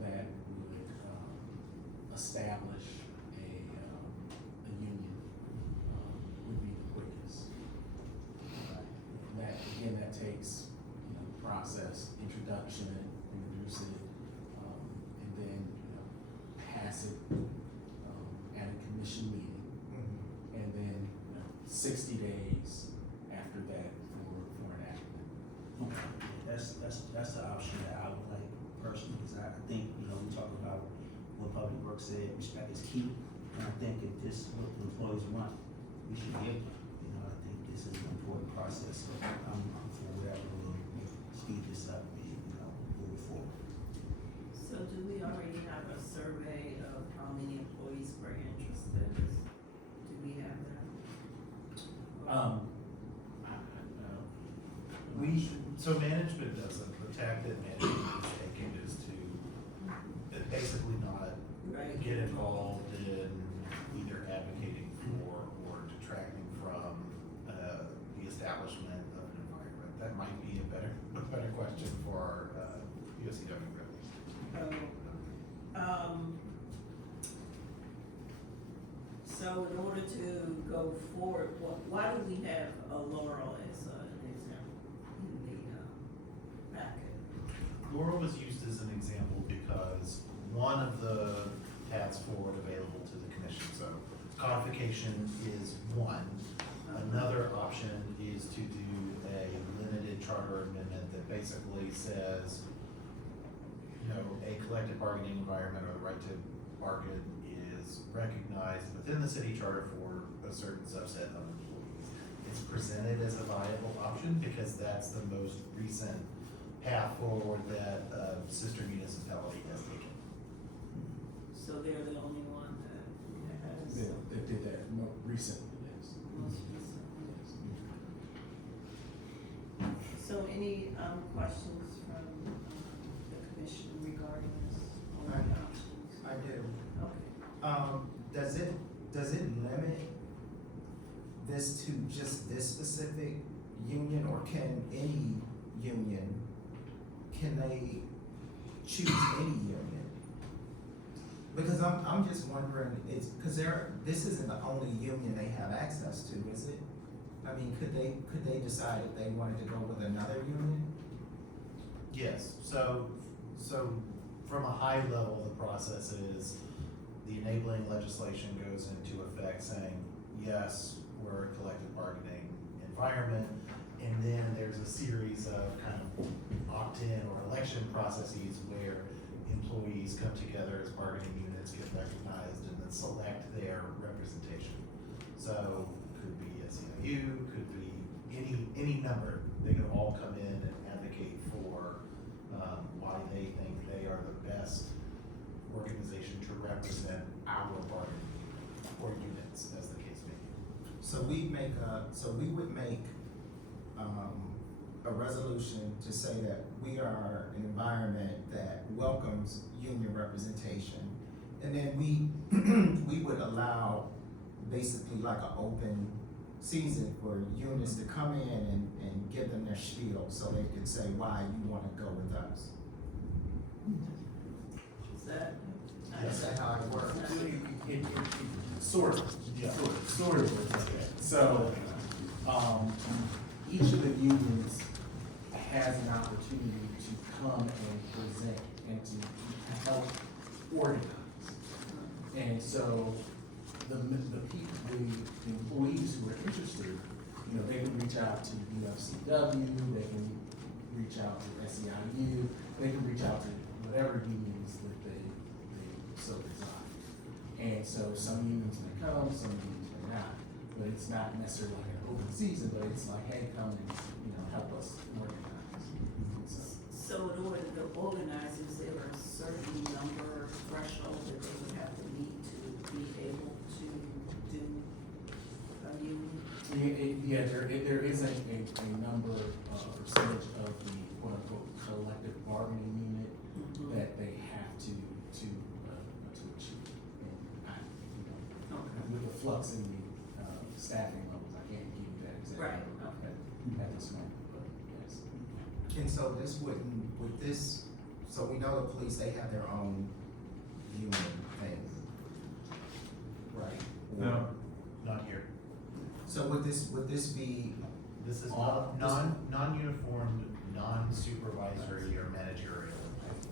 that would, establish a union, would be the quickest. That takes, process, introduction, introduce it, and then, pass it, at a commission meeting. And then, 60 days after that for enactment. Okay, that's the option that I would like personally, because I think, we talk about what Public Works said, respect is key. And I think if this is what the employees want, we should give them. I think this is an important process, so I'm for whatever will speed this up and, move it forward. So do we already have a survey of how many employees were interested? Do we have that? So management doesn't, the tack that management is taking is to basically not Right. get involved in either advocating for or detracting from, the establishment of an environment. That might be a better question for our, USCW really. So in order to go forward, why do we have Laurel as an example in the packet? Laurel was used as an example because one of the paths forward available to the commission, so codification is one. Another option is to do a limited charter amendment that basically says, a collective bargaining environment or the right to bargain is recognized within the city charter for a certain subset of employees. It's presented as a viable option because that's the most recent path forward that a sister municipality has taken. So they're the only one that has That did that more recently, yes. most recently. So any, questions from, the commission regarding this, on the options? I do. Okay. Does it limit this to just this specific union, or can any union, can they choose any union? Because I'm just wondering, this isn't the only union they have access to, is it? I mean, could they decide if they wanted to go with another union? Yes, so from a high level, the process is the enabling legislation goes into effect saying, yes, we're a collective bargaining environment. And then there's a series of kind of opt-in or election processes where employees come together as bargaining units, get recognized, and then select their representation. So could be SEIU, could be any number. They could all come in and advocate advocate for, why they think they are the best organization to represent our bargaining unit, or units, as the case may be. So we would make, a resolution to say that we are an environment that welcomes union representation. And then we would allow basically like an open season for unions to come in and give them their spiel, so they could say why you wanna go with us. Is that? Is that how it works? Sort of, yeah, sort of works like that. So, each of the unions has an opportunity to come and present and to help organize. And so, the people, the employees who are interested, you know, they can reach out to UFCW, they can reach out to SEIU, they can reach out to whatever unions that they so desire. And so some unions may come, some unions may not, but it's not necessarily like an open season, but it's like, hey, come and, you know, help us organize. So in order to organize, is there a certain number threshold that they would have to meet to be able to do a union? Yeah, there is a number, percentage of the quote unquote collective bargaining unit that they have to achieve. And I, you know, with the flux in the, staffing levels, I can't give you that exact Right, number at this moment, but yes. And so this so we know the police, they have their own union thing. Right? No, not here. So would this be, This is All- non-uniformed, non-supervisory or managerial.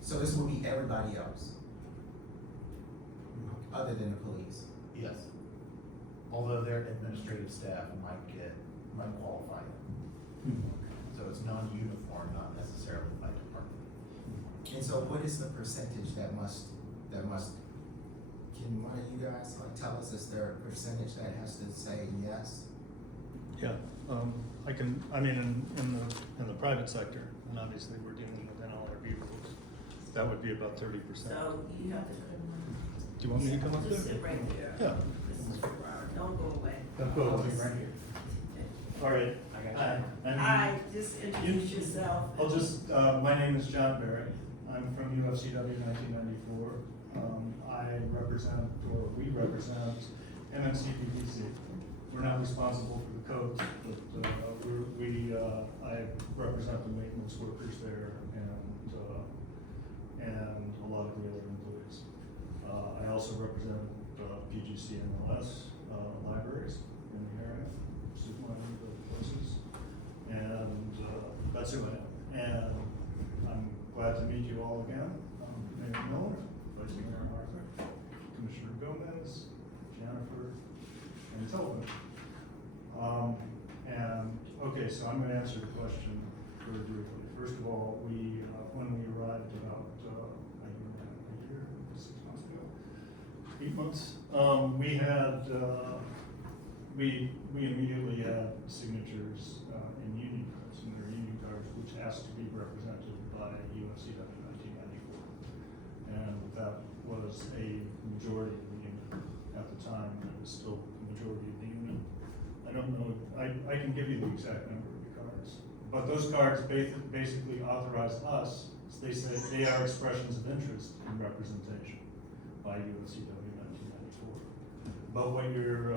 so this would be everybody else? Other than the police? Yes. Although their administrative staff might qualify. So it's non-uniform, not necessarily by department. And so what is the percentage that must, can one of you guys like tell us, is there a percentage that has to say yes? Yeah, in the private sector, and obviously we're dealing with NLRB rules, that would be about 30%. So you have to come. Do you want me to come up there? Just sit right there. Yeah. Mrs. Ferrara, don't go away. Don't go away. Right here. All right. Hi. Hi, just introduce yourself. I'll just, my name is John Barrett. I'm from UFCW 1994. We represent MNCPDC. We're not responsible for the codes, but I represent the maintenance workers there and a lot of the other employees. I also represent PGC MLS libraries in the area, supermarket places, and that's who I am. And I'm glad to meet you all again. Mayor Miller, Vice Mayor Arthur, Commissioner Gomez, Jennifer, and Tobin. Okay, so I'm going to answer the question very briefly. First of all, when we arrived about a year, 6 months ago, 8 months, we immediately had signatures in union cards, and their union cards, which has to be represented by UFCW 1994. And that was a majority of the union at the time, and it was still a majority of the union. I don't know, I can give you the exact number of the cards, but those cards basically authorize us, they say they are expressions of interest in representation by UFCW 1994. But what you're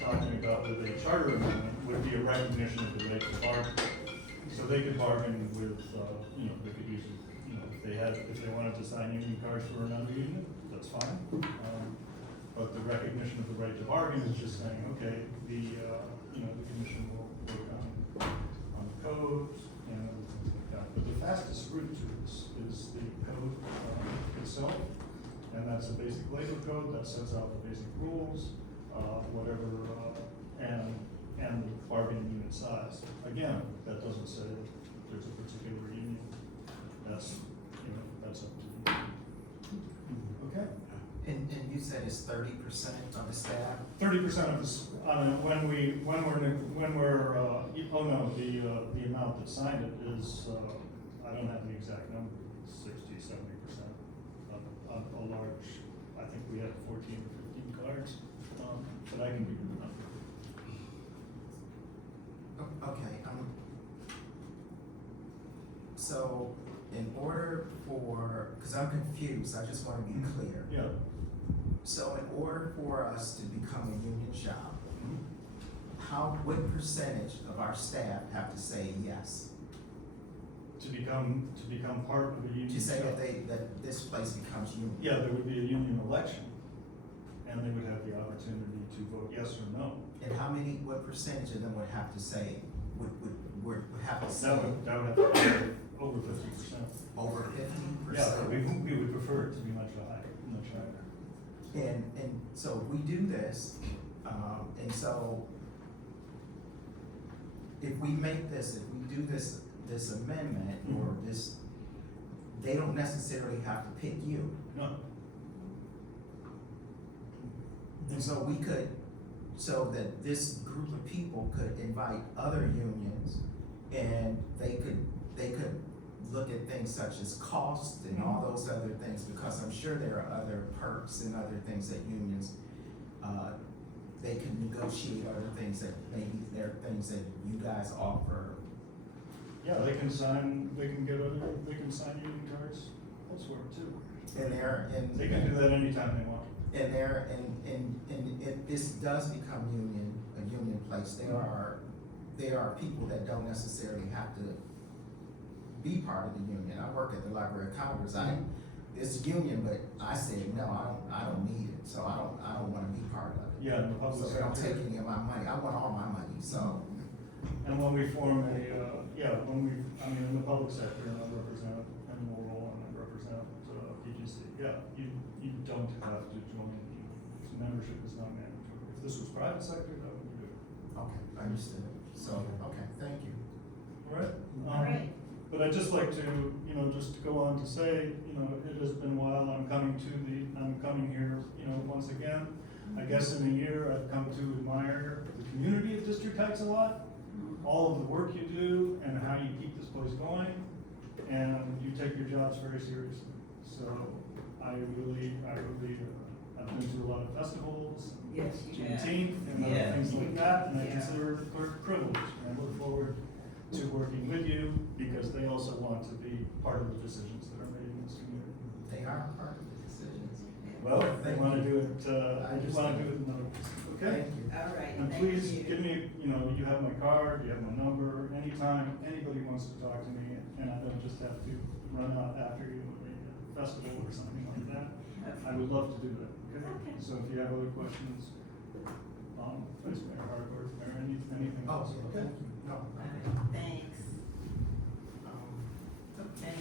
talking about with a charter amendment would be a recognition of the right to bargain. So they could bargain with, they could use, if they wanted to sign union cards for another union, that's fine. But the recognition of the right to bargain is just saying, okay, the commission will work on the codes and other things like that. But the fastest route to this is the code itself, and that's a basic labor code that sets out the basic rules, and the bargaining unit size. Again, that doesn't say that there's a particular union. That's up to you. Okay. And you said it's 30% of the staff? 30% of this, the amount that signed it is I don't have the exact number, 60-70%. A large, I think we had 14 or 15 cards, but I can give you the number. Okay, so in order for, because I'm confused, I just want to be clear. Yeah. So in order for us to become a union shop, what percentage of our staff have to say yes? To become part of a union. To say shop. that this place becomes union? Yeah, there would be a union election, and they would have the opportunity to vote yes or no. And what percentage of them would have to say, would have to say? That would have to be over 50%. Over 50%? Yeah, but we would prefer it to be much higher. And so we do this, and so if we do this amendment or this, they don't necessarily have to pick you. No. And so so that this group of people could invite other unions and they could look at things such as cost and all those other things, because I'm sure there are other perks and other things that unions, they can negotiate other things that maybe there are things that you guys offer. Yeah, they can sign union cards elsewhere too. And They can do that anytime they want. And if this does become a union place, there are people that don't necessarily have to be part of the union. I work at the Library of Congress. It's union, but I said, no, I don't need it, so I don't wanna be part of it. Yeah, in the public So they don't sector. take any of my money. I want all my money, so. And when we form in the public sector, and I represent Enroll and I represent PGC, you don't have to join the union. Membership is not mandatory. If this was private sector, that would be good. Okay, understood. So, okay, thank you. All right? All right. But I'd just like to, just to go on to say, it has been a while, I'm coming here, once again. I guess in a year, I've come to admire the community of District Heights a lot, all of the work you do and how you keep this place going, and you take your jobs very seriously. So I've been to a lot of festivals, Yes, you have. Juneteenth, and other Yeah. things like that, and I Yeah. consider it a privilege, and I look forward to working with you, because they also want to be part of the decisions that are made in this community. They are part of the decisions. Well, they wanna do it, I they just wanna do it in other ways, okay? Thank you. All right, And thank please you. give me, you have my card, you have my number, anytime anybody wants to talk to me, and I don't just have to run out after you at a festival or something like that, I would love to do that, okay? Okay. So if you have other questions, Vice Mayor Harcourt, or anything Oh, else, okay? thank you. No. All right, thanks. Okay,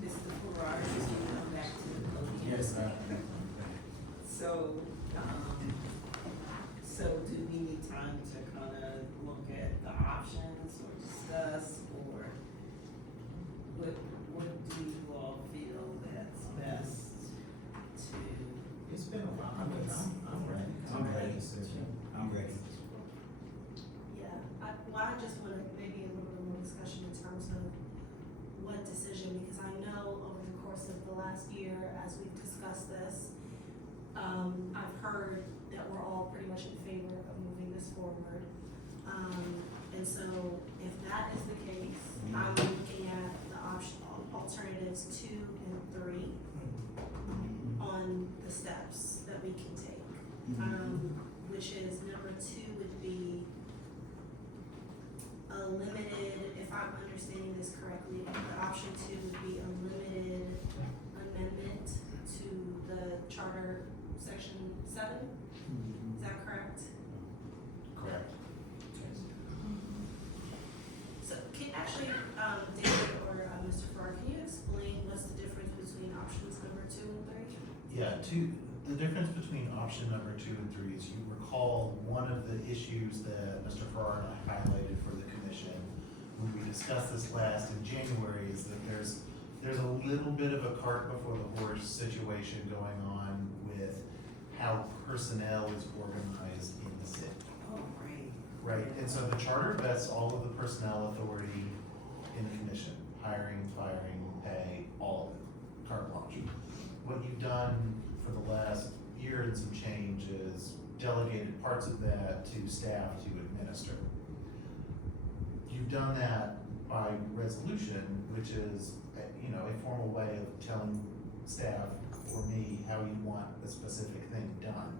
Mr. Farrar, you come back to the podium. Yes, ma'am. So do we need time to kind of look at the options or discuss, or what do you all feel that's best to? It's been a while. I'm ready. I'm ready. I'm ready. Yeah, I just wanna maybe a little bit more discussion in terms of what decision, because I know over the course of the last year, as we've discussed this, I've heard that we're all pretty much in favor of moving this forward. And so if that is the case, I'm looking at the alternatives 2 and 3 on the steps that we can take. Which is number 2 would be a limited, if I'm understanding this correctly, the option 2 would be a limited amendment to the charter section 7, is that correct? Correct. So can David or Mr. Farrar, can you explain what's the difference between options number 2 and 3? Yeah, the difference between option number 2 and 3 is, you recall, one of the issues that Mr. Farrar and I highlighted for the commission when we discussed this last in January is that there's a little bit of a cart before the horse situation going on with how personnel is organized in the city. Oh, right. Right, and so the charter vests all of the personnel authority in the commission, hiring, firing, pay, all of it, carte blanche. What you've done for the last year and some change is delegated parts of that to staff to administer. You've done that by resolution, which is, a formal way of telling staff or me how you want a specific thing done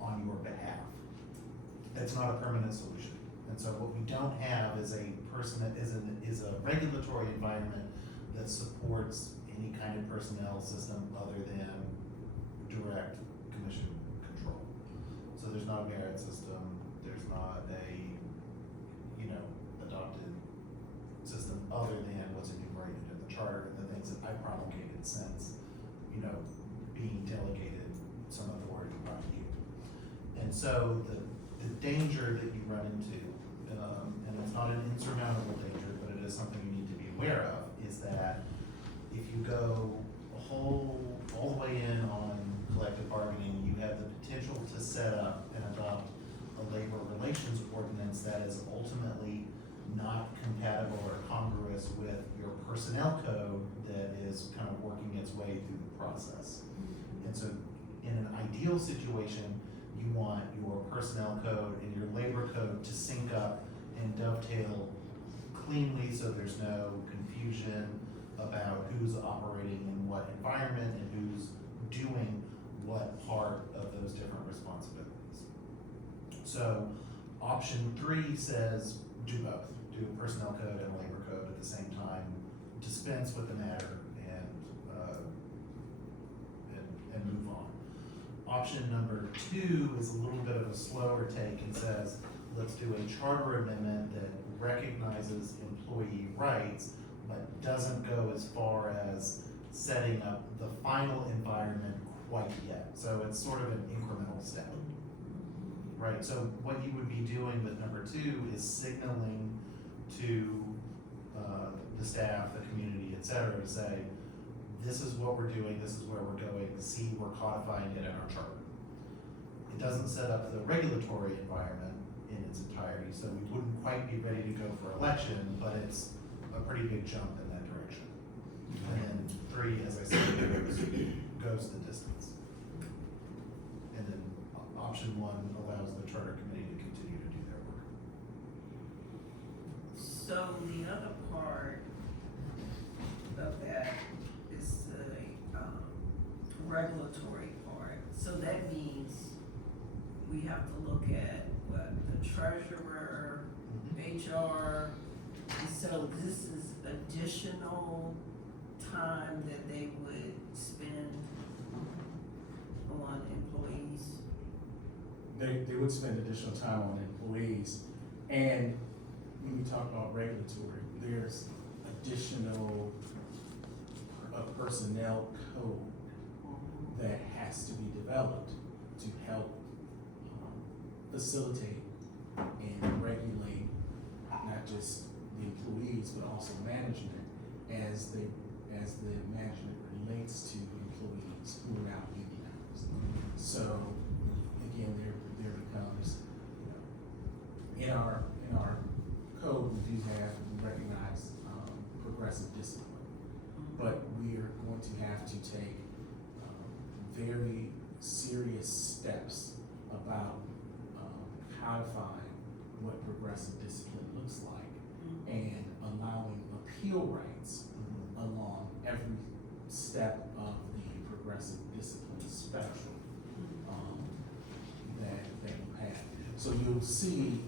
on your behalf. It's not a permanent solution. And so what we don't have is a is a regulatory environment that supports any kind of personnel system other than direct commission control. So there's not a merit system, there's not a, adopted system other than what's enumerated in the charter and the things that I promulgated since, being delegated some authority by you. And so the danger that you run into, and it's not an insurmountable danger, but it is something you need to be aware of, is that if you go all the way in on collective bargaining, you have the potential to set up and adopt a labor relations ordinance that is ultimately not compatible or congruous with your personnel code that is kind of working its way through the process. And so in an ideal situation, you want your personnel code and your labor code to sync up and dovetail cleanly so there's no confusion about who's operating in what environment and who's doing what part of those different responsibilities. So option 3 says do both, do a personnel code and a labor code at the same time, dispense with the matter and move on. Option number 2 is a little bit of a slower take and says, let's do a charter amendment that recognizes employee rights, but doesn't go as far as setting up the final environment quite yet. So it's sort of an incremental step, right? So what you would be doing with number 2 is signaling to the staff, the community, et cetera, to say, this is what we're doing, this is where we're going, see, we're codifying it in our charter. It doesn't set up the regulatory environment in its entirety, so we wouldn't quite be ready to go for election, but it's a pretty big jump in that direction. And then 3, as I said, goes the distance. And then option 1 allows the charter committee to continue to do their work. So the other part of that is the regulatory part. So that means we have to look at what the treasurer, HR, and so this is additional time that they would spend on employees. They would spend additional time on employees, and when we talk about regulatory, there's additional personnel code that has to be developed to help facilitate and regulate not just the employees but also management as the management relates to employees who are now unionized. So again, there becomes, in our code, we recognize progressive discipline, but we are going to have to take very serious steps about codifying what progressive discipline looks like and allowing appeal rights along every step of the progressive discipline spectrum that you have. So you'll see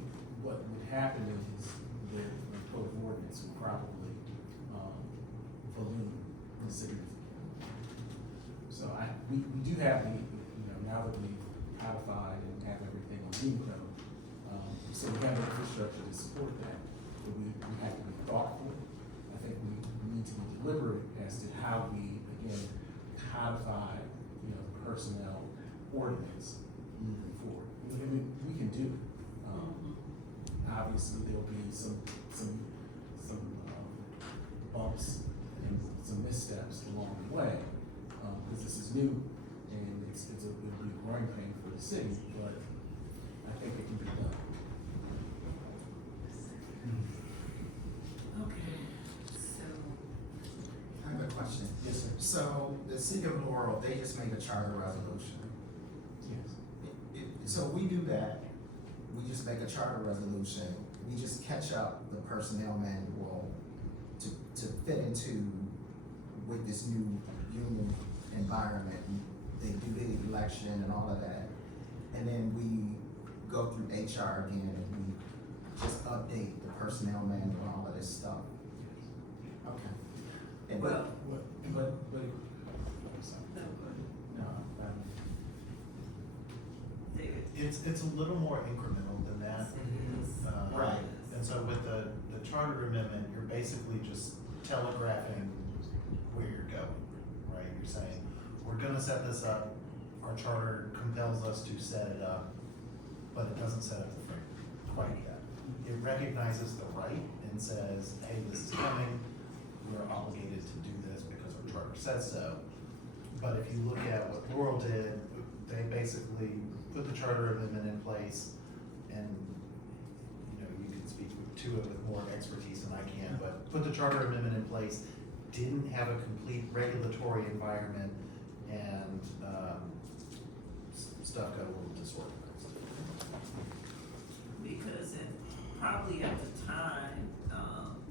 what would happen is the code of ordinance would probably balloon significantly. So we do have the, now that we've codified and have everything on Unicode, so we have the infrastructure to support that, but we have to be thoughtful. I think we need to be deliberate as to how we, again, codify, personnel ordinance moving forward. We can do it. Obviously, there'll be some bumps and some missteps along the way, because this is new and it'll be a growing pain for the city, but I think it can be done. Okay. So the city of Laurel, they just made a charter resolution. Yes. So we do that, we just make a charter resolution, we just catch up the personnel manual to fit into with this new union environment. They do the election and all of that, and then we go through HR again and we just update the personnel manual and all of this stuff. Okay. And Well, But, no, no, David. It's a little more incremental than that. Right. And so with the charter amendment, you're basically just telegraphing where you're going, right? You're saying, we're gonna set this up, our charter compels us to set it up, but it doesn't set up the framework quite yet. It recognizes the right and says, hey, this is coming, we're obligated to do this because our charter says so. But if you look at what Laurel did, they basically put the charter amendment in place, and you can speak to it with more expertise than I can, but put the charter amendment in place, didn't have a complete regulatory environment, and stuff got a little disorganized. Because probably at the time,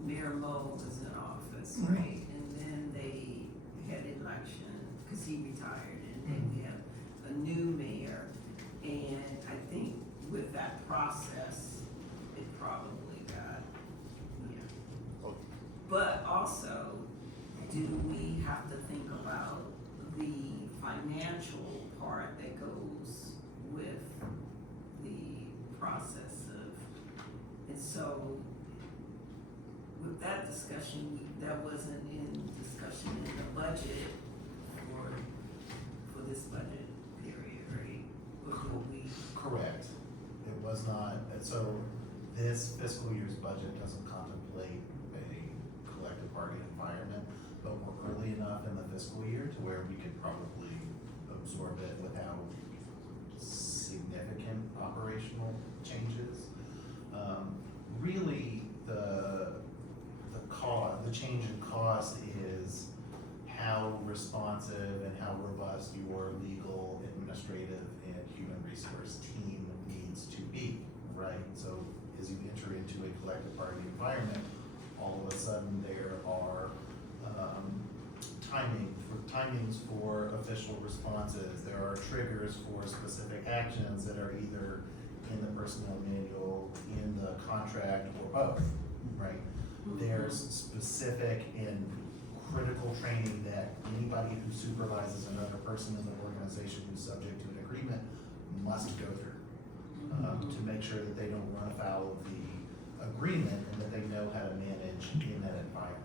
Mayor Mo was in office, Mhm. right? And then they had election, cause he retired, and then we have a new mayor. And I think with that process, it probably got, But also, do we have to think about the financial part that goes with the process of, and so with that discussion, that wasn't in discussion in the budget for this budget period, right? Or we, Correct. It was not, and so this fiscal year's budget doesn't contemplate a collective bargaining environment, but we're early enough in the fiscal year to where we could probably absorb it without significant operational changes. Really, the change in cost is how responsive and how robust your legal, administrative, and human resource team needs to be, right? So as you enter into a collective bargaining environment, all of a sudden there are timings for official responses. There are triggers for specific actions that are either in the personnel manual, in the contract, or both, right? There's specific and critical training that anybody who supervises another person in the organization who's subject to an agreement must go through, to make sure that they don't run afoul of the agreement and that they know how to manage in that environment.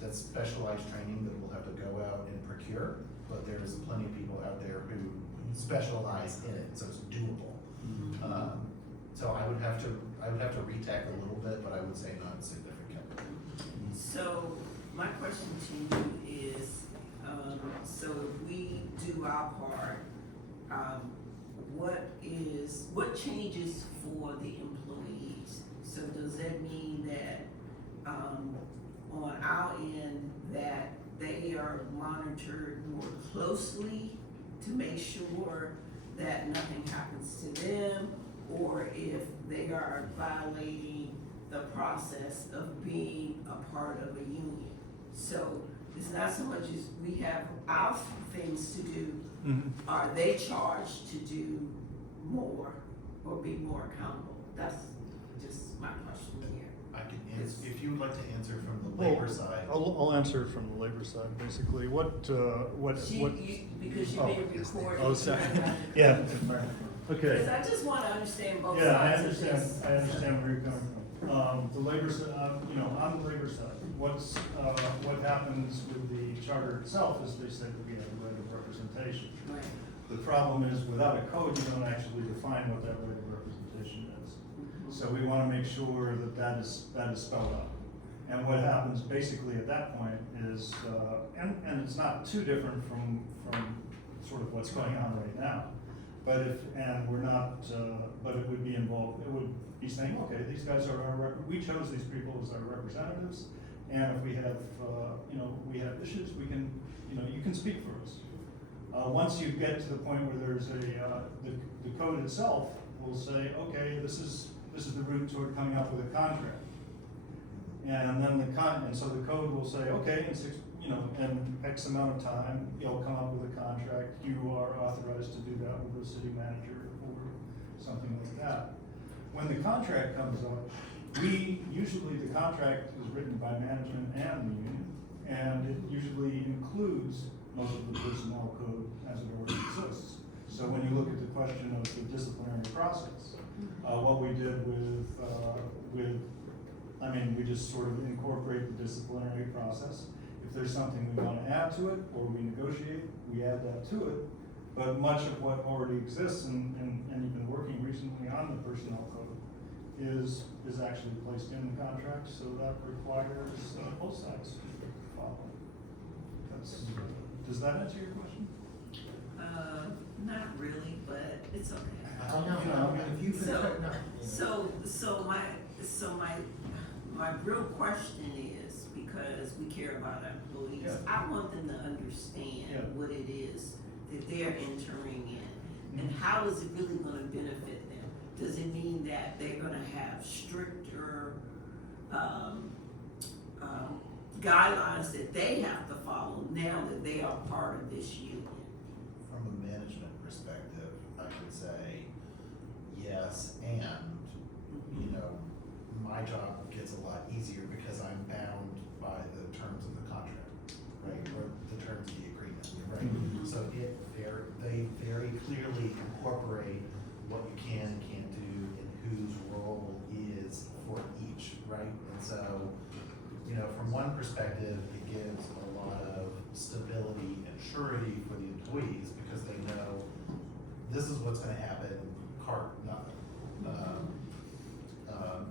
That's specialized training that we'll have to go out and procure, but there's plenty of people out there who specialize in it, so it's doable. So I would have to retack a little bit, but I would say not significant. so my question to you is, so if we do our part, what changes for the employees? So does that mean that, on our end, that they are monitored more closely to make sure that nothing happens to them? Or if they are violating the process of being a part of a union? So it's not so much as we have our things to do, are they charged to do more or be more accountable? That's just my question here. I can answer, if you would like to answer from the labor side. I'll answer from the labor side, basically. What? Because you're being recorded. Oh, sorry. you have to- Yeah. Okay. Because I just wanna understand both Yeah, I sides of understand, this. I understand where you're coming from. The labor side, on the labor side, what happens with the charter itself is they say that we have a right of representation. Right. The problem is, without a code, you don't actually define what that right of representation is. So we wanna make sure that that is spelled out. And what happens basically at that point is, and it's not too different from sort of what's going on right now. But but it would be involved, it would be saying, okay, these guys are we chose these people as our representatives, And if we have, we have issues, we can, you can speak for us. Once you get to the point where there's the code itself will say, okay, this is the route toward coming up with a contract. And then and so the code will say, okay, in X amount of time, you'll come up with a contract, you are authorized to do that with the city manager or something like that. When the contract comes up, usually the contract is written by management and the union, and it usually includes most of the personnel code as it already exists. So when you look at the question of the disciplinary process, what we did we just sort of incorporate the disciplinary process. If there's something we want to add to it or we negotiate, we add that to it. But much of what already exists, and you've been working recently on the personnel code, is actually placed in the contract, so that requires both sides to follow. Does that answer your question? Not really, but it's okay. If you could, So my real question is, because we care about our employees, Yeah. I want them to understand Yeah. what it is that they're entering in, and how is it really gonna benefit them? Does it mean that they're gonna have stricter, guidelines that they have to follow now that they are part of this union? From a management perspective, I would say yes, and, my job gets a lot easier because I'm bound by the terms of the contract, right, or the terms of the agreement, right? So they very clearly incorporate what you can and can't do and whose role is for each, right? And so, from one perspective, it gives a lot of stability and surety for the employees because they know this is what's gonna happen, cart nothing.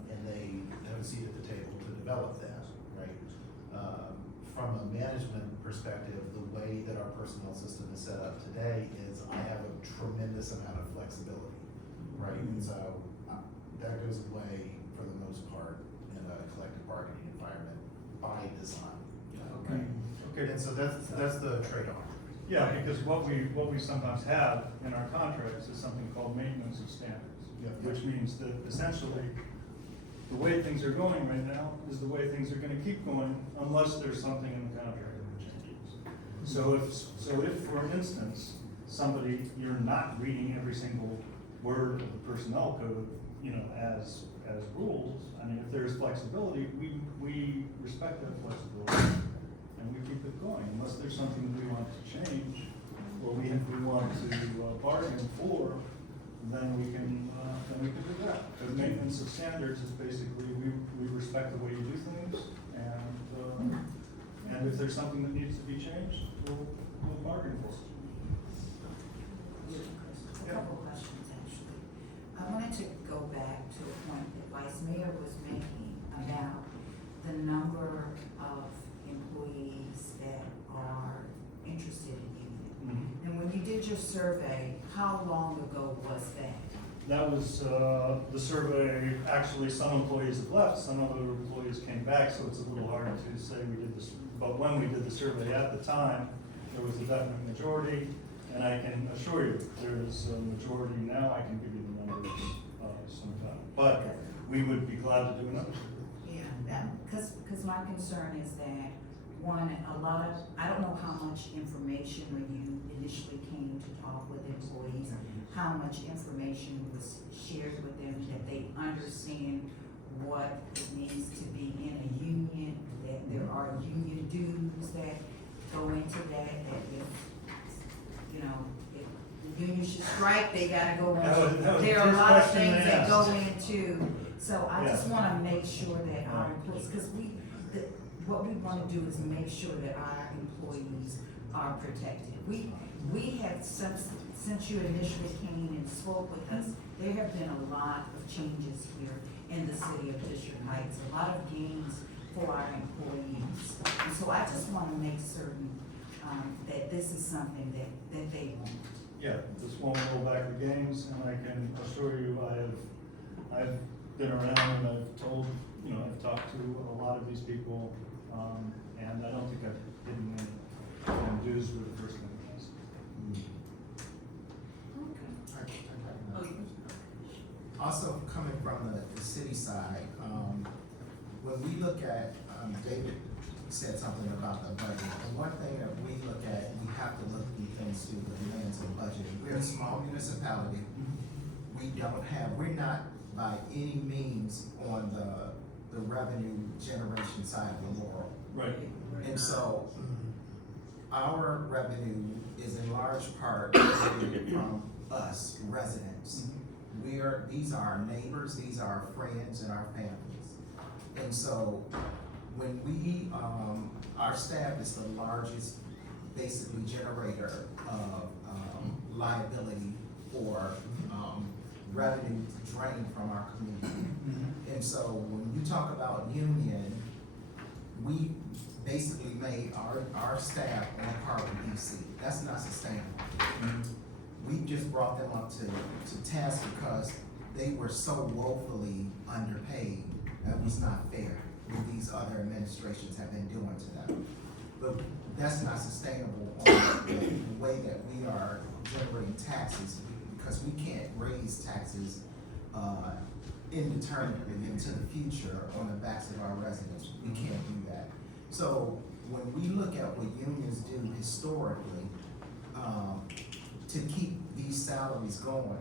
And they have a seat at the table to develop that, right? From a management perspective, the way that our personnel system is set up today is I have a tremendous amount of flexibility, right? And so that goes away for the most part in a collective bargaining environment by design. Okay. Okay. And so that's the trade-off. Yeah, because what we sometimes have in our contracts is something called maintenance of standards. Yeah. Which means that essentially, the way things are going right now is the way things are gonna keep going unless there's something in the contract that changes. So if, for instance, you're not reading every single word of the personnel code, as rules, if there's flexibility, we respect that flexibility and we keep it going unless there's something that we want to change or we want to bargain for, then we can do that. The maintenance of standards is basically, we respect the way you do things, and if there's something that needs to be changed, we'll bargain for it. A couple of questions, actually. I wanted to go back to a point that Vice Mayor was making about the number of employees that are interested in union. And when you did your survey, how long ago was that? That was, the survey, actually, some employees have left, some other employees came back, so it's a little hard to say we did this. But when we did the survey at the time, there was a definite majority, and I can assure you, there is a majority now. I can give you the numbers sometime. But we would be glad to do another survey. Yeah, cause my concern is that, one, I don't know how much information when you initially came to talk with employees, how much information was shared with them, that they understand what it means to be in a union, that there are union dues that go into that if the union should strike, they gotta go That was in. the There are a first lot of question things they that go asked. into, so I Yeah. just wanna make sure that our employees, cause what we wanna do is make sure that our employees are protected. We have, since you initially came and spoke with us, there have been a lot of changes here in the city of District Heights, a lot of gains for our employees. And so I just wanna make certain, that this is something that they want. Yeah, this won't roll back the games, and I can assure you, I've been around and I've told, I've talked to a lot of these people, And I don't think I've hidden any, and dues were the first thing I asked. Oh, Also, coming from the city side, when we look at, David said something about the budget, and one thing that we look at, we have to look into the lens of budget. We're a small municipality. We're not by any means on the revenue generation side of the laurel. Right. And so, our revenue is in large part generated from us, residents. These are our neighbors, these are our friends and our families. And so, when we, our staff is the largest, basically, generator of, liability or, revenue drained from our community. And so, when you talk about union, we basically made our staff on par with DC. That's not sustainable. We just brought them up to task because they were so woefully underpaid. That was not fair, what these other administrations have been doing to them. But that's not sustainable on the way that we are generating taxes, because we can't raise taxes indeterminately into the future on the backs of our residents. We can't do that. So when we look at what unions do historically, to keep these salaries going,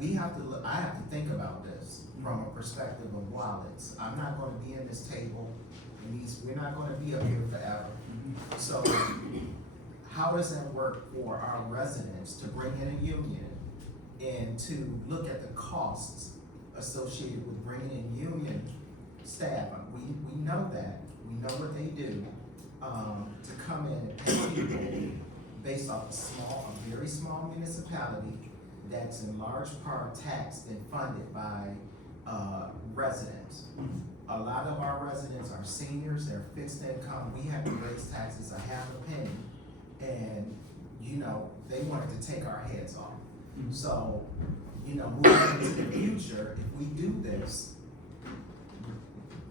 I have to think about this from a perspective of wallets. I'm not gonna be in this table, and we're not gonna be up here forever. So how does that work for our residents to bring in a union and to look at the costs associated with bringing in union staff? We know that, we know what they do, to come in and pay people based off a very small municipality that's in large part taxed and funded by, residents. A lot of our residents are seniors, they're fixed income, we have to raise taxes a half a penny, and, they wanted to take our heads off. So, moving into the future, if we do this,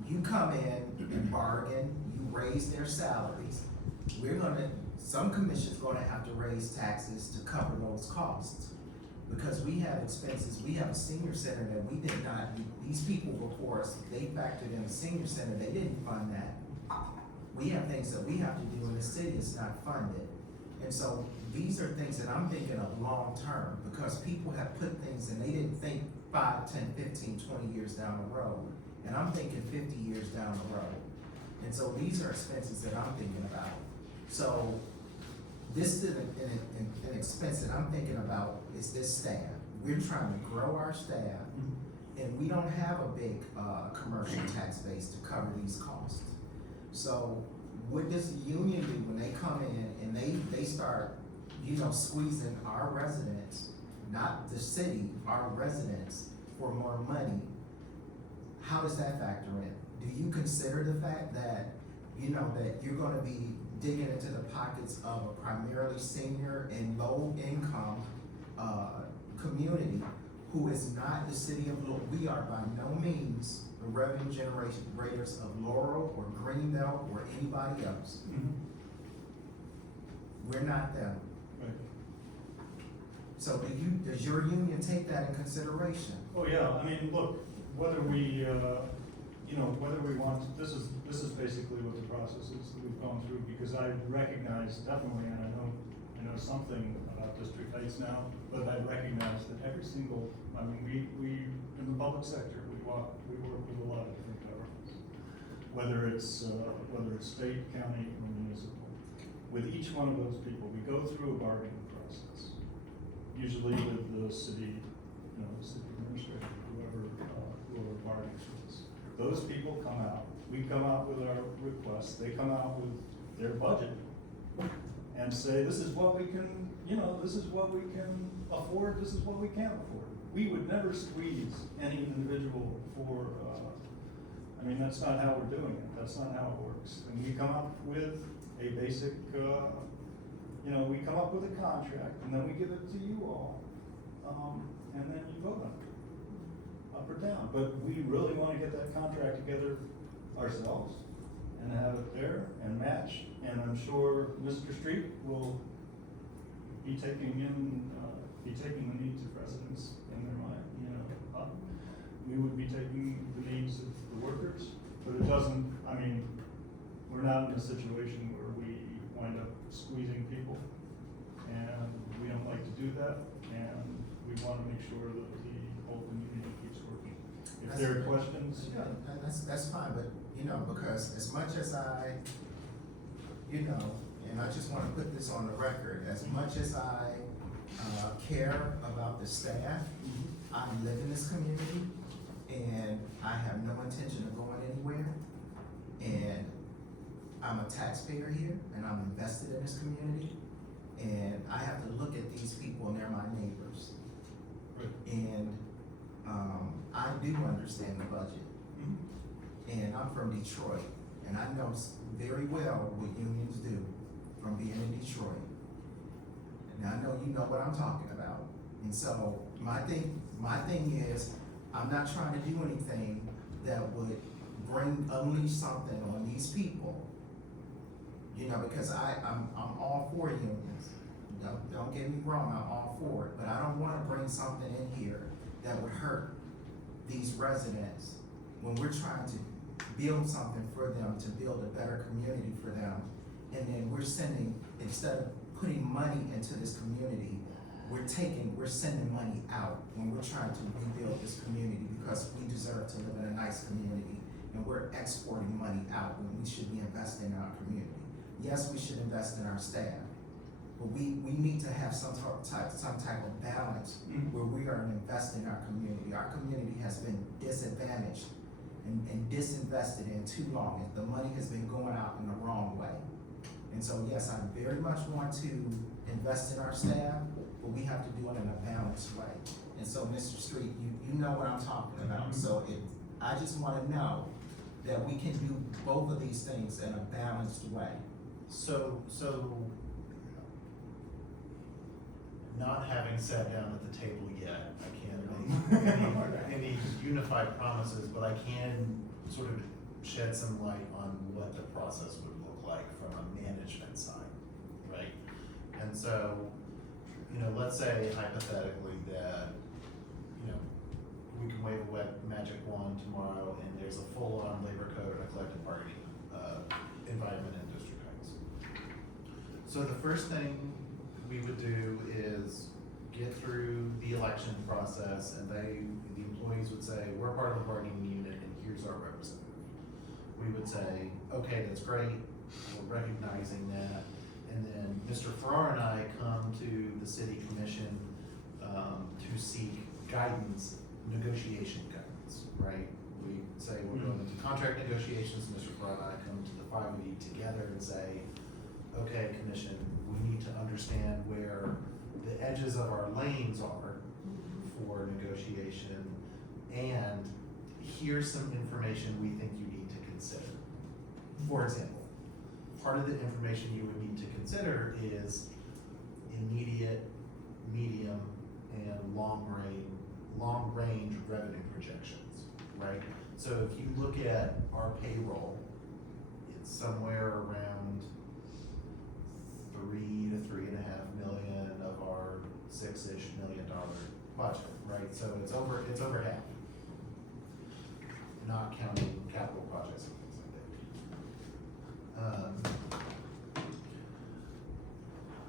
you come in and bargain, you raise their salaries, some commission's gonna have to raise taxes to cover those costs. Because we have expenses, we have a senior center that we did not, these people before us, they factored in a senior center, they didn't fund that. We have things that we have to do in the city, it's not funded. And so, these are things that I'm thinking of long term, because people have put things and they didn't think 5, 10, 15, 20 years down the road. And I'm thinking 50 years down the road. And so these are expenses that I'm thinking about. So this is an expense that I'm thinking about is this staff. We're trying to grow our staff, and we don't have a big commercial tax base to cover these costs. So what does the union do when they come in and they start, squeezing our residents, not the city, our residents, for more money? How does that factor in? Do you consider the fact that, that you're gonna be digging into the pockets of a primarily senior and low income community who is not the city of Laurel? We are by no means the revenue generators of Laurel or Greenbelt or anybody else. We're not them. Right. So does your union take that in consideration? Oh, yeah, I mean, look, whether we want, this is basically what the process is that we've gone through, because I recognize definitely, and I know something about District Heights now, but I recognize that every single, we, in the public sector, we work with a lot of different governments. Whether it's state, county, or municipal. With each one of those people, we go through a bargaining process, usually with the city, the city administrator, whoever bargains with us. Those people come out, we come out with our requests, they come out with their budget and say, this is what we can, this is what we can afford, this is what we can't afford. We would never squeeze any individual for, that's not how we're doing it, that's not how it works. And we come up with a basic, we come up with a contract, and then we give it to you all, and then you vote on it, up or down. But we really want to get that contract together ourselves, and have it there and match. And I'm sure Mr. Street will be taking the needs of residents in their mind, you know. We would be taking the needs of the workers, but it doesn't, I mean, we're not in a situation where we wind up squeezing people, and we don't like to do that, and we wanna make sure that the whole community keeps working. If there are questions, Yeah, that's fine, but, you know, because as much as I, you know, and I just wanna put this on the record, as much as I, care about the staff, I live in this community, and I have no intention of going anywhere. And I'm a taxpayer here, and I'm invested in this community, and I have to look at these people, and they're my neighbors. And, I do understand the budget. And I'm from Detroit, and I know very well what unions do from being in Detroit. And I know you know what I'm talking about. And so my thing is, I'm not trying to do anything that would unleash something on these people. You know, because I'm all for unions. Don't get me wrong, I'm all for it, but I don't wanna bring something in here that would hurt these residents when we're trying to build something for them, to build a better community for them. And then we're sending, instead of putting money into this community, we're sending money out when we're trying to rebuild this community, because we deserve to live in a nice community. And we're exporting money out when we should be investing in our community. Yes, we should invest in our staff, but we need to have some type of balance where we are investing in our community. Our community has been disadvantaged and disinvested in too long. The money has been going out in the wrong way. And so, yes, I very much want to invest in our staff, but we have to do it in a balanced way. And so, Mr. Street, you know what I'm talking about. So I just wanna know that we can do both of these things in a balanced way. So, not having sat down at the table yet, I can't make any unified promises, but I can sort of shed some light on what the process would look like from a management side, right? And so, you know, let's say hypothetically that, you know, we can wave a magic wand tomorrow and there's a full-on labor code and a collective bargaining, environment in District Heights. So the first thing we would do is get through the election process, and the employees would say, we're part of the bargaining unit and here's our representative. We would say, okay, that's great, we're recognizing that. And then Mr. Farrar and I come to the city commission to seek guidance, negotiation guidance, right? We say we're going into contract negotiations, Mr. Farrar and I come to the five of you together and say, okay, commission, we need to understand where the edges of our lanes are for negotiation, and here's some information we think you need to consider. For example, part of the information you would need to consider is immediate, medium, and long range revenue projections, right? So if you look at our payroll, it's somewhere around $3 to $3.5 million of our $6-ish million budget, right? So it's over half, not counting capital projects and things like that.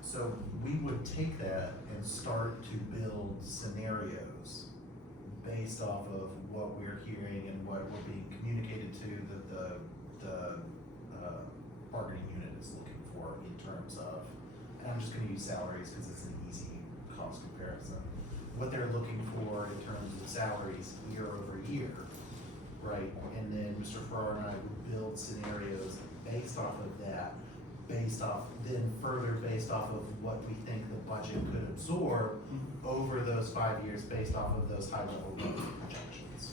So we would take that and start to build scenarios based off of what we're hearing and what we're being communicated to that the bargaining unit is looking for in terms of, and I'm just gonna use salaries because it's an easy cost comparison. What they're looking for in terms of salaries year over year, right? And then Mr. Farrar and I would build scenarios based off of that, based off of what we think the budget could absorb over those 5 years based off of those high level revenue projections.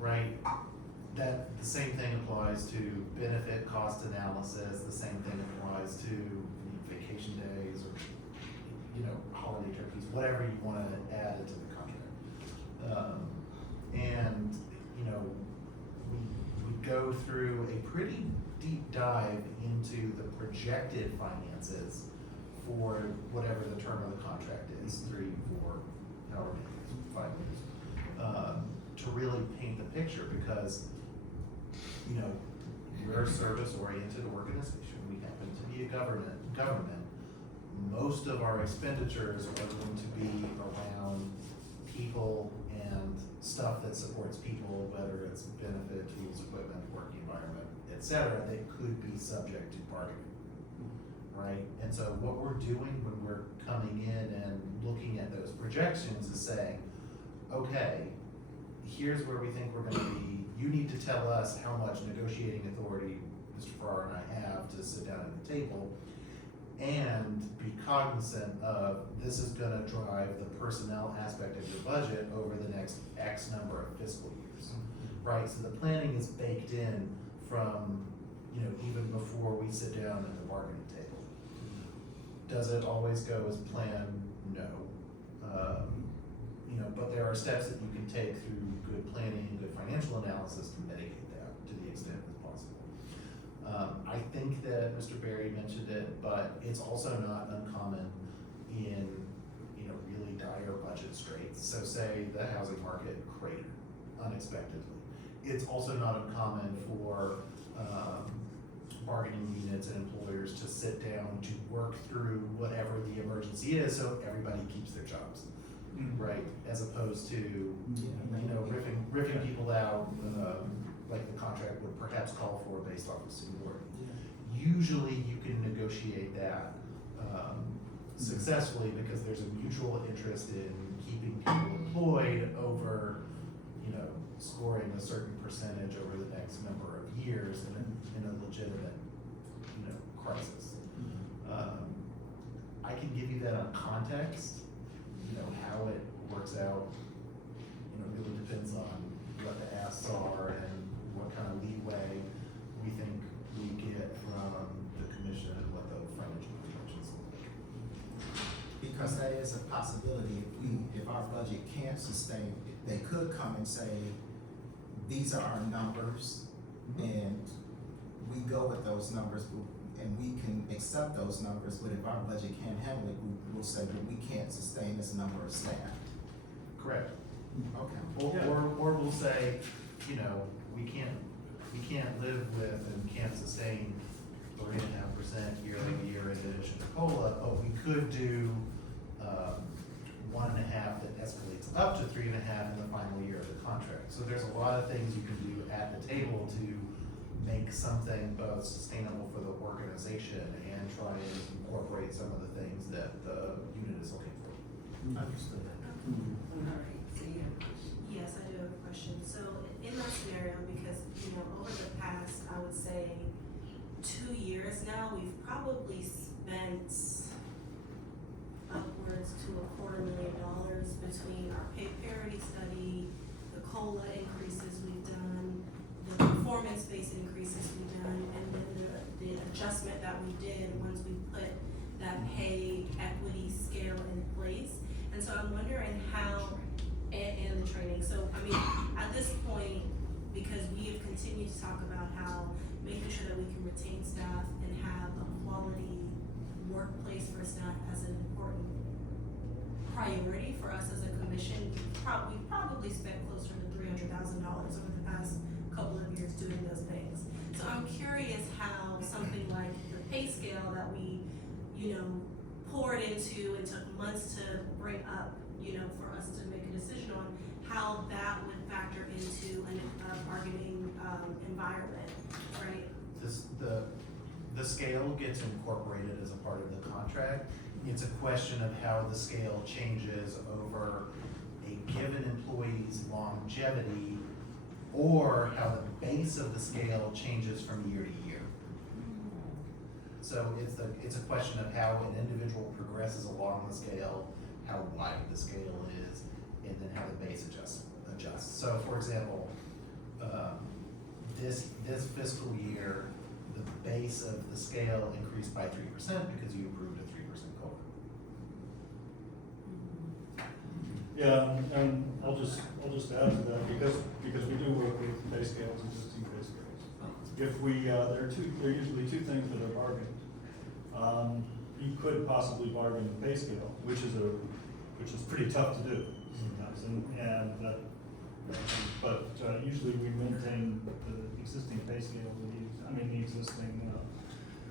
Right? That the same thing applies to benefit cost analysis, the same thing applies to vacation days or, you know, holiday turkeys, whatever you want to add into the contract. And, you know, we go through a pretty deep dive into the projected finances for whatever the term of the contract is, 3, 4, however many, 5 years, to really paint the picture, because, you know, we're a service-oriented organization, we happen to be a government. Most of our expenditures are going to be around people and stuff that supports people, whether it's benefit, tools, equipment, working environment, et cetera, that could be subject to bargaining, right? And so what we're doing when we're coming in and looking at those projections is saying, okay, here's where we think we're gonna be. You need to tell us how much negotiating authority Mr. Farrar and I have to sit down at the table, and be cognizant of this is gonna drive the personnel aspect of your budget over the next X number of fiscal years, right? So the planning is baked in from, you know, even before we sit down at the bargaining table. Does it always go as planned? No. You know, but there are steps that you can take through good planning and good financial analysis to mitigate that to the extent as possible. I think that Mr. Berry mentioned it, but it's also not uncommon in, you know, really dire budget straits. So say the housing market cratered unexpectedly. It's also not uncommon for bargaining units and employers to sit down to work through whatever the emergency is, so everybody keeps their jobs, right? As opposed to, you know, ripping people out, like the contract would perhaps call for based off of seniority. Usually you can negotiate that successfully because there's a mutual interest in keeping people employed over, you know, scoring a certain percentage over the next number of years in a legitimate, you know, crisis. I can give you that on context, you know, how it works out, you know, really depends on what the asks are and what kind of leeway we think we get from the commission and what the financial projections look like. Because that is a possibility, if our budget can't sustain, they could come and say, these are our numbers, and we go with those numbers, and we can accept those numbers, but if our budget can't handle it, we'll say that we can't sustain this number of staff. Correct. Okay. Or we'll say, you know, we can't live with and can't sustain 3.5% year-over-year in addition to COLA, but we could do 1.5 that escalates up to 3.5 in the final year of the contract. So there's a lot of things you can do at the table to make something both sustainable for the organization and try and incorporate some of the things that the unit is looking for. Understood. Alright, so yeah. Yes, I do have a question. So in that scenario, because, you know, over the past, I would say, 2 years now, we've probably spent upwards to $250,000 between our pay parity study, the COLA increases we've done, the performance-based increases we've done, and then the adjustment that we did once we put that pay equity scale in place. And so I'm wondering how, and the training, so I mean, at this point, because we have continued to talk about how making sure that we can retain staff and have a quality workplace for staff as an important priority for us as a commission, we've probably spent closer to $300,000 over the past couple of years doing those things. So I'm curious how something like the pay scale that we, you know, poured into and took months to bring up, you know, for us to make a decision on, how that would factor into a bargaining environment, right? The scale gets incorporated as a part of the contract. It's a question of how the scale changes over a given employee's longevity, or how the base of the scale changes from year to year. So it's a question of how an individual progresses along the scale, how wide the scale is, and then how the base adjusts. So for example, this fiscal year, the base of the scale increased by 3% because you approved a 3% COLA. Yeah, and I'll just add to that, because we do work with pay scales, existing pay scales. if we, there are usually two things that are bargained. You could possibly bargain the pay scale, which is pretty tough to do sometimes, but usually we maintain the existing pay scale, the existing,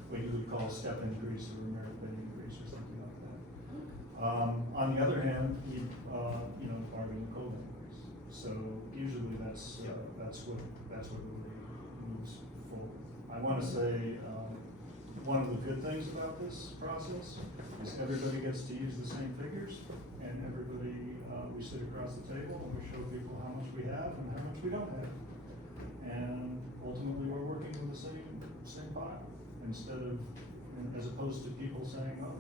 what you would call step increase or merit pay increase or something like that. On the other hand, we, bargain the COLA increase. So usually that's what really moves forward. I want to say, one of the good things about this process is everybody gets to use the same figures, and everybody, we sit across the table and we show people how much we have and how much we don't have. And ultimately, we're working with the same pot, instead of, as opposed to people saying, oh,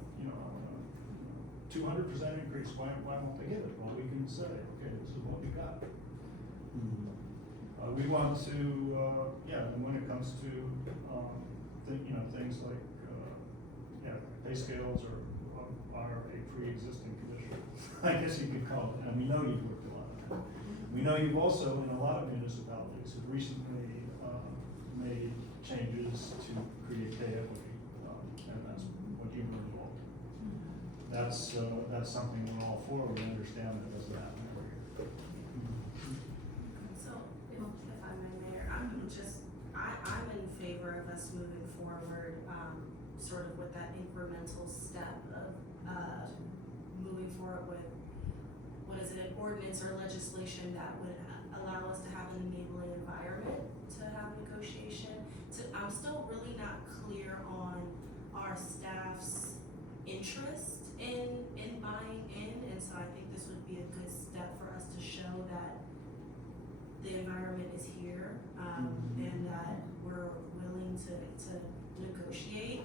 200% increase, why won't they get it? Well, we can say, okay, this is what we got. We want to, and when it comes to, things like, pay scales are a pre-existing condition, I guess you could call it, and we know you've worked a lot on that. We know you've also, in a lot of municipalities, have recently, made changes to create pay equity, and that's what you've involved. That's something we're all for, we understand that doesn't happen every year. So, if I may, Mayor, I'm in favor of us moving forward, sort of with that incremental step of, moving forward with, an ordinance or legislation that would allow us to have an enabling environment to have negotiation. I'm still really not clear on our staff's interest in buying in, and so I think this would be a good step for us to show that the environment is here, and that we're willing to negotiate,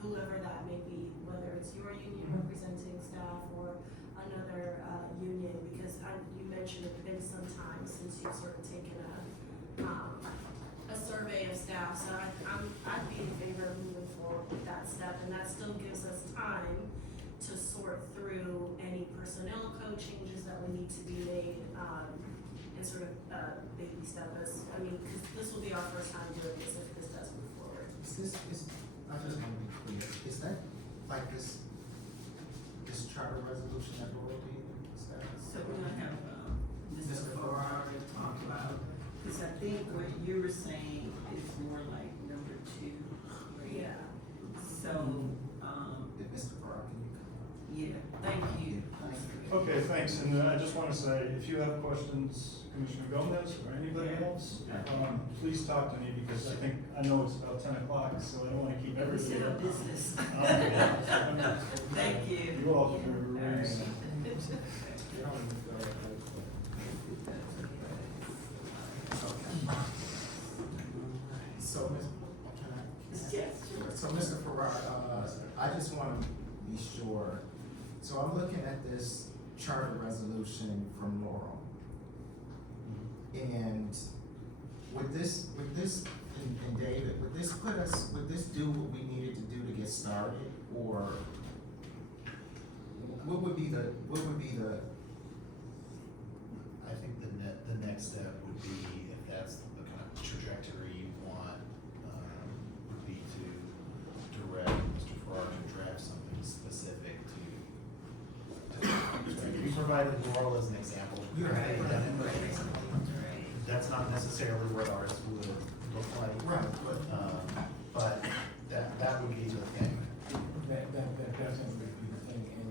whoever that may be, whether it's your union representing staff or another union, because you mentioned it's been some time since you've sort of taken a survey of staff, so I'd be in favor of moving forward with that step, and that still gives us time to sort through any personnel code changes that would need to be made, and sort of baby step us. Because this will be our first time doing this if this does move forward. I just want to be clear, is that like this charter resolution that we're being discussed? So we're gonna have, Mr. Farrar to talk about, because I think what you were saying is more like number 2, right? Yeah. So, Mr. Farrar, can you come up? yeah, thank you. Okay, thanks, and I just want to say, if you have questions, Commissioner Gomez or anybody else, please talk to me, because I know it's about 10 o'clock, so I don't want to keep We everybody. still have business. Thank you. You all can remain. So, Yes, sure. So, Mr. Farrar, I just want to be sure, so I'm looking at this charter resolution from Laurel. And would this, and David, would this do what we needed to do to get started, or what would be the, I think the next step would be, if that's the kind of trajectory you want, would be to direct Mr. Farrar to draft something specific to. We provided Laurel as an example. You're right. That's not necessarily what ours would look like. Right, But that would be the thing. That definitely would be the thing, and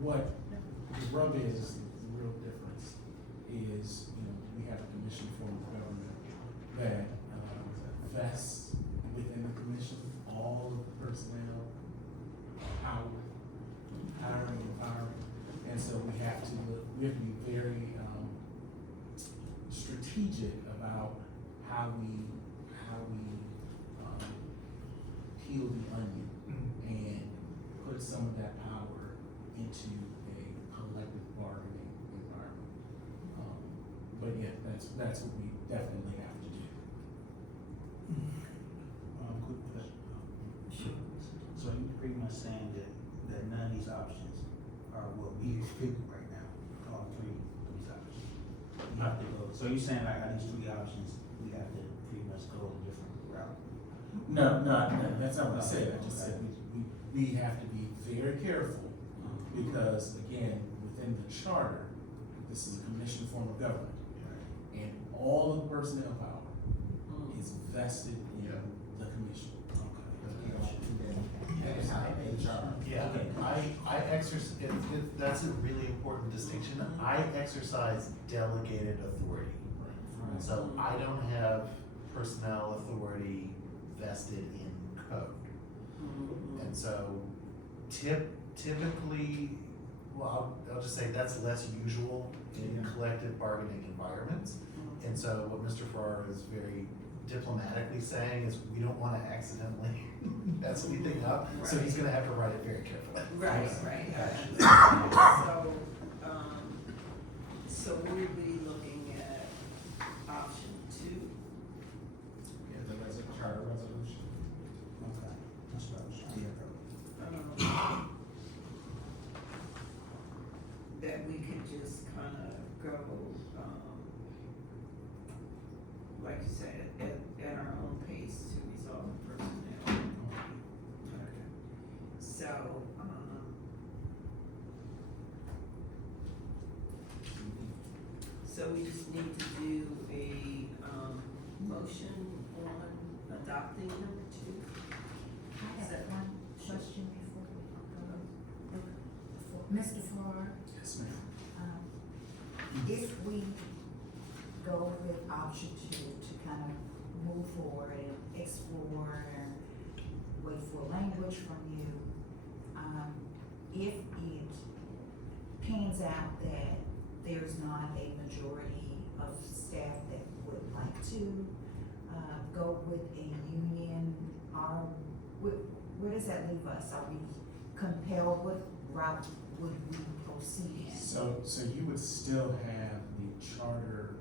what the rub is, the real difference is, we have a commission form of government that vests within the commission all of the personnel, power, hiring and firing, and so we have to be very strategic about how we peel the onion and put some of that power into a collective bargaining environment. But yeah, that's what we definitely have to do. Quick question. Sure. So you pretty much saying that none of these options are what we figure right now, all three of these options? You have to go, so you're saying like out of these 3 options, we have to pretty much go a different route. No, that's not what I said. I just said we have to be very careful because, again, within the charter, this is a commission form of government. And all of the personnel power is vested in the commission. Yeah, I exercise, that's a really important distinction. I exercise delegated authority. So I don't have personnel authority vested in code. And so typically, well, I'll just say that's less usual in collective bargaining environments. And so what Mr. Farrar is very diplomatically saying is we don't wanna accidentally mess anything up, so he's gonna have to write it very carefully. Right. So we'll be looking at option 2. Yeah, the charter resolution. Okay, that's what I was trying to do. That we could just kind of go, like you said, at our own pace to resolve the personnel. So, so we just need to do a, motion on adopting number 2. I have one question before we go. Mr. Farrar, Yes, ma'am. if we go with option 2 to kind of move forward and explore and wait for language from you, if it pans out that there's not a majority of staff that would like to go with a union, where does that leave us? Are we compelled? What route would we proceed in? So you would still have the charter,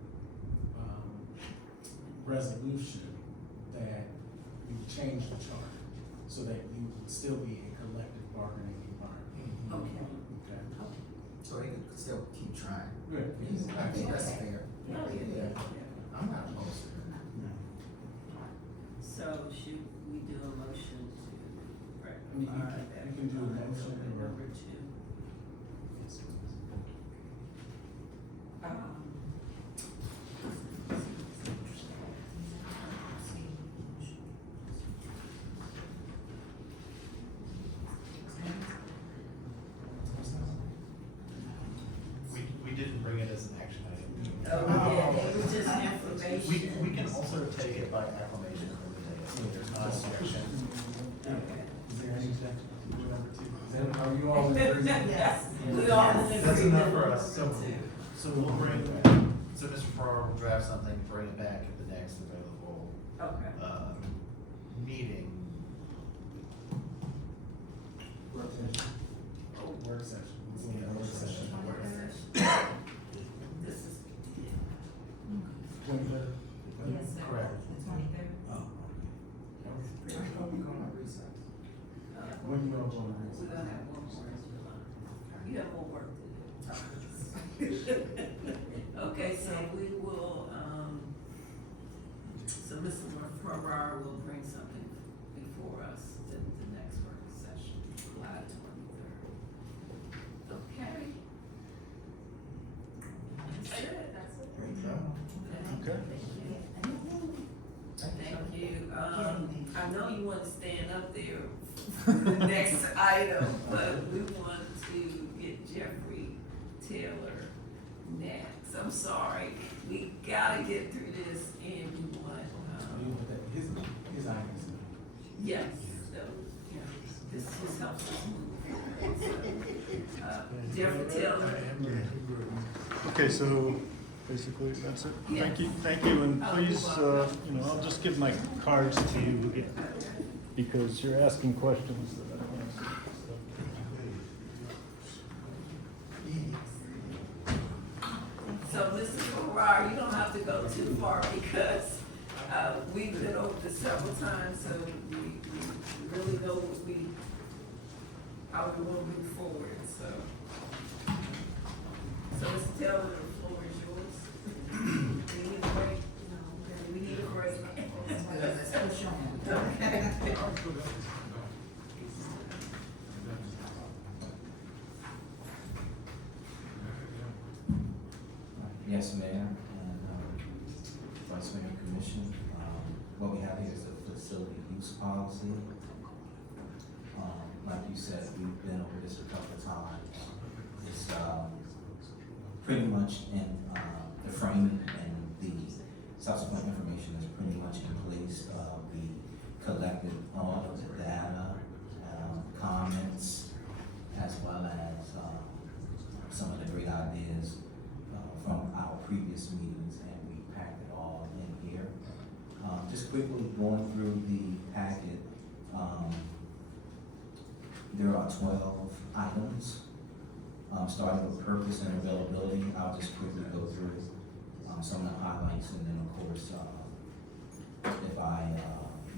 resolution that you change the charter so that you would still be a collective bargaining environment. Okay. Okay. So they can still keep trying. Good. I think that's fair. Yeah. I'm not opposed to it. So should we do a motion to I mean, rectify that? you can do a motion or- Number 2. We didn't bring it as an action item. Yeah, it was just information. We can also take it by acclamation from the day, so there's not objection. Okay. Is there any objection to number 2? Is that, are you all in agreement? Yes, we all in agreement. That's enough for us, with so, number 2. so we'll bring, so Mr. Farrar will draft something, bring it back at the next available, Okay. meeting. Work session. Oh, work session. Yeah, work session. Work session. This is, 23rd? Yes, sir. Correct. The 23rd. Oh, When you all going to we're gonna have one more in July. You have more work to do. Okay, so we will, so Mr. Farrar will bring something before us in the next work session, July 23rd. Okay. That's it. That's it. Okay. Thank you. I know you want to stand up there for the next item, but we want to get Jeffrey Taylor next. I'm sorry, we gotta get through this and we want, his items. yes, so, yeah, this just helps us move forward. So, Jeffrey Taylor. Okay, so basically that's it. Yes. Thank you, and please, I'll just give my cards to you because you're asking questions that I don't answer. So, Mr. Farrar, you don't have to go too far because, we've been over this several times, so we really know how we want to move forward, so. So, Mr. Taylor, the floor is yours. Do we need a break? No. Do we need a Yes, Mayor, and, Vice Mayor Commission. What we have here is a facility use policy. Like you said, we've been over this a couple of times. It's, pretty much in, the framing and the subsequent information is pretty much in place. We collected all of the data, comments, as well as, some of the great ideas, from our previous meetings, and we packed it all in here. Just quickly going through the packet, there are 12 items, starting with purpose and availability. I'll just quickly go through some of the highlights, and then of course, if I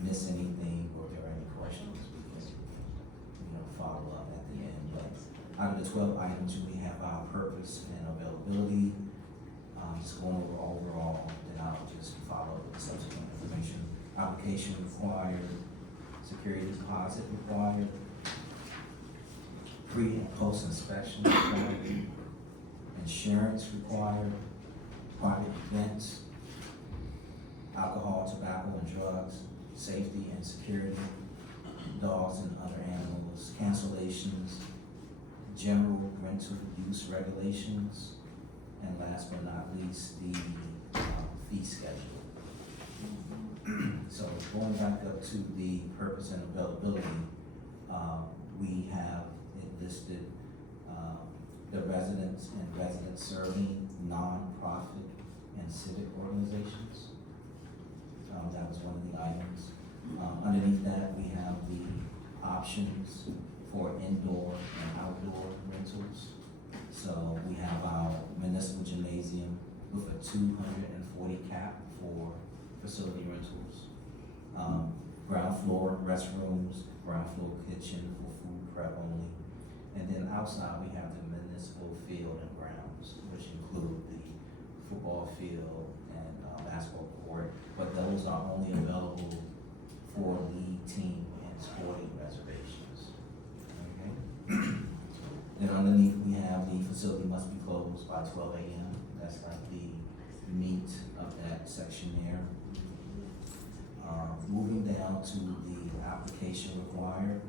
miss anything or if there are any questions, we can, follow up at the end. But out of the 12 items, we have our purpose and availability. Just going over overall, then I'll just follow up with subsequent information. Application required, security deposit required, pre and post inspection required, insurance required, private events, alcohol, tobacco, and drugs, safety and security, dogs and other animals, cancellations, general rental use regulations, and last but not least, the fee schedule. So going back up to the purpose and availability, we have it listed, the residents and resident serving nonprofit and civic organizations. That was one of the items. Underneath that, we have the options for indoor and outdoor rentals. So we have our municipal gymnasium with a 240 cap for facility rentals. Ground floor restrooms, ground floor kitchen for food prep only. And then outside, we have the municipal field and grounds, which include the football field and basketball court, but those are only available for league team and sporting reservations. Okay? Then underneath, we have the facility must be closed by 12 a.m. That's like the meat of that section there. Moving down to the application required.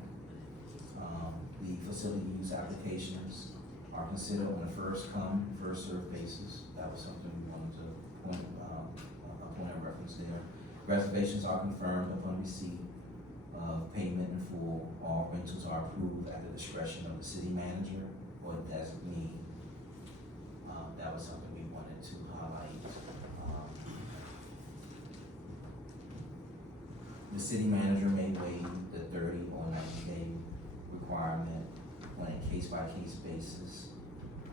The facility use applications are considered on a first come, first served basis. That was something we wanted to point of reference there. Reservations are confirmed upon receipt of payment in full. All rentals are approved at the discretion of the city manager or designee. That was something we wanted to highlight. The city manager may waive the 30 or 90-day requirement on a case-by-case basis.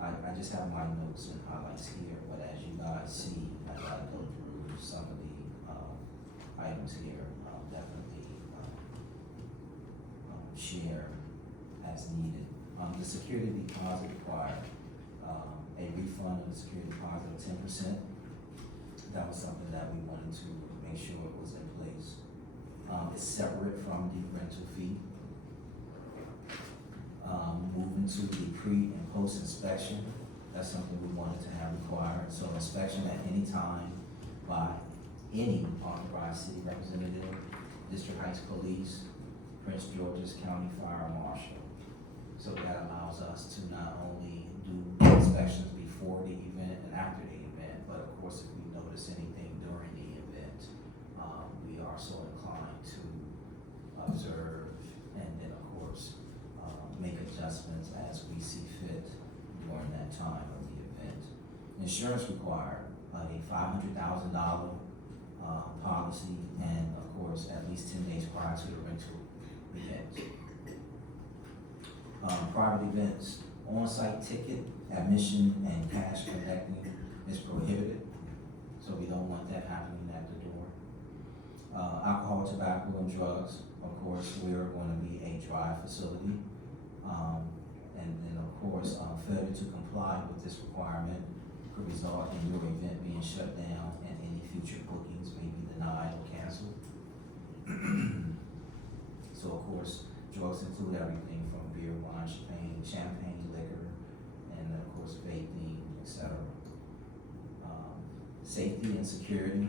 I just have my notes and highlights here, but as you guys see, as I go through some of the items here, definitely share as needed. The security deposit required, a refund of the security deposit of 10%. That was something that we wanted to make sure it was in place. It's separate from the rental fee. Moving to the pre and post inspection, that's something we wanted to have required. So inspection at any time by any authorized city representative, District Heights Police, Prince George's County Fire Marshal. So that allows us to not only do inspections before the event and after the event, but of course if we notice anything during the event, we are so inclined to observe and then of course make adjustments as we see fit during that time of the event. Insurance required, a $500,000 policy, and of course at least 10 days prior to the rental event. Private events, on-site ticket, admission, and cash collecting is prohibited, so we don't want that happening at the door. Alcohol, tobacco, and drugs, of course, we're going to be a dry facility. And then of course, failure to comply with this requirement could result in your event being shut down and any future bookings may be denied or canceled. So of course, drugs include everything from beer, wine, champagne, liquor, and of course vaping, etc. Safety and security,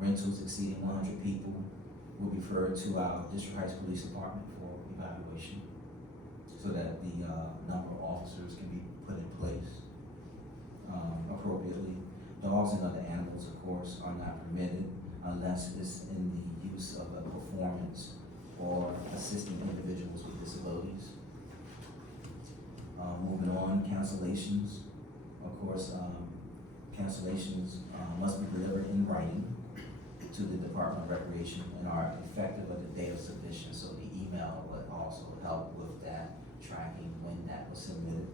rentals exceeding 100 people will be referred to our District Heights Police Department for evaluation so that the number of officers can be put in place appropriately. Dogs and other animals, of course, are not permitted unless it's in the use of a performance or assisting individuals with disabilities. Moving on, cancellations. Of course, cancellations must be delivered in writing to the Department of Recreation and are effective at the date of submission. So the email would also help with that, tracking when that was submitted.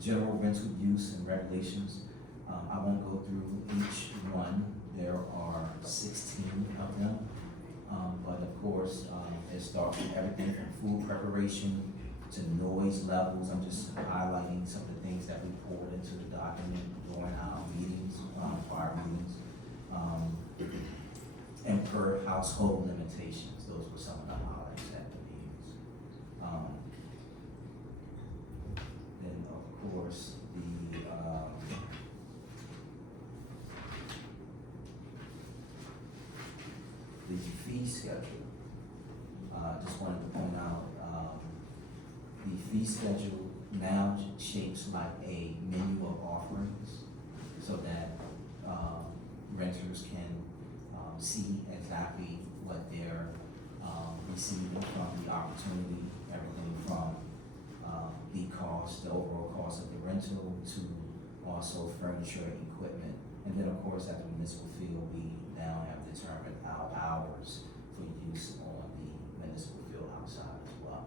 General rental use and regulations. I won't go through each one. There are 16 of them. But of course, it starts with everything from food preparation to noise levels. I'm just highlighting some of the things that we poured into the document during our meetings, prior meetings. And per household limitations, those were some of the highlights at the meetings. Then of course, the fee schedule. Just wanted to point out, the fee schedule now shapes like a menu of offerings so that renters can see exactly what they're receiving from the opportunity, everything from the cost, the overall cost of the rental to also furniture and equipment. And then of course at the municipal field, we now have determined our hours for use on the municipal field outside as well.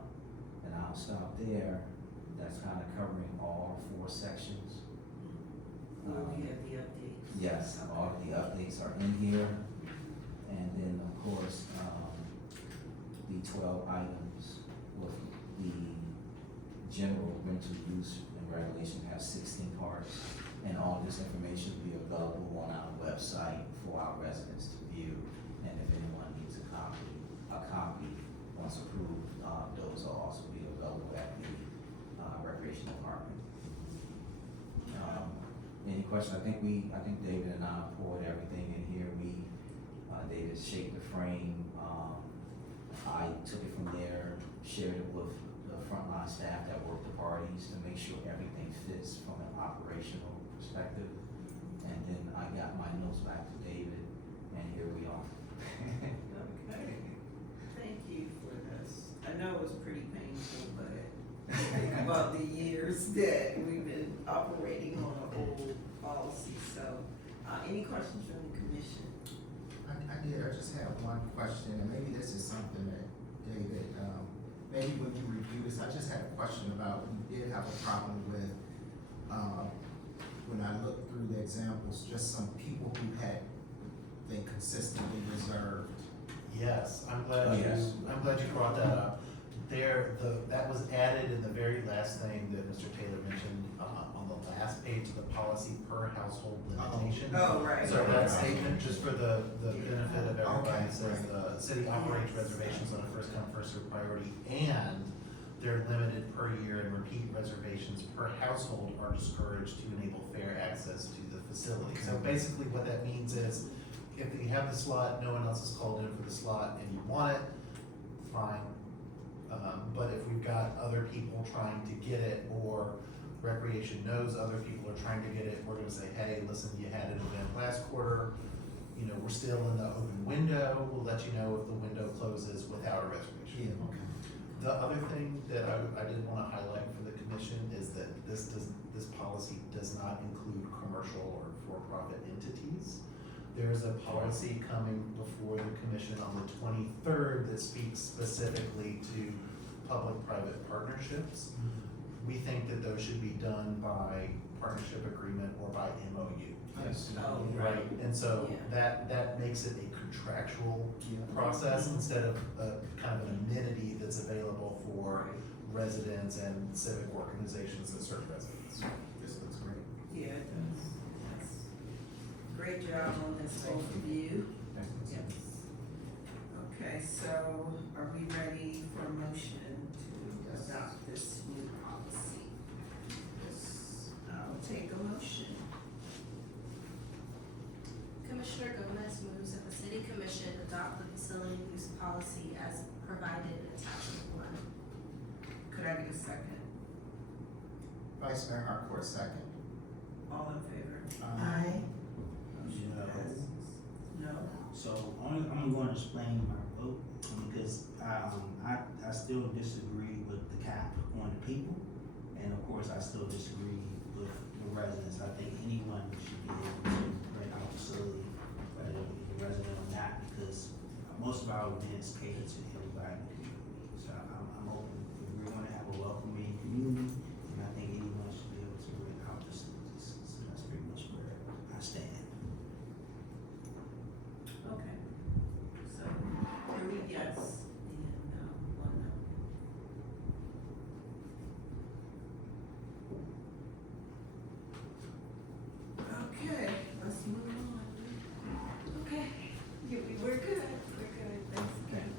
And I'll stop there. That's kind of covering all 4 sections. Where we have the updates. Yes, all of the updates are in here. And then, of course, the 12 items with the general rental use and regulation have 16 parts. And all this information will be available on our website for our residents to view. And if anyone needs a copy, once approved, those will also be available at the Recreation Department. Any questions? I think David and I poured everything in here. David shaped the frame. I took it from there, shared it with the frontline staff that work the parties to make sure everything fits from an operational perspective. And then I got my notes back to David, and here we are. Okay, thank you for this. I know it was pretty painful, but think about the years that we've been operating on an old policy, so, any questions from the commission? I did, I just have one question, and maybe this is something that, David, maybe when you review this, I just had a question about, we did have a problem with, when I looked through the examples, just some people who had, they consistently reserved. Yes, I'm glad you brought that up. That was added in the very last thing that Mr. Taylor mentioned, on the last page of the policy per household limitation. Oh, right. So that statement, just for the benefit of everybody, says the city operates reservations on a first come, first served priority, and they're limited per year, and repeat reservations per household are discouraged to enable fair access to the facility. So basically what that means is, if you have the slot, no one else is called in for the slot, and you want it, fine. But if we've got other people trying to get it, or Recreation knows other people are trying to get it, we're gonna say, hey, listen, you had an event last quarter, we're still in the open window, we'll let you know if the window closes without a reservation. Yeah, okay. The other thing that I did wanna highlight for the commission is that this policy does not include commercial or for-profit entities. There's a policy coming before the commission on the 23rd that speaks specifically to public-private partnerships. We think that those should be done by partnership agreement or by MOU. Yes. Oh, Right, and so Yeah. that makes it a contractual process instead of a kind of an amenity that's available for residents and civic organizations that serve residents. This looks great. Yeah, it does. Yes. Great job on this overview. Yes. Okay, so are we ready for a motion to Yes. adopt this new policy? Yes. I'll take a motion. policy as provided in attachment one. Could I get a second? Vice Mayor Harcourt, second. All in favor? No. No? So I'm going to explain my vote because I still disagree with the cap on the people. And of course, I still disagree with the residents. I think anyone should be able to rent out a facility, whether it be a resident or not, because most of our events cater to everybody in the community. So I'm open, if we're gonna have a welcoming community, and I think anyone should be able to rent out facilities. So that's pretty much where I stand. Okay. So, 3 yes and 1 no. Okay, let's move on. Okay, we're good, thanks again.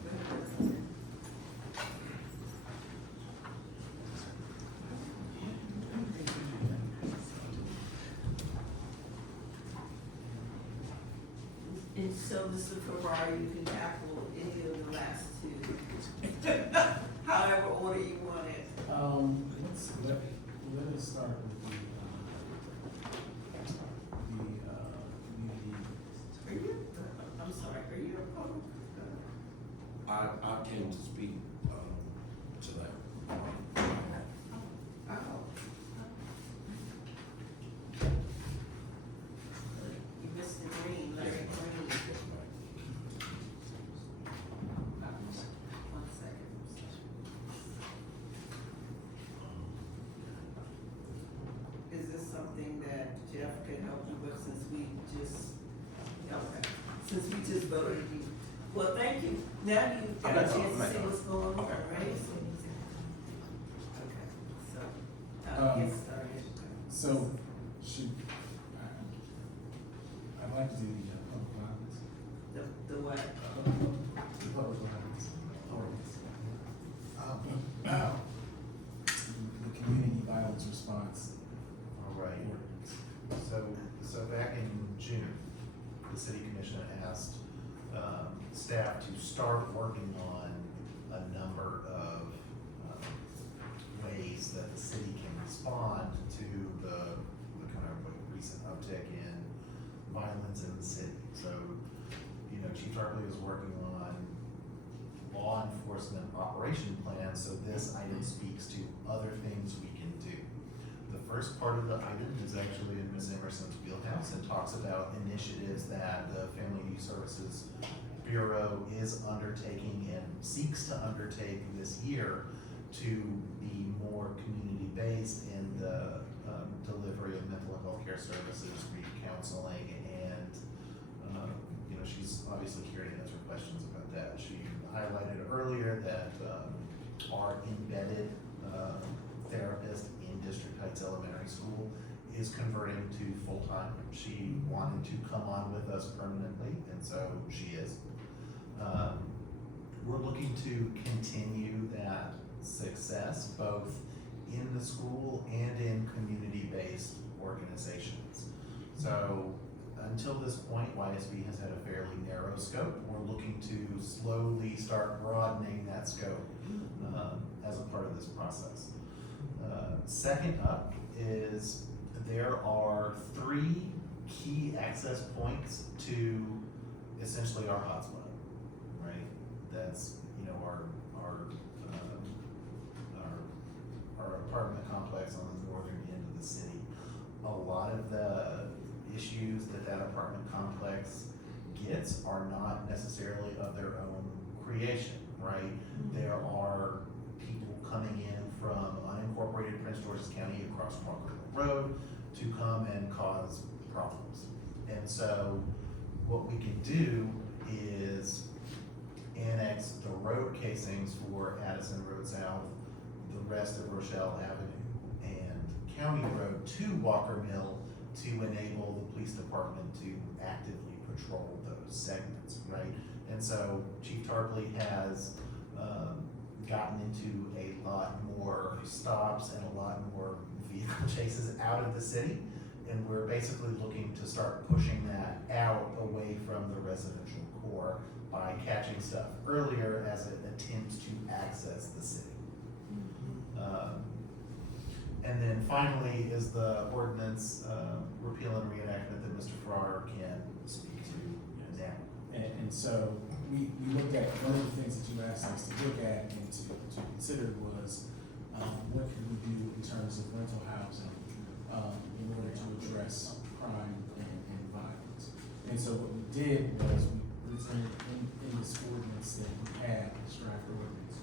And so, Mr. Ferrari, you can tackle any of the last two, however order you want it. Let us start with the Are you, I'm sorry, are you a public? I came to speak, to that. Oh. You missed the green, Larry Green. One second. Is this something that Jeff can help you with since we just, okay, since we just voted you? Well, thank you. Now you got a chance to see what's going on, right? Okay, so, get started. So, I'd like to do the public violence. The what? The public violence ordinance. The community violence response All right. ordinance. So back in June, the city commission asked, staff to start working on a number of, ways that the city can respond to the kind of like recent uptick in violence in the city. So, Chief Tarpley is working on law enforcement operation plans, so this item speaks to other things we can do. The first part of the item is actually in Ms. Emerson's wheelhouse and talks about initiatives that the Family Youth Services Bureau is undertaking and seeks to undertake this year to be more community-based in the delivery of mental health care services, counseling, and she's obviously here to answer questions about that. She highlighted earlier that our embedded therapist in District Heights Elementary School is converting to full-time. She wanted to come on with us permanently, and so she is. We're looking to continue that success both in the school and in community-based organizations. So until this point, YSB has had a fairly narrow scope. We're looking to slowly start broadening that scope as a part of this process. Second up is there are 3 key access points to essentially our hotspot, right? That's, our apartment complex on the northern end of the city. A lot of the issues that apartment complex gets are not necessarily of their own creation, right? There are people coming in from unincorporated Prince George's County across Walker Road to come and cause problems. And so what we can do is annex the road casings for Addison Road South, the rest of Rochelle Avenue, and County Road to Walker Mill to enable the police department to actively patrol those segments, right? And so Chief Tarpley has gotten into a lot more stops and a lot more vehicle chases out of the city, and we're basically looking to start pushing that out away from the residential core by catching stuff earlier as it attempts to access the city. And then finally is the ordinance, repeal and reenactment that Mr. Farrar can speak to now. And so we looked at, one of the things that you asked us to look at and to consider was, what can we do in terms of rental housing, in order to address crime and violence. And so what we did was we presented in this ordinance that we have, this draft ordinance,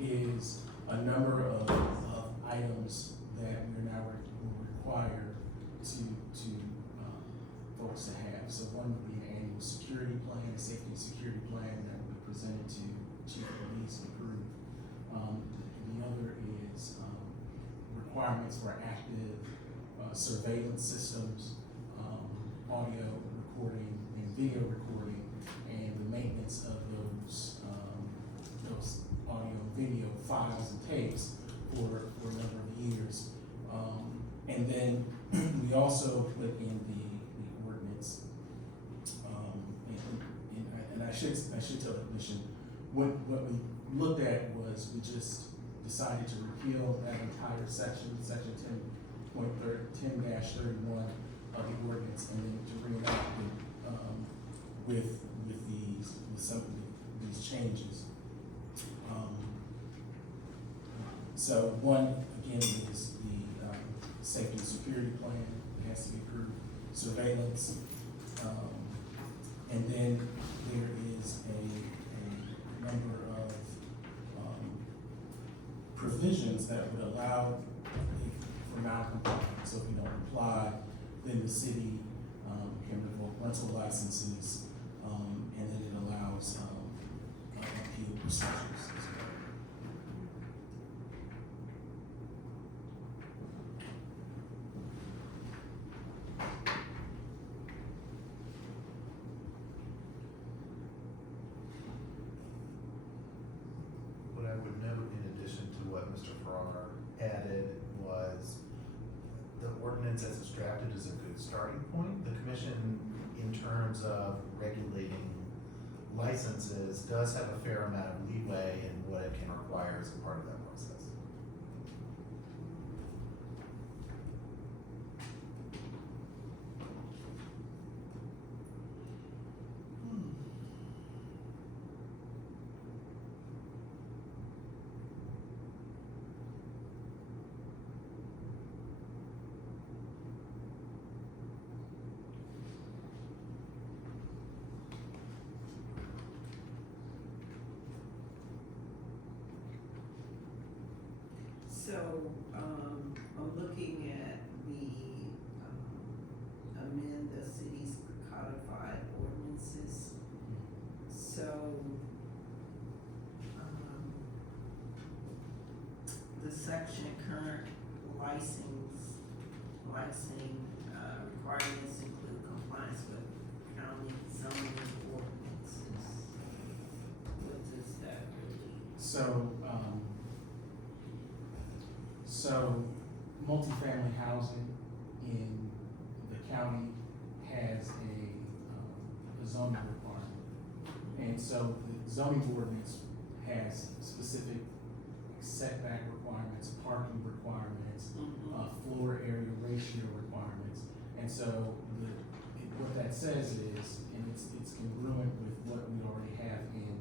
is a number of items that we're now will require to folks to have. So one would be an annual security plan, a safety and security plan that will be presented to chief of police and approve. The other is requirements for active surveillance systems, audio recording and video recording, and the maintenance of those audio and video files and tapes for a number of years. And then we also put in the ordinance, and I should tell the commission, what we looked at was we just decided to repeal that entire section 10-31 of the ordinance, and then to reenact it with some of these changes. So one, again, is the safety and security plan that has to be approved, surveillance, and then there is a number of provisions that would allow for non-compliance. So if you don't comply, then the city can revoke rental licenses, and then it allows appeal procedures as well. What I would note in addition to what Mr. Farrar added was the ordinance as it's drafted is a good starting point. The commission, in terms of regulating licenses, does have a fair amount of leeway in what it can require as a part of that process. So, I'm looking at the, amend the city's codified ordinances. So, the section current licensing, requirements include compliance with county zoning ordinances. What does that really? So multifamily housing in the county has a zoning requirement. And so the zoning ordinance has specific setback requirements, parking requirements, floor area ratio requirements. And so what that says is, and it's congruent with what we already have in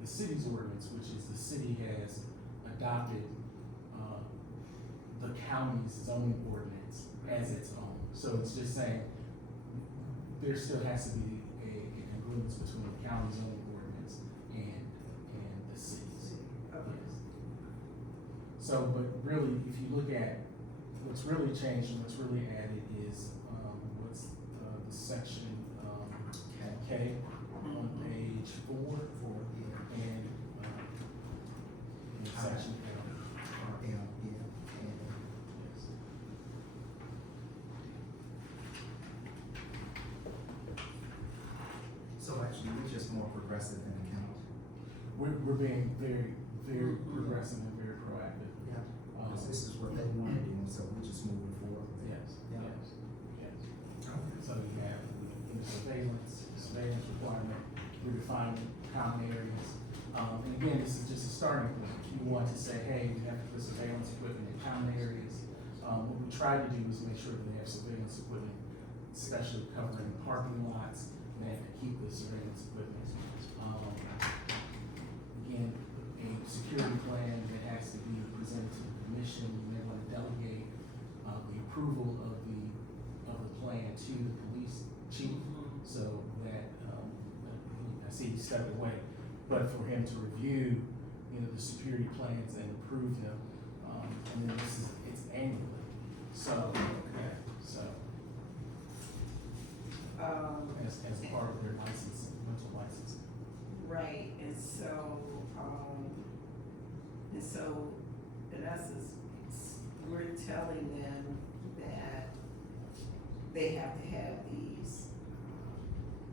the city's ordinance, which is the city has adopted the county's zoning ordinance as its own. So it's just saying there still has to be a congruence between the county zoning ordinance and the city's. Yes. So, but really, if you look at what's really changed and what's really added is what's the section K on page 4 and section L. So actually, we're just more progressive than the county. We're being very progressive and very proactive. Yeah. Because this is what they wanted, and so we're just moving forward. Yes, Yeah. yes. So you have the surveillance requirement, we're defining common areas. And again, this is just a starting point. You want to say, hey, we have to put surveillance equipment in common areas. What we try to do is make sure that they have surveillance equipment, especially covering parking lots, and they have to keep the surveillance equipment. Again, a security plan that has to be presented to the commission, you may want to delegate, the approval of the plan to the police chief, so that, I see he stepped away, but for him to review, the security plans and approve them, and then it's annually, so, as part of their license, rental license. Right, and so, in essence, we're telling them that they have to have these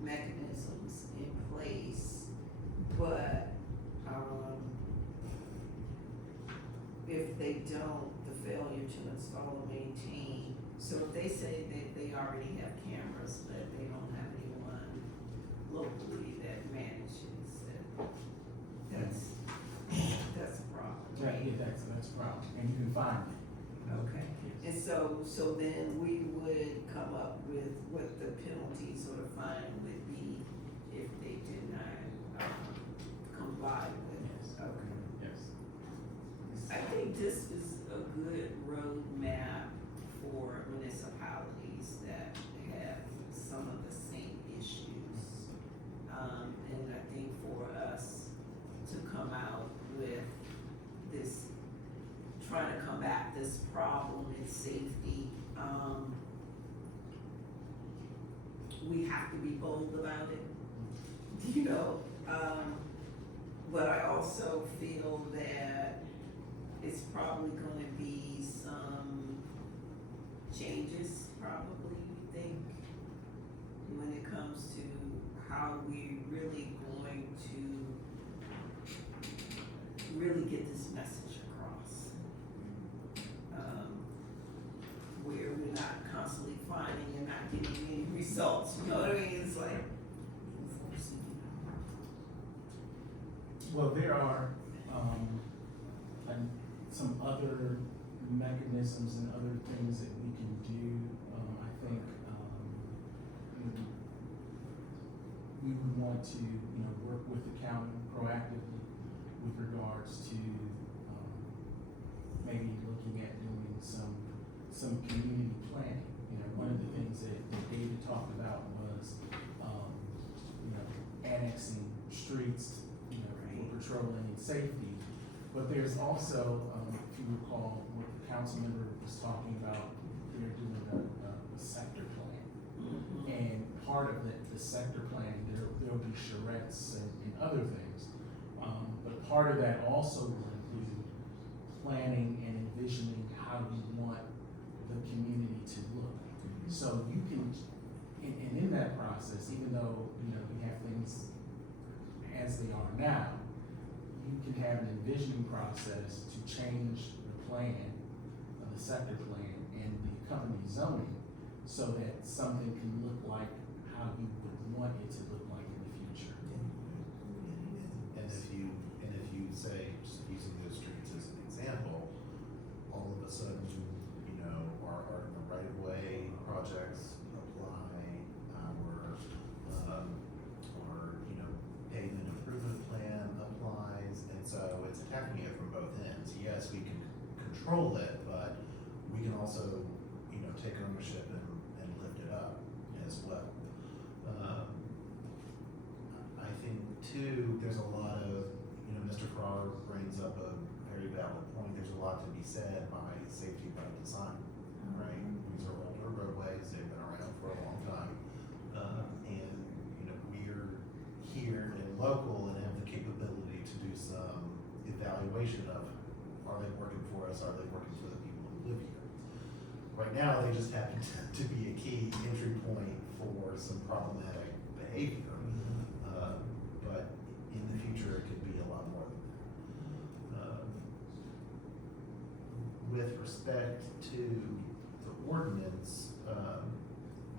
mechanisms in place, but, if they don't, the failure to install and maintain, so if they say that they already have cameras, but they don't have anyone locally that manages it, that's a problem, Right, right? yeah, that's a problem, and you can find it. Okay, and so then we would come up with what the penalties or the fine would be if they did not, comply with it, okay. Yes. I think this is a good roadmap for municipalities that have some of the same issues. And I think for us to come out with this, trying to combat this problem in safety, we have to be bold about it, but I also feel that it's probably gonna be some changes, probably, we think, when it comes to how we really going to really get this message across. Where we're not constantly finding and not getting any results, you know what I mean? It's like, Well, there are, some other mechanisms and other things that we can do. I think, we would want to, work with the county proactively with regards to, maybe looking at doing some community planning. One of the things that David talked about was, annexing streets, for patrolling and safety. But there's also, if you recall, what the council member was talking about, they're doing a sector plan. And part of the sector plan, there'll be charrettes and other things. But part of that also will include planning and envisioning how you want the community to look. So you can, and in that process, even though, we have things as they are now, you can have an envisioning process to change the plan, the sector plan, and the accompanying zoning, so that something can look like how you would want it to look like in the future. And if you say, just using those streets as an example, all of a sudden, our right of way projects apply, our pavement improvement plan applies, and so it's attacking it from both ends. Yes, we can control it, but we can also, take ownership and lift it up as well. I think too, there's a lot of, Mr. Farrar brings up a very valid point. There's a lot to be said by safety by design, right? These are older roadways, they've been around for a long time. And, we're here and local and have the capability to do some evaluation of, are they working for us? Are they working for the people who live here? Right now, they just happen to be a key entry point for some problematic behavior. But in the future, it could be a lot more than that. With respect to the ordinance,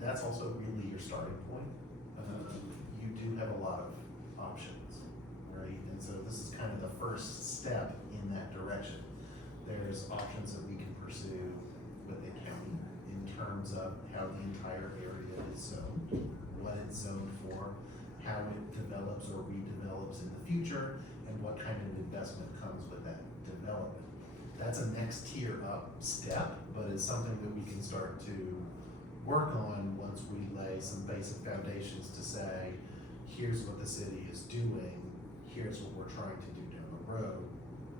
that's also really your starting point. You do have a lot of And so this is kind of the first step in that direction. There's options that we can pursue with the county in terms of how the entire area is zoned, what it's zoned for, how it develops or redevelops in the future, and what kind of investment comes with that development. That's a next tier up step, but it's something that we can start to work on once we lay some basic foundations to say, here's what the city is doing, here's what we're trying to do down the road,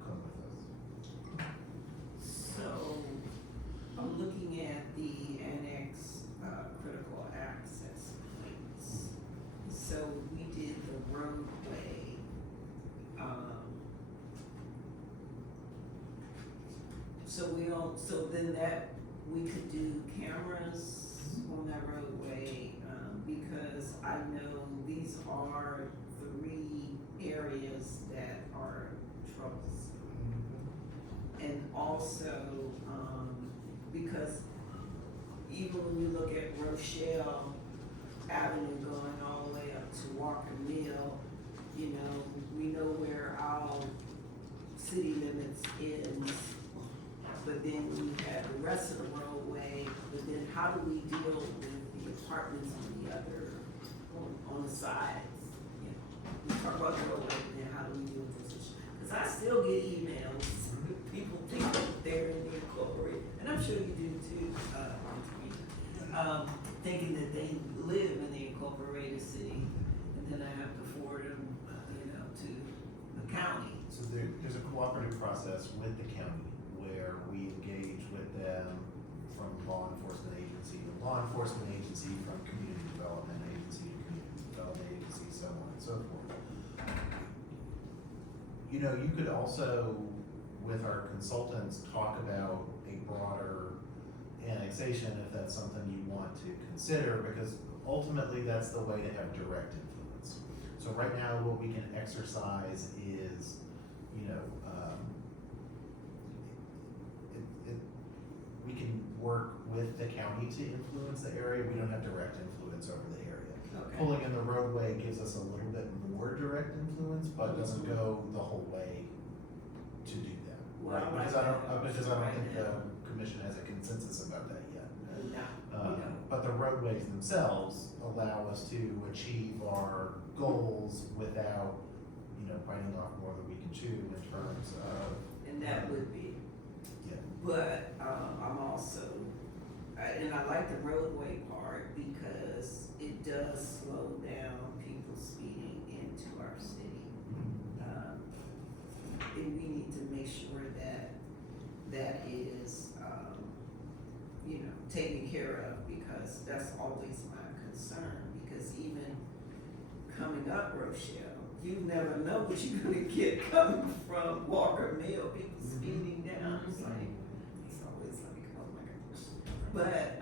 come with us. So, I'm looking at the annex, critical access points. So we did the roadway, so then that, we could do cameras on that roadway, because I know these are 3 areas that are troublesome. And also, because even when you look at Rochelle Avenue going all the way up to Walker Mill, you know, we know where our city limits ends, but then we have the rest of the roadway, but then how do we deal with the apartments on the other, on the sides? You know, we talk about the roadway, but then how do we deal with those issues? Cause I still get emails, people think that they're in the incorporated, and I'm sure you do too, thinking that they live in the incorporated city, and then I have to forward them, you know, to the county. So there's a cooperative process with the county where we engage with them from law enforcement agency to law enforcement agency, from community development agency to community development agency, so on and so forth. You know, you could also, with our consultants, talk about a broader annexation if that's something you want to consider, because ultimately that's the way to have direct influence. So right now, what we can exercise is, you know, we can work with the county to influence the area. We don't have direct influence over the area. Okay. Pulling in the roadway gives us a little bit more direct influence, but doesn't go the whole way to do that. Well, Right? Because I don't think the commission has a consensus about that yet. No, But the roadways themselves allow us to achieve our goals without, you know, biting off more than we can chew in terms of. and that would be. Yeah. But, I'm also, and I like the roadway part because it does slow down people speeding into our city. And we need to make sure that that is, you know, taken care of, because that's always my concern, because even coming up Rochelle, you never know what you're gonna get coming from Walker Mill, people speeding down, it's like, it's always like, oh my gosh. But,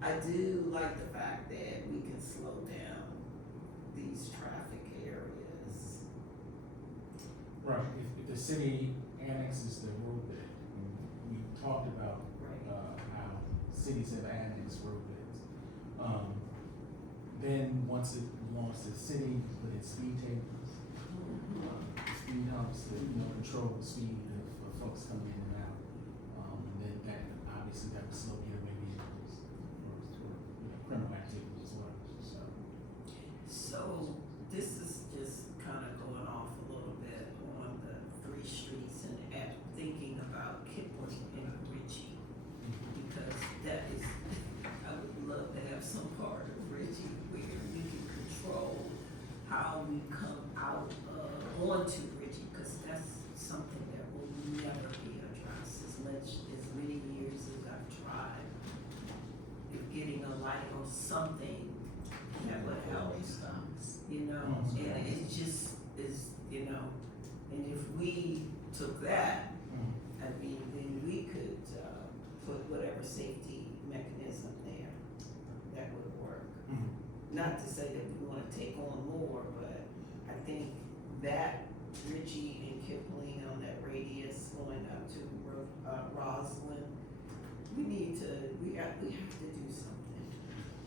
I do like the fact that we can slow down these traffic areas. Right, if the city annexes the roadway, we talked about, how cities have annexed roadways. Then once it belongs to the city, put in speed tables, speed humps that, you know, control the speed of folks coming in and out. And then that, obviously that would slow getaway vehicles or, you know, criminal activity as well, so. So this is just kind of going off a little bit on the 3 streets and thinking about Kipling and Ritchie, because that is, I would love to have some part of Ritchie where we can control how we come out onto Ritchie, because that's something that will never be addressed as many years as I've tried. If getting a light or something that would help. You know, and it just is, you know, and if we took that, I mean, then we could, put whatever safety mechanism there that would work. Not to say that we wanna take on more, but I think that Ritchie and Kipling on that radius going up to Roslyn, we have to do something.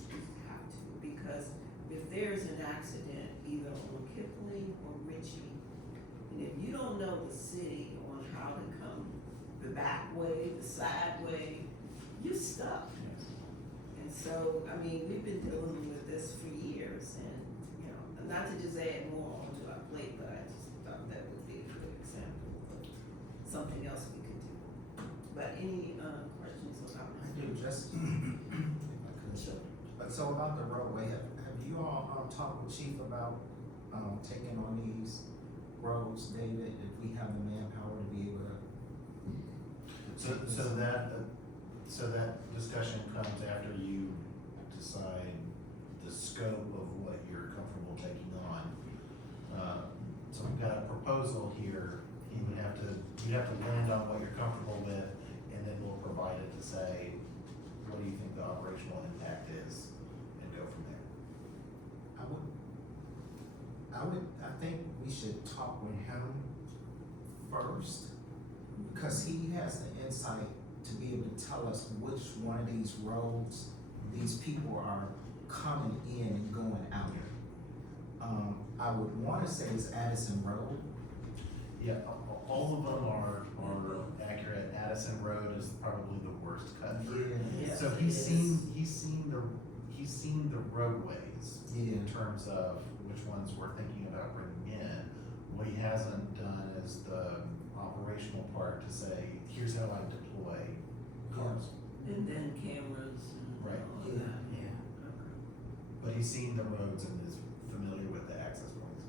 We have to, because if there's an accident either on Kipling or Ritchie, And if you don't know the city on how to come the back way, the side way, you're stuck. And so, I mean, we've been dealing with this for years and, you know, not to just add more onto our plate, but I just thought that would be a good example of something else we could do. But any, questions about I this? do, just, if I could. But so about the roadway, have you all, talked with Chief about, taking on these roads, David, if we have the manpower to be able to? So that discussion comes after you decide the scope of what you're comfortable taking on. So we've got a proposal here, you'd have to land on what you're comfortable with, and then we'll provide it to say, what do you think the operational impact is, and go from there. I think we should talk with him first, because he has the insight to be able to tell us which one of these roads these people are coming in and going out. I would wanna say it's Addison Road. Yeah, all of them are accurate. Addison Road is probably the worst cut through. Yeah. So he's seen the roadways in terms of which ones we're thinking about bringing in. What he hasn't done is the operational part to say, here's how I deploy cars. And then cameras and Right. all Yeah. that. Yeah. Okay. But he's seen the roads and is familiar with the access points.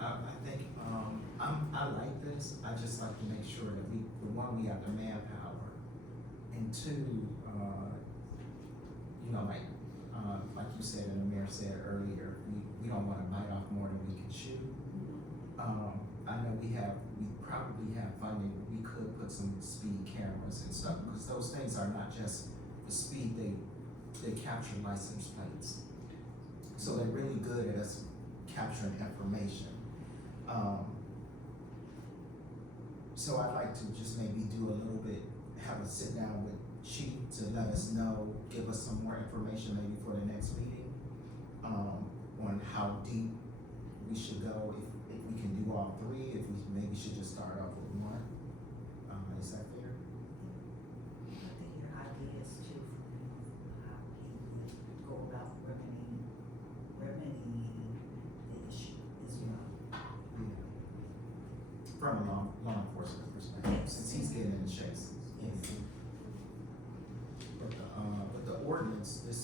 I think, I like this, I just like to make sure that we have the manpower, and two, you know, like you said, and the mayor said earlier, we don't wanna bite off more than we can chew. I know we probably have funding, we could put some speed cameras and stuff, because those things are not just the speed, they capture license plates. So they're really good at us capturing information. So I'd like to just maybe do a little bit, have a sit down with Chief to let us know, give us some more information maybe for the next meeting, on how deep we should go, if we can do all three, if we maybe should just start off with one. Is that fair? I think your ideas too, how he would go about remedying the issue as well. Yeah. From a law enforcement perspective, since he's getting in the chase. But the ordinance, this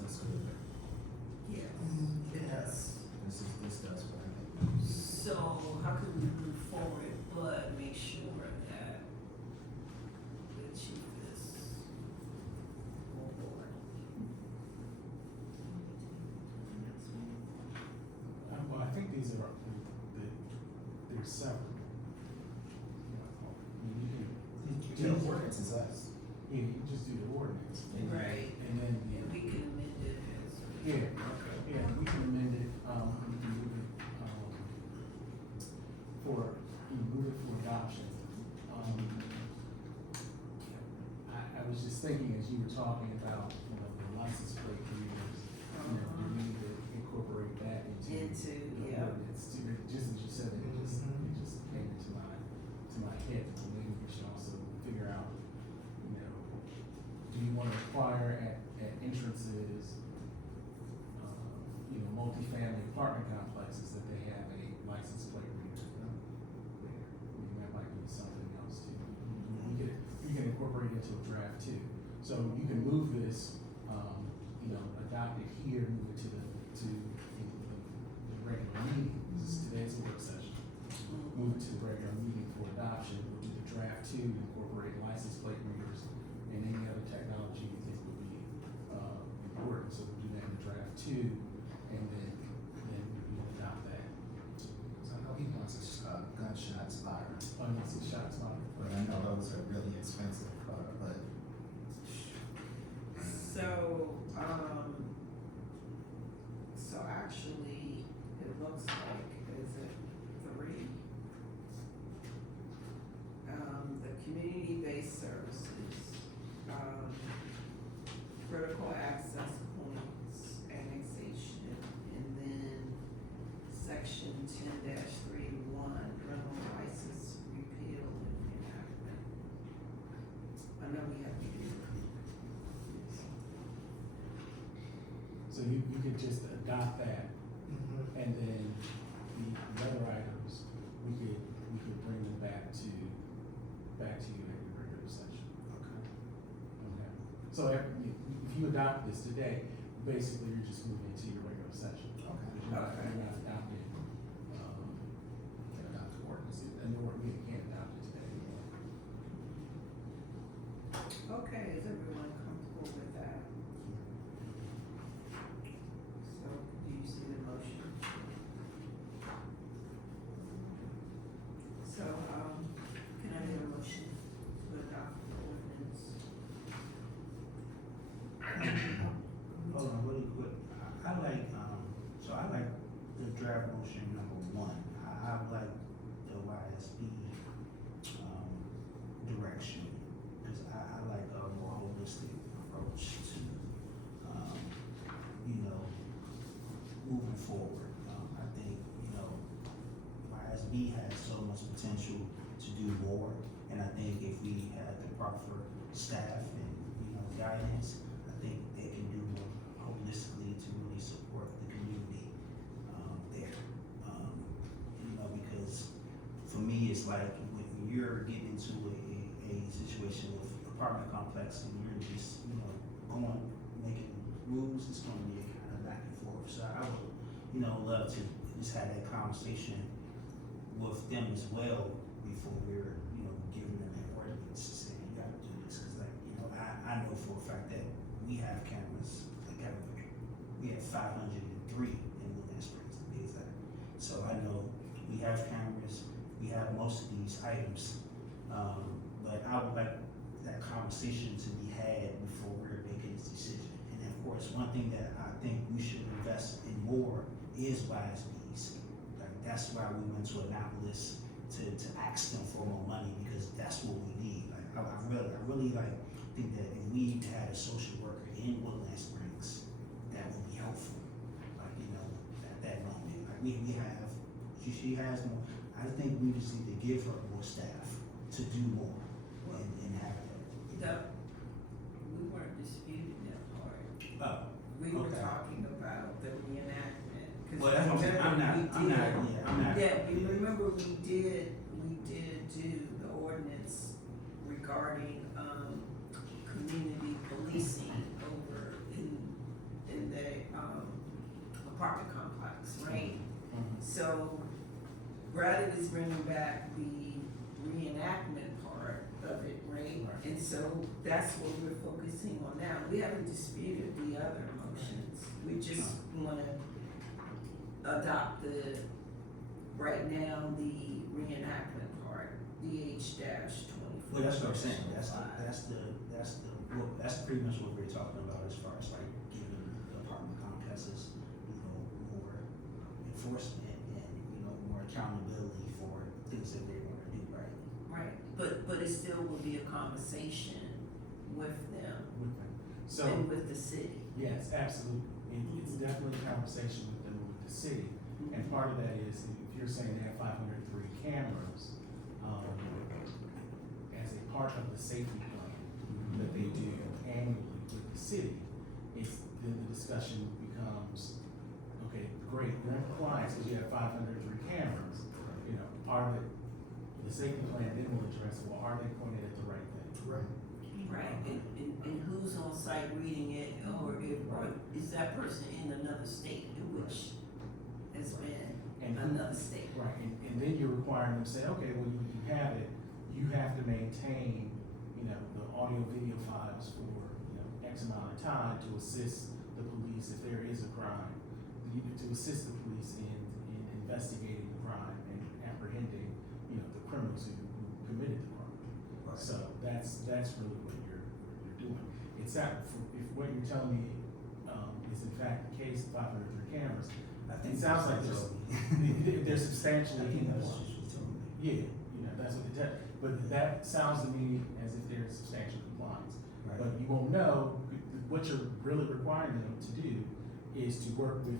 looks good. Yes, yes. This does what I think. So how can we move forward, but make sure that the chief is on board? Well, I think these are, they're separate. The ordinance is us. Yeah, you just do the ordinance. Right. And then, And we can amend it as. yeah, yeah, we can amend it, we can move it, move it for adoption. I was just thinking as you were talking about, you know, the license plate readers, you know, we need to incorporate that into the yeah. ordinance, just as you said, it just came into my head, and maybe we should also figure out, you know, do you wanna require at entrances, you know, multifamily apartment complexes that they have a license plate reader there? I mean, that might be something else too. You can incorporate it into a draft too. So you can move this, you know, adopt it here, move it to the regular meeting. Today's a work session. Move it to the regular meeting for adoption. We'll do the draft two, incorporate license plate readers and any other technology you think would be, important. So we'll do that in the draft two, and then you adopt that. So I know he wants a gunshot spotter, Once it shots on. but I know those are really expensive, but. So actually, it looks like, is it three? The community-based services, critical access points, annexation, and then section 10-1 know we have to do it. So you could just adopt that, Mhm. and then the other items, we could bring them back to you at your regular session. Okay. Okay. So if you adopt this today, basically you're just moving into your regular session. Okay. You're not adopting, Can adopt the ordinance. and we can't adopt it today. Okay, is everyone comfortable with that? So, do you see the motion? So, can I get a motion to adopt the ordinance? Hold on, really quick. I like, so I like the draft motion number one. I like the YSB, direction, because I like a more holistic approach to, moving forward. I think, YSB has so much potential to do more, and I think if we had the proper staff and, guidance, I think they can do more holistically to really support the community, there. Because for me, it's like when you're getting into a situation with apartment complex and you're just, going, making moves, it's gonna be kind of back and forth. So I would, love to just have that conversation with them as well before we're, giving them an ordinance to say, you gotta do this. Cause I know for a fact that we have cameras, we have 503 in Woodland Springs to be exact. So I know we have cameras, we have most of these items, but I would like that conversation to be had before we're making this decision. And of course, one thing that I think we should invest in more is YSBs. Like that's why we went to Annapolis to ask them for more money, because that's what we need. Like I really think that if we had a social worker in Woodland Springs, that would be helpful. Like, at that moment, like we have, she has more. I think we just need to give her more staff to do more and have that. We weren't disputing that part. Oh, We were okay. talking about the reenactment. 'Cause Well, that's what I'm saying. I'm not. Yeah, you remember we did do the ordinance regarding, community policing over in the, apartment complex, right? So, Brad is bringing back the reenactment part of it, right? Right. And so that's what we're focusing on now. We haven't disputed the other motions. We just wanna adopt right now, the reenactment part, DH-24. Well, that's what I'm saying. That's pretty much what we're talking about as far as like giving the apartment complexes, more enforcement and, more accountability for things that they want to do, right? Right, but it still will be a conversation with them So, and with the city. yes, absolutely. It's definitely a conversation with them, with the city. And part of that is, if you're saying they have 503 cameras, as a part of the safety plan that they do annually with the city, then the discussion becomes, okay, great, you're in compliance because you have 503 cameras. Part of it, the safety plan then will address, well, are they pointed at the right thing? Right. Right, and who's on site reading it, or is that person in another state, which has been another state? Right, and then you're requiring them to say, okay, well, you have it, you have to maintain, the audio video files for, X amount of time to assist the police if there is a crime, to assist the police in investigating the crime and apprehending, the criminals who committed the crime. Right. So that's really what you're doing. It's that, if what you're telling me, is in fact the case, 503 cameras, I think it sounds like they're I substantially think in that's line. what you told me. Yeah, that's what they tell, but that sounds to me as if they're in substantial compliance. Right. But you won't know, what you're really requiring them to do is to work with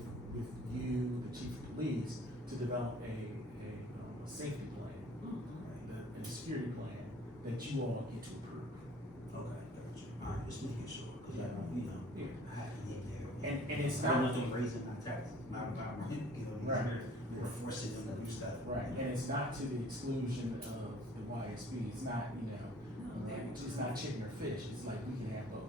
you, the chief of police, to develop a safety plan, Mhm. a security plan that you all get to approve. Okay. just making sure, cause I don't, you know, I have to get there. And it's I'm not, not gonna raise my taxes, my rent, you know, Right. we're forcing them to do stuff. right, and it's not to the exclusion of the YSB, it's not, you know, it's not chicken or fish, it's like we can have both.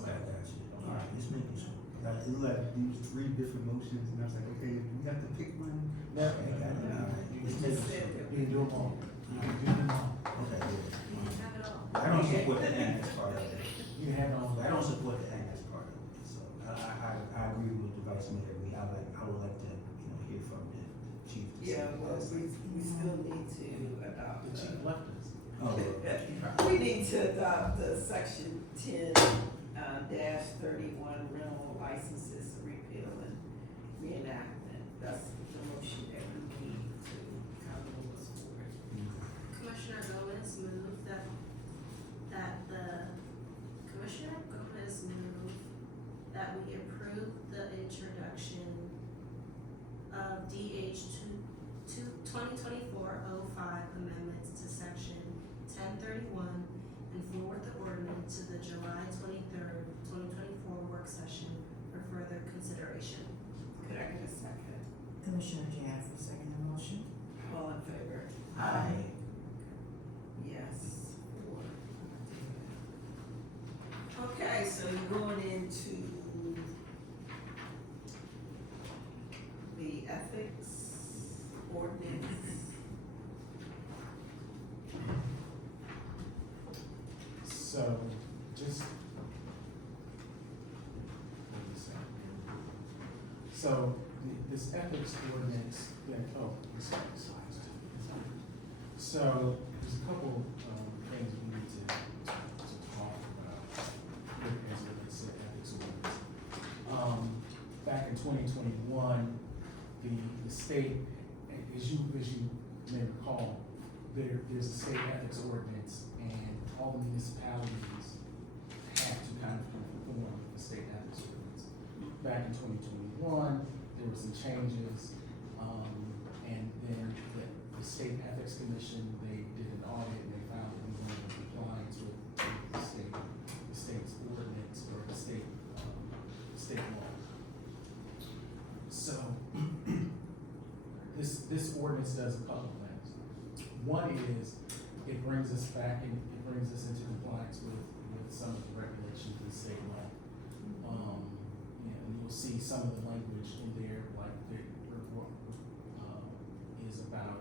Okay, I got you. Alright, just making sure. It looked like these 3 different motions, and I was like, okay, we have to pick one. No, Okay, got it. Alright, just making sure. You can do them all. You can do them all. Okay, good. You can have it all. I don't support the annex part of it. You can have it all. I don't support the annex part of it, so I agree with the vice mayor. I would like to, you know, hear from the chief. to see Yeah, if well, that's- we still need to adopt. The chief left us. Oh, We need to adopt the section 10 dash 31 rental licenses repeal and reenactment. That's the motion that we need to kind of move us forward. Commissioner Gomez moved Commissioner Gomez moved that we approve the introduction of DH 2024-05 amendments to section 1031 and forward the ordinance to the July 23rd, 2024 work session for further consideration. Could I get a second? Commissioner Jazz, second the motion. All in favor? Aye. Yes. 4. Okay, so you're going into the ethics ordinance. So, just. So, this ethics ordinance, so, there's a couple, things we need to talk about with as it relates to the ethics ordinance. Back in 2021, the state, as you may recall, there's a state ethics ordinance, and all the municipalities have to kind of conform with the state ethics ordinance. Back in 2021, there were some changes, and then the state ethics commission, they did an audit, and they found that we weren't in compliance with the state's ordinance or the state law. So, this ordinance does a couple things. One is, it brings us into compliance with some of the regulations of the state law. And you'll see some of the language in there, like is about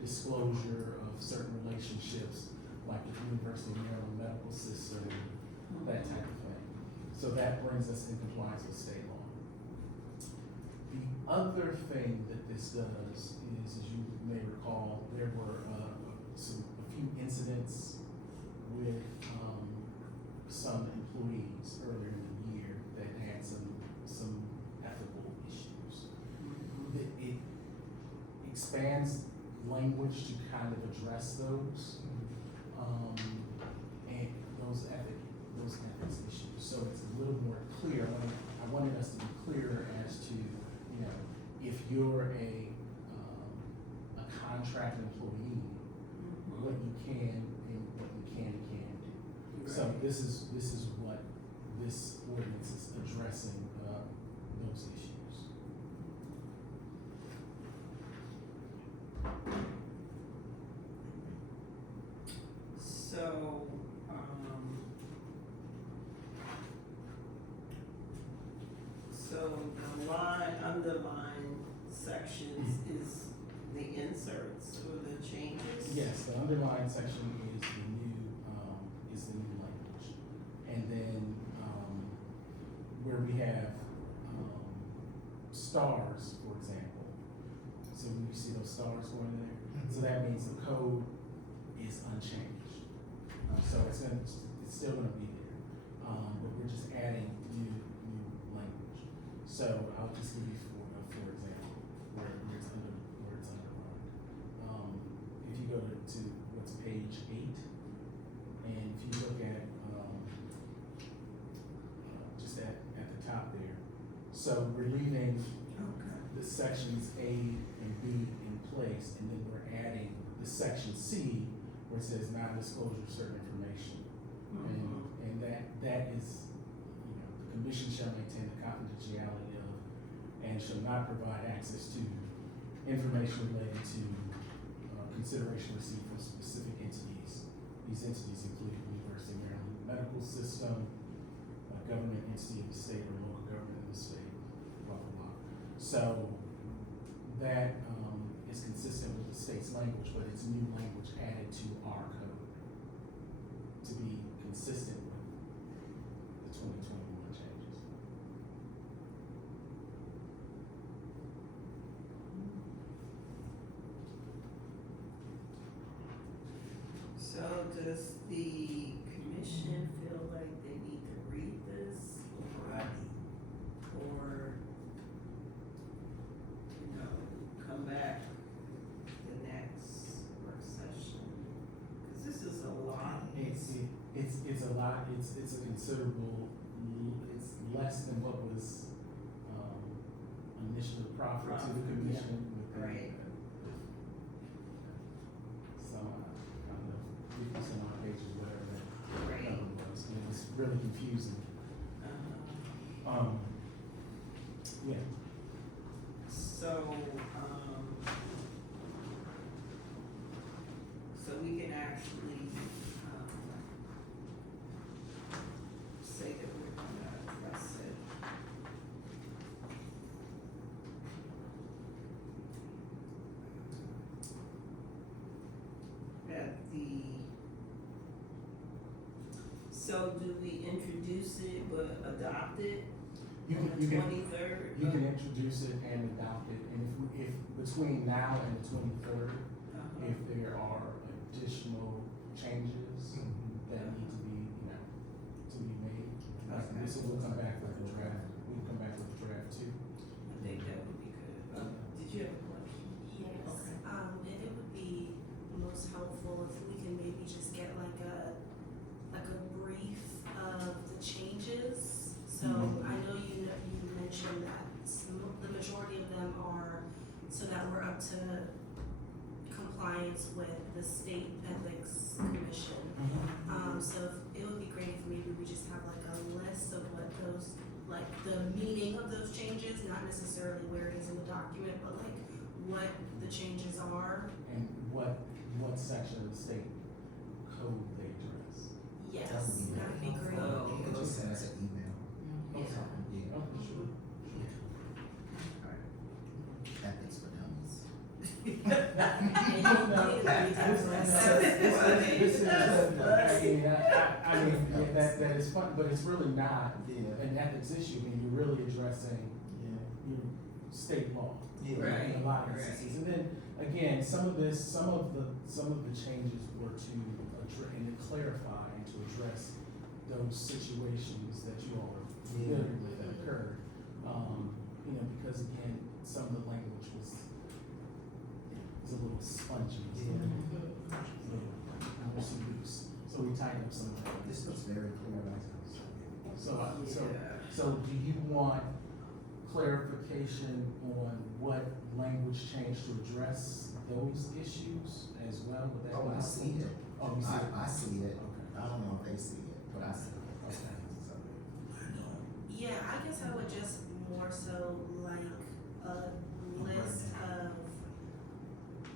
disclosure of certain relationships, like the University of Maryland Medical System, that type of thing. So that brings us in compliance with state law. The other thing that this does is, as you may recall, there were a few incidents with some employees earlier in the year that had some ethical issues. It expands language to kind of address those, and those ethics issues. So it's a little more clear. I wanted us to be clearer as to, you know, if you're a contract employee, what you can and what you can't do. So this is what this ordinance is addressing, those issues. So, the underlined sections is the inserts or the changes? Yes, the underlying section is the new language. And then, where we have, stars, for example. So when you see those stars going there, so that means the code is unchanged. So it's still gonna be there, but we're just adding new language. So I'll just give you for example, where it's underlined. If you go to what's page 8, and if you look at, just at the top there, so we're leaving the sections A and B in place, and then we're adding the section C, where it says non-disclosure of certain information. And that is, the commission shall maintain the confidentiality of and shall not provide access to information related to consideration received from specific entities. These entities include University of Maryland Medical System, a government entity of the state or local government of the state, blah, blah, blah. So that is consistent with the state's language, but it's new language added to our code to be consistent with the 2021 changes. So does the commission feel like they need to read this or, come back the next work session? Cause this is a lot. It's a lot, it's a considerable, it's less than what was, initially proffered to the commission. with the- Right. Some, I don't know, 50% on pages, whatever that Right. number was, and it was really confusing. Uh-huh. Yeah, So, so we can actually, say that we're gonna address it. At the, so do we introduce it but adopt it you on can, the you can, 23rd? you can introduce it and adopt it, and if between now and the 23rd, Uh-huh. if there are additional changes that need to be, to be made, Okay. so we'll come back with the draft, we'll come back with the draft too. I think that would be good. Did you have a question? Yes, Okay. and it would be most helpful if we can maybe just get like a brief of the changes. So I know you mentioned that the majority of them are so that we're up to compliance with the state ethics commission. So it would be great if maybe we just have like a list of what those, like the meaning of those changes, not necessarily where it is in the document, but like what the changes are. And what section of the state code they address. Yes, That would be that'd be great. You can just send us an email. Yeah. Yeah. Oh, sure. Ethics for dummies. I mean, that is fun, but it's really not an ethics issue, I mean, you're really addressing your state law. In a lot of instances, and then, again, some of the changes were to address, and to clarify and to address those situations that you all are familiar with that occurred. Because again, some of the language was a little spongy. It's a little loose. So we tightened up some of that. This looks very clear right now. So do you want clarification on what language changed to address those issues as well? Would that Oh, I be see it. Oh, you see it? I see it. Okay. I don't know if they see it, but I see it. Yeah, I guess I would just more so like a list of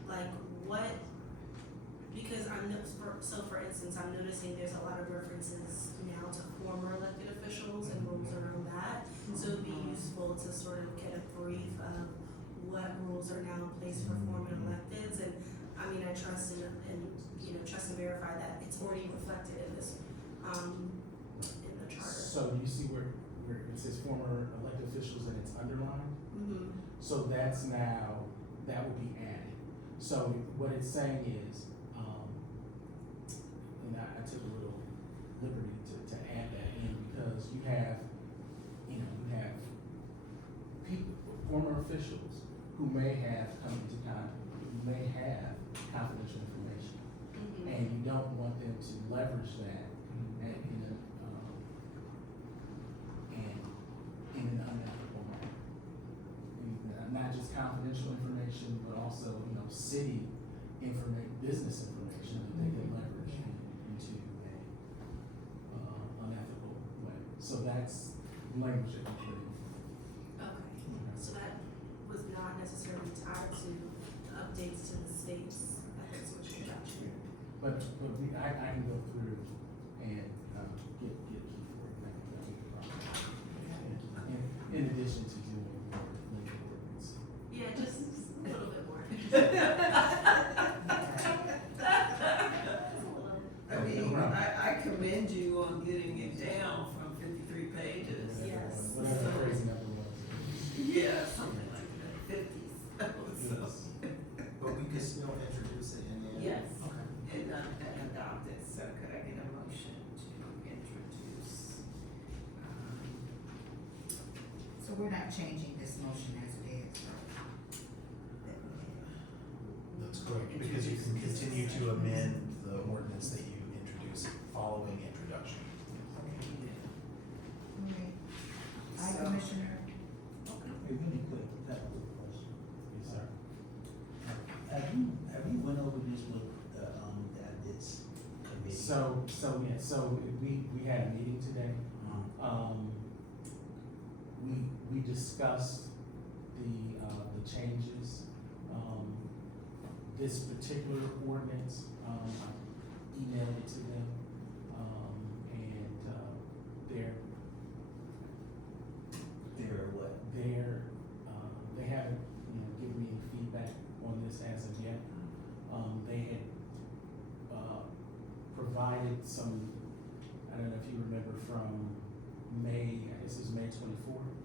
like what, because for instance, I'm noticing there's a lot of references now to former elected officials and rules around that. So it'd be useful to sort of get a brief of what rules are now in place for former electeds. And I mean, I trust and trust and verify that it's already reflected in this, in the charter. So you see where it says former elected officials and it's underlined? Mm-hmm. So that's now, that will be added. So what it's saying is, and I took a little liberty to add that in because you have people, former officials who may have confidential information. Mm-hmm. And you don't want them to leverage that and in an unethical manner. And not just confidential information, but also, city business information that they can leverage into a unethical So that's language that we put in. Okay, so that was not necessarily tied to updates to the state's ethics, which we got you. But I can go through and, get key for it, make it a problem. In addition to doing more legal ordinance. Yeah, just a little bit more. I mean, I commend you on getting it down from 53 pages. Yes. Whatever the crazy number was. Yeah, something like that, 50s. So, But we could still introduce it and then. yes, Okay. and adopt it, so could I get a motion to introduce? So we're not changing this motion as it is, right? That's correct, because you can continue to amend the ordinance that you introduce following introduction. Alright. Aye, So- Commissioner. Hey, really quick, I have a quick question. Yes, sir. Have you went over this with the ethics committee? So we had a meeting today. We discussed the changes. This particular ordinance, I emailed it to them, and They're what? they haven't, given me any feedback on this as of yet. They had, provided some, I don't know if you remember from May, I guess it was May 24th.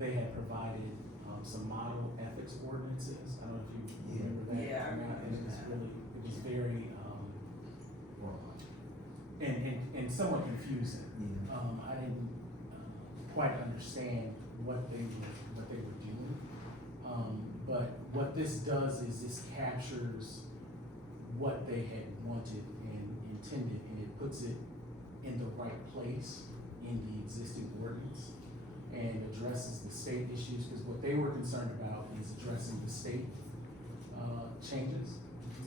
They had provided, some model ethics ordinances. I don't know if you remember that. Yeah, I or not, and it was remember really, it was very, and somewhat confusing. Yeah. I didn't quite understand what they were doing. But what this does is this captures what they had wanted and intended, and it puts it in the right place in the existing ordinance and addresses the state issues, because what they were concerned about is addressing the state changes.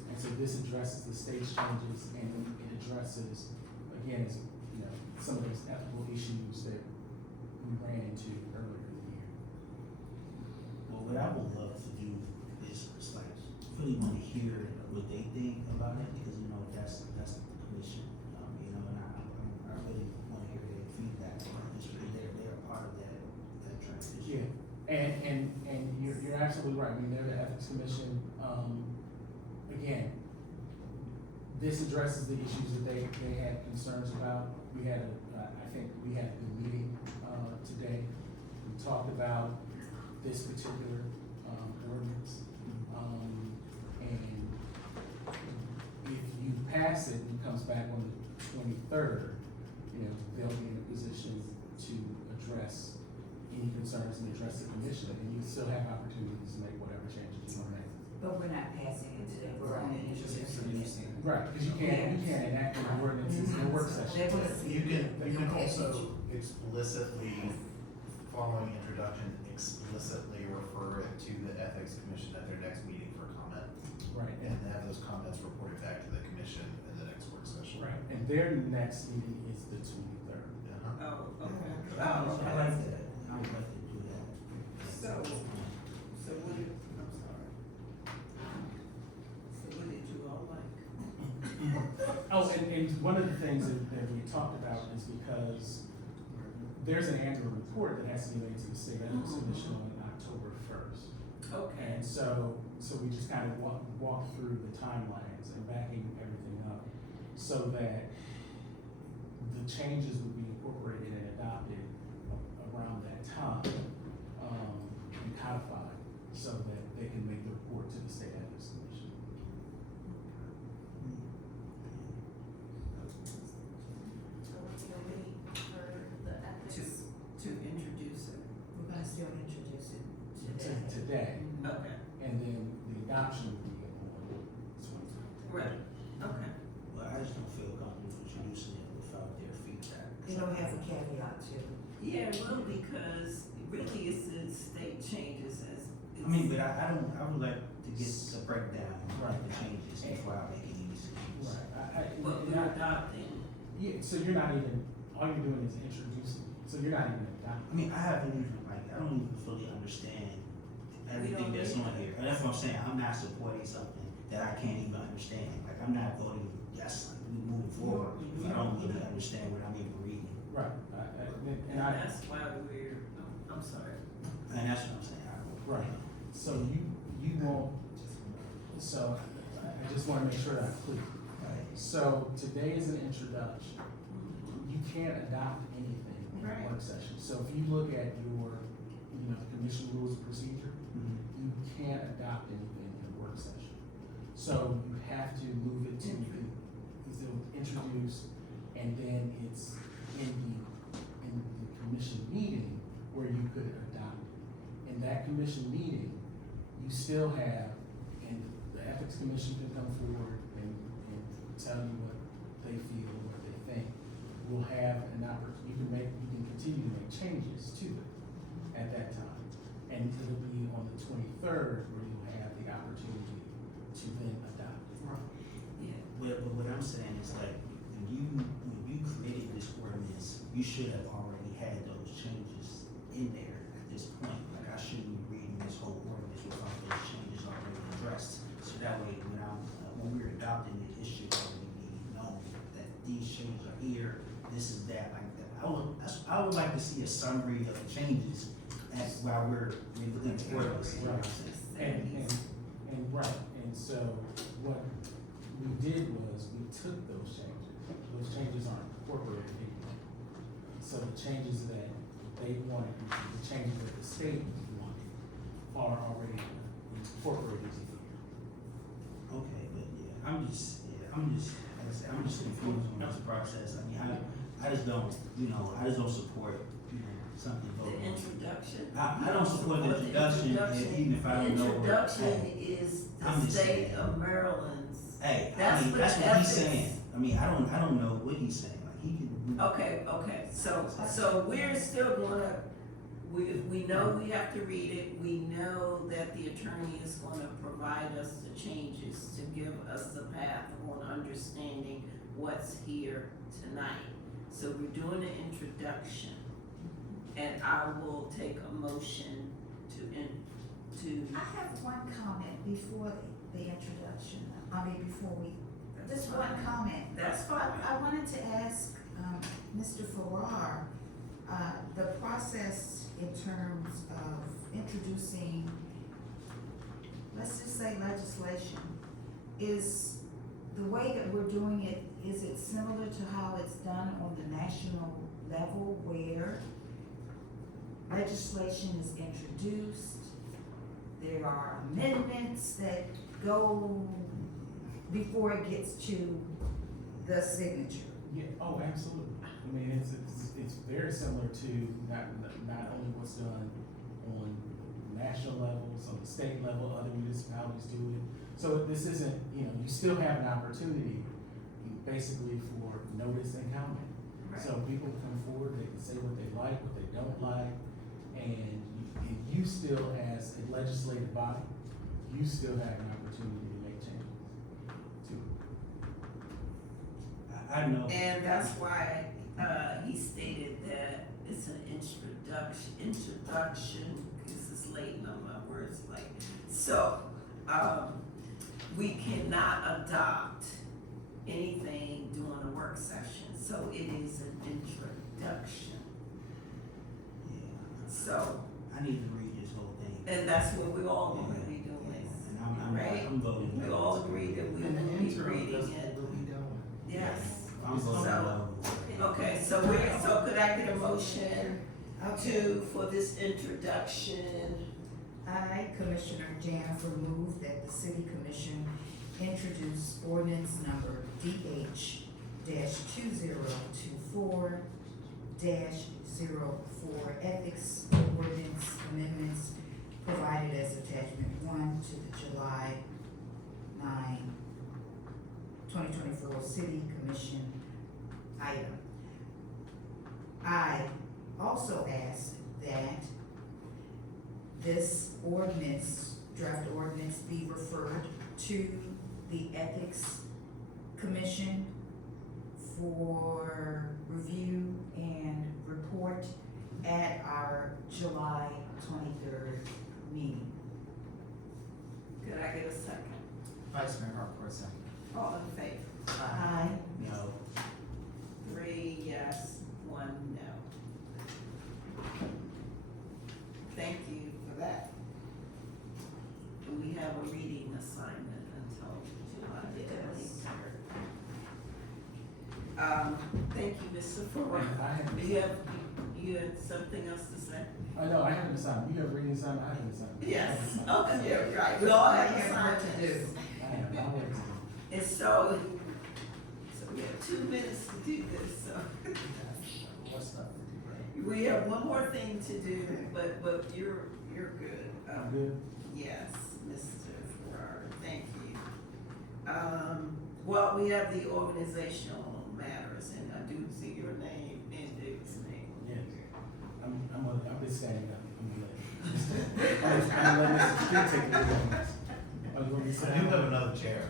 And so this addresses the state's changes, and it addresses, again, some of those ethical issues that we ran into earlier in the year. Well, what I would love to do is like, really wanna hear what they think about it, because that's the commission, and I really wanna hear their feedback on this, because they're a part of that transition. Yeah, and you're absolutely right, I mean, they're the ethics commission, again, this addresses the issues that they had concerns about. We had I think we had a good meeting, today. We talked about this particular, ordinance. And if you pass it and it comes back on the 23rd, they'll be in a position to address any concerns and address the commission, and you still have opportunities to make whatever changes you want to make. But we're not passing it today, we're only introducing it. Right, because you can't enact an ordinance in a work session. They're gonna see. You can Okay. also explicitly, following introduction, explicitly refer it to the ethics commission at their next meeting for comment. Right, And have those comments reported back to the commission in the next work session. right, and their next meeting is the 23rd. Uh-huh. Oh, okay. So I like that, I would like to do that. So what did, I'm sorry. So what did you all like? Oh, and one of the things that we talked about is because there's an annual report that has to be made to the state ethics commission on October 1st. Okay, And so we just kind of walk through the timelines and backing everything up so that the changes would be incorporated and adopted around that time, and codified so that they can make the report to the state ethics commission. So we're gonna wait for the ethics. to introduce it. We're gonna still introduce it today. Today, Okay, and then the adoption will be on the 23rd. right, okay. Well, I just don't feel comfortable introducing it without their feedback. They don't have a caveat to. Yeah, well, because really it's the state changes as. I mean, but I would like to get the breakdown, right, the changes before I make any decisions. Right, But we're adopting. yeah, so you're not even, all you're doing is introducing So you're not even adopting. I mean, I haven't even, like, I don't even fully understand everything that's on here. And that's what I'm saying, I'm not supporting something that I can't even understand. Like, I'm not voting yes, like, we move forward if I don't really understand what I'm even reading. Right, and And I, that's why I'm sorry. And that's what I'm saying, I don't. right, so you won't, so I just wanna make sure that I'm clear. Right. So today is an introduction. You can't adopt anything in a Right. work session. So if you look at your, the commission rules of procedure, Mhm. you can't adopt anything in a work session. So you have to move it to introduce, and then it's in the commission meeting where you could adopt it. In that commission meeting, you still have, and the ethics commission can come forward and tell you what they feel, what they think. We'll have an opportunity, you can continue to make changes to it at that time. And it'll be on the 23rd where you'll have the opportunity to then adopt it. Yeah. But what I'm saying is like, when you created this ordinance, you should have already had those changes in there at this point. Like, I shouldn't be reading this whole ordinance without those changes already addressed. So that way, when we're adopting it, it should already be known that these changes are here, this is that, like that. I would like to see a summary of the changes while we're looking at the ordinance. You know what I'm saying? And right, and so what we did was we took those changes. Those changes aren't incorporated anymore. So the changes that they wanted, the changes that the state wanted are already incorporated in here. Okay, but yeah, I'm just, like I said, I'm just confused on this process. I mean, I just don't, I just don't support, something. The introduction. I don't support the introduction, even if I don't know. The introduction is I'm the just state saying. of Maryland's. Hey, That's that's what he's ethics. saying. I mean, I don't know what he's saying. Like, he can. Okay, so we're still gonna, we know we have to read it, we know that the attorney is gonna provide us the changes to give us the path on understanding what's here tonight. So we're doing an introduction, and I will take a motion I have one comment before the introduction, before just one comment. That's fine. I wanted to ask, Mr. Farrar, the process in terms of introducing, let's just say legislation, is the way that we're doing it, is it similar to how it's done on the national level where legislation is introduced, there are amendments that go before it gets to the signature? Yeah, oh, absolutely. I mean, it's very similar to not only what's done on national levels, on the state level, other municipalities do it. So this isn't, you still have an opportunity basically for notice and comment. Right. So people come forward, they can say what they like, what they don't like, and you still, as a legislative body, you still have an opportunity to make changes to it. I know. And that's why, he stated that it's an introduction, because it's late and my words like, so, we cannot adopt anything during a work session, so it is an introduction. Yeah. So, I need to read this whole thing. and that's what we're all gonna be doing, And right? I'm voting. We all agree that we will In the be interim, reading that's it. what we'll be doing. Yes. I'm voting So- no. Okay, so could I get a motion for this introduction? I, Commissioner Janifer, move that the city commission introduce ordinance number DH-2024-04 ethics ordinance amendments provided as attachment 1 to the July 9, 2024 city commission item. I also ask that this ordinance, draft ordinance, be referred to the Ethics Commission for review and report report at our July 23rd meeting. Could I get a second? Vice Mayor Harcourt, second. All in favor? Aye. No. 3 yes, 1 no. Thank you for that. Do we have a reading assignment until July 23rd? Thank you, Mr. Farrar. Do you have something else to say? I know, I have an assignment. You have reading assignment, I have an assignment. Yes, okay, yeah, right, we all have assignments. I have my work to do. And so we have 2 minutes to do this, so. What's up? We have one more thing to do, but you're good. I'm good. Yes, Mr. Farrar, thank you. Well, we have the organizational matters, and I do see your name and David's name. Yes. I've been standing up. I'm good. I'm letting Mr. Street take it. I'm gonna be I standing do up. have another chair.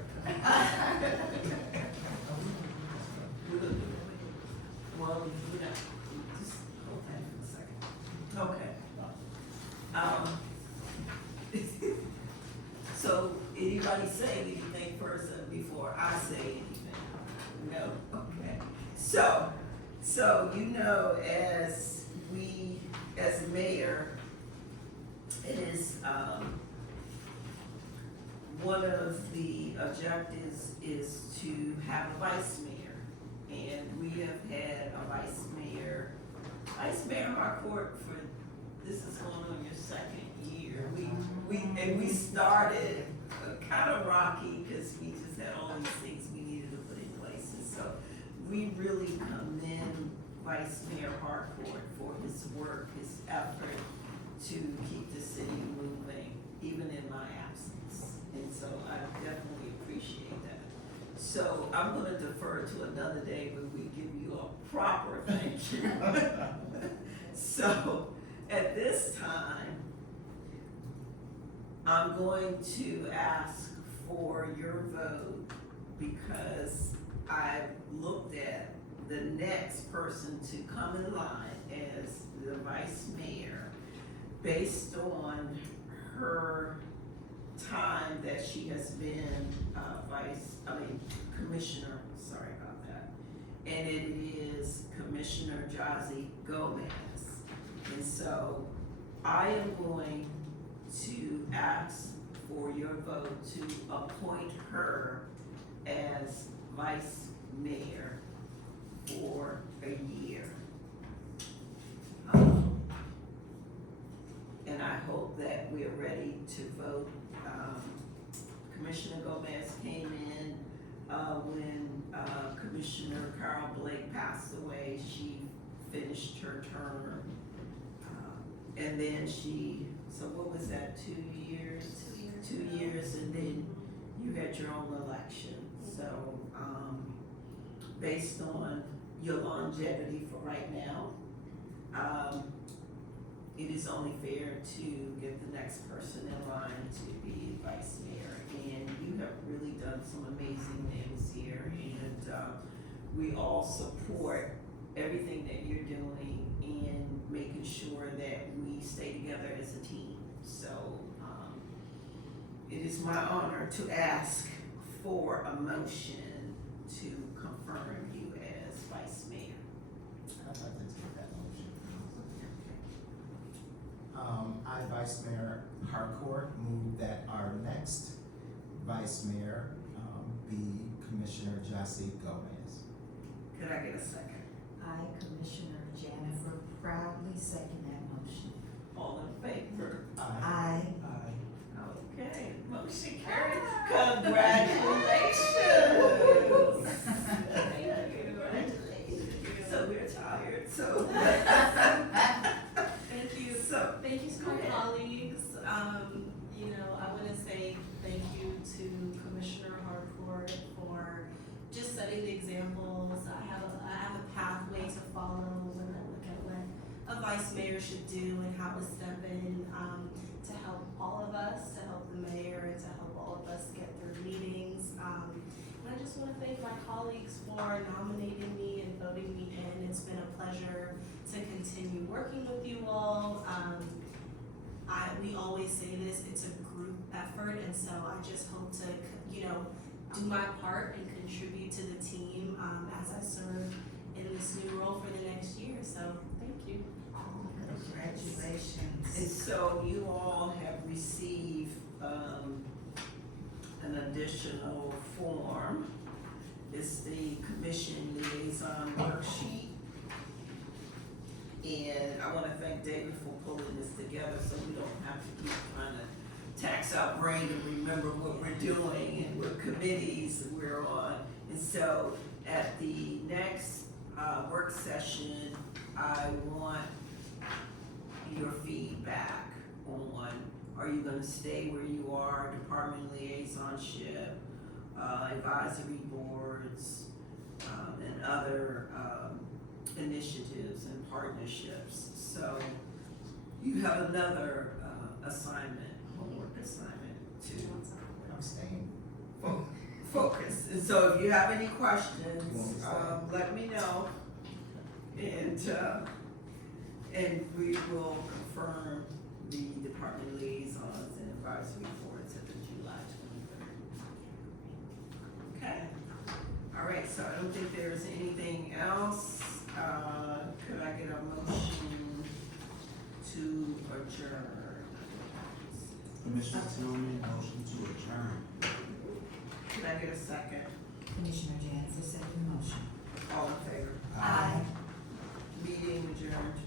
Well, you know, just hold that for a second. Okay. So, anybody say anything first before I say anything? No? Okay. So, you know, as mayor, it is, one of the objectives is to have a vice mayor. And we have had a Vice Mayor Harcourt for, this is going on your 2nd year. We started kind of rocky because we just had all these things we needed to put in place. And so we really commend Vice Mayor Harcourt for his work, his effort to keep the city moving, even in my absence. And so I definitely appreciate that. So I'm gonna defer to another day when we give you a proper thank you. So at this time, I'm going to ask for your vote because I looked at the next person to come in line as the vice mayor based on her time that she has been commissioner, sorry about that. And it is Commissioner Jazzy Gomez. And so I am going to ask for your vote to appoint her as vice mayor for a year. And I hope that we're ready to vote. Commissioner Gomez came in when Commissioner Carl Blake passed away. She finished her term. And then so what was that, 2 years? 2 years, and then you had your own election. So, based on your longevity for right now, it is only fair to give the next person in line to be vice mayor. And you have really done some amazing things here, and we all support everything that you're doing in making sure that we stay together as a team. So, it is my honor to ask for a motion to confirm you as vice mayor. I'd like to take that motion. I, Vice Mayor Harcourt, move that our next vice mayor be Commissioner Jazzy Gomez. Could I get a second? I, Commissioner Jennifer, proudly second that motion. All in favor? Aye. Okay, motion carried. Congratulations. Thank you. So we're tired, so. Thank you. So, Thank you to my colleagues. You know, I want to say thank you to Commissioner Harcourt for just setting the examples. I have a pathway to follow when I look at what a vice mayor should do and how to step in to help all of us, to help the mayor, and to help all of us get through meetings. And I just want to thank my colleagues for nominating me and voting me in. It's been a pleasure to continue working with you all. We always say this, it's a group effort, and so I just hope to, do my part and contribute to the team, as I serve in this new role for the next year, so thank you. Congratulations. And so you all have received, an additional form. It's the commission liaison worksheet. And I wanna thank David for pulling this together, so we don't have to keep trying to tax our brain and remember what we're doing and what committees we're on. And so at the next, work session, I want your feedback on, are you gonna stay where you are, department liaisonship, advisory boards, and other, initiatives and partnerships. So you have another, assignment, homework assignment to I'm staying. focus. And so if you have any questions, let me know. And we will confirm the department liaisons and advisory boards at the July 23rd. Okay? All right, so I don't think there's anything else. Could I get a motion to adjourn? Commissioner Tillman, motion to adjourn. Could I get a second? Commissioner Jansen, second motion. All in favor? Aye. Meeting adjourned.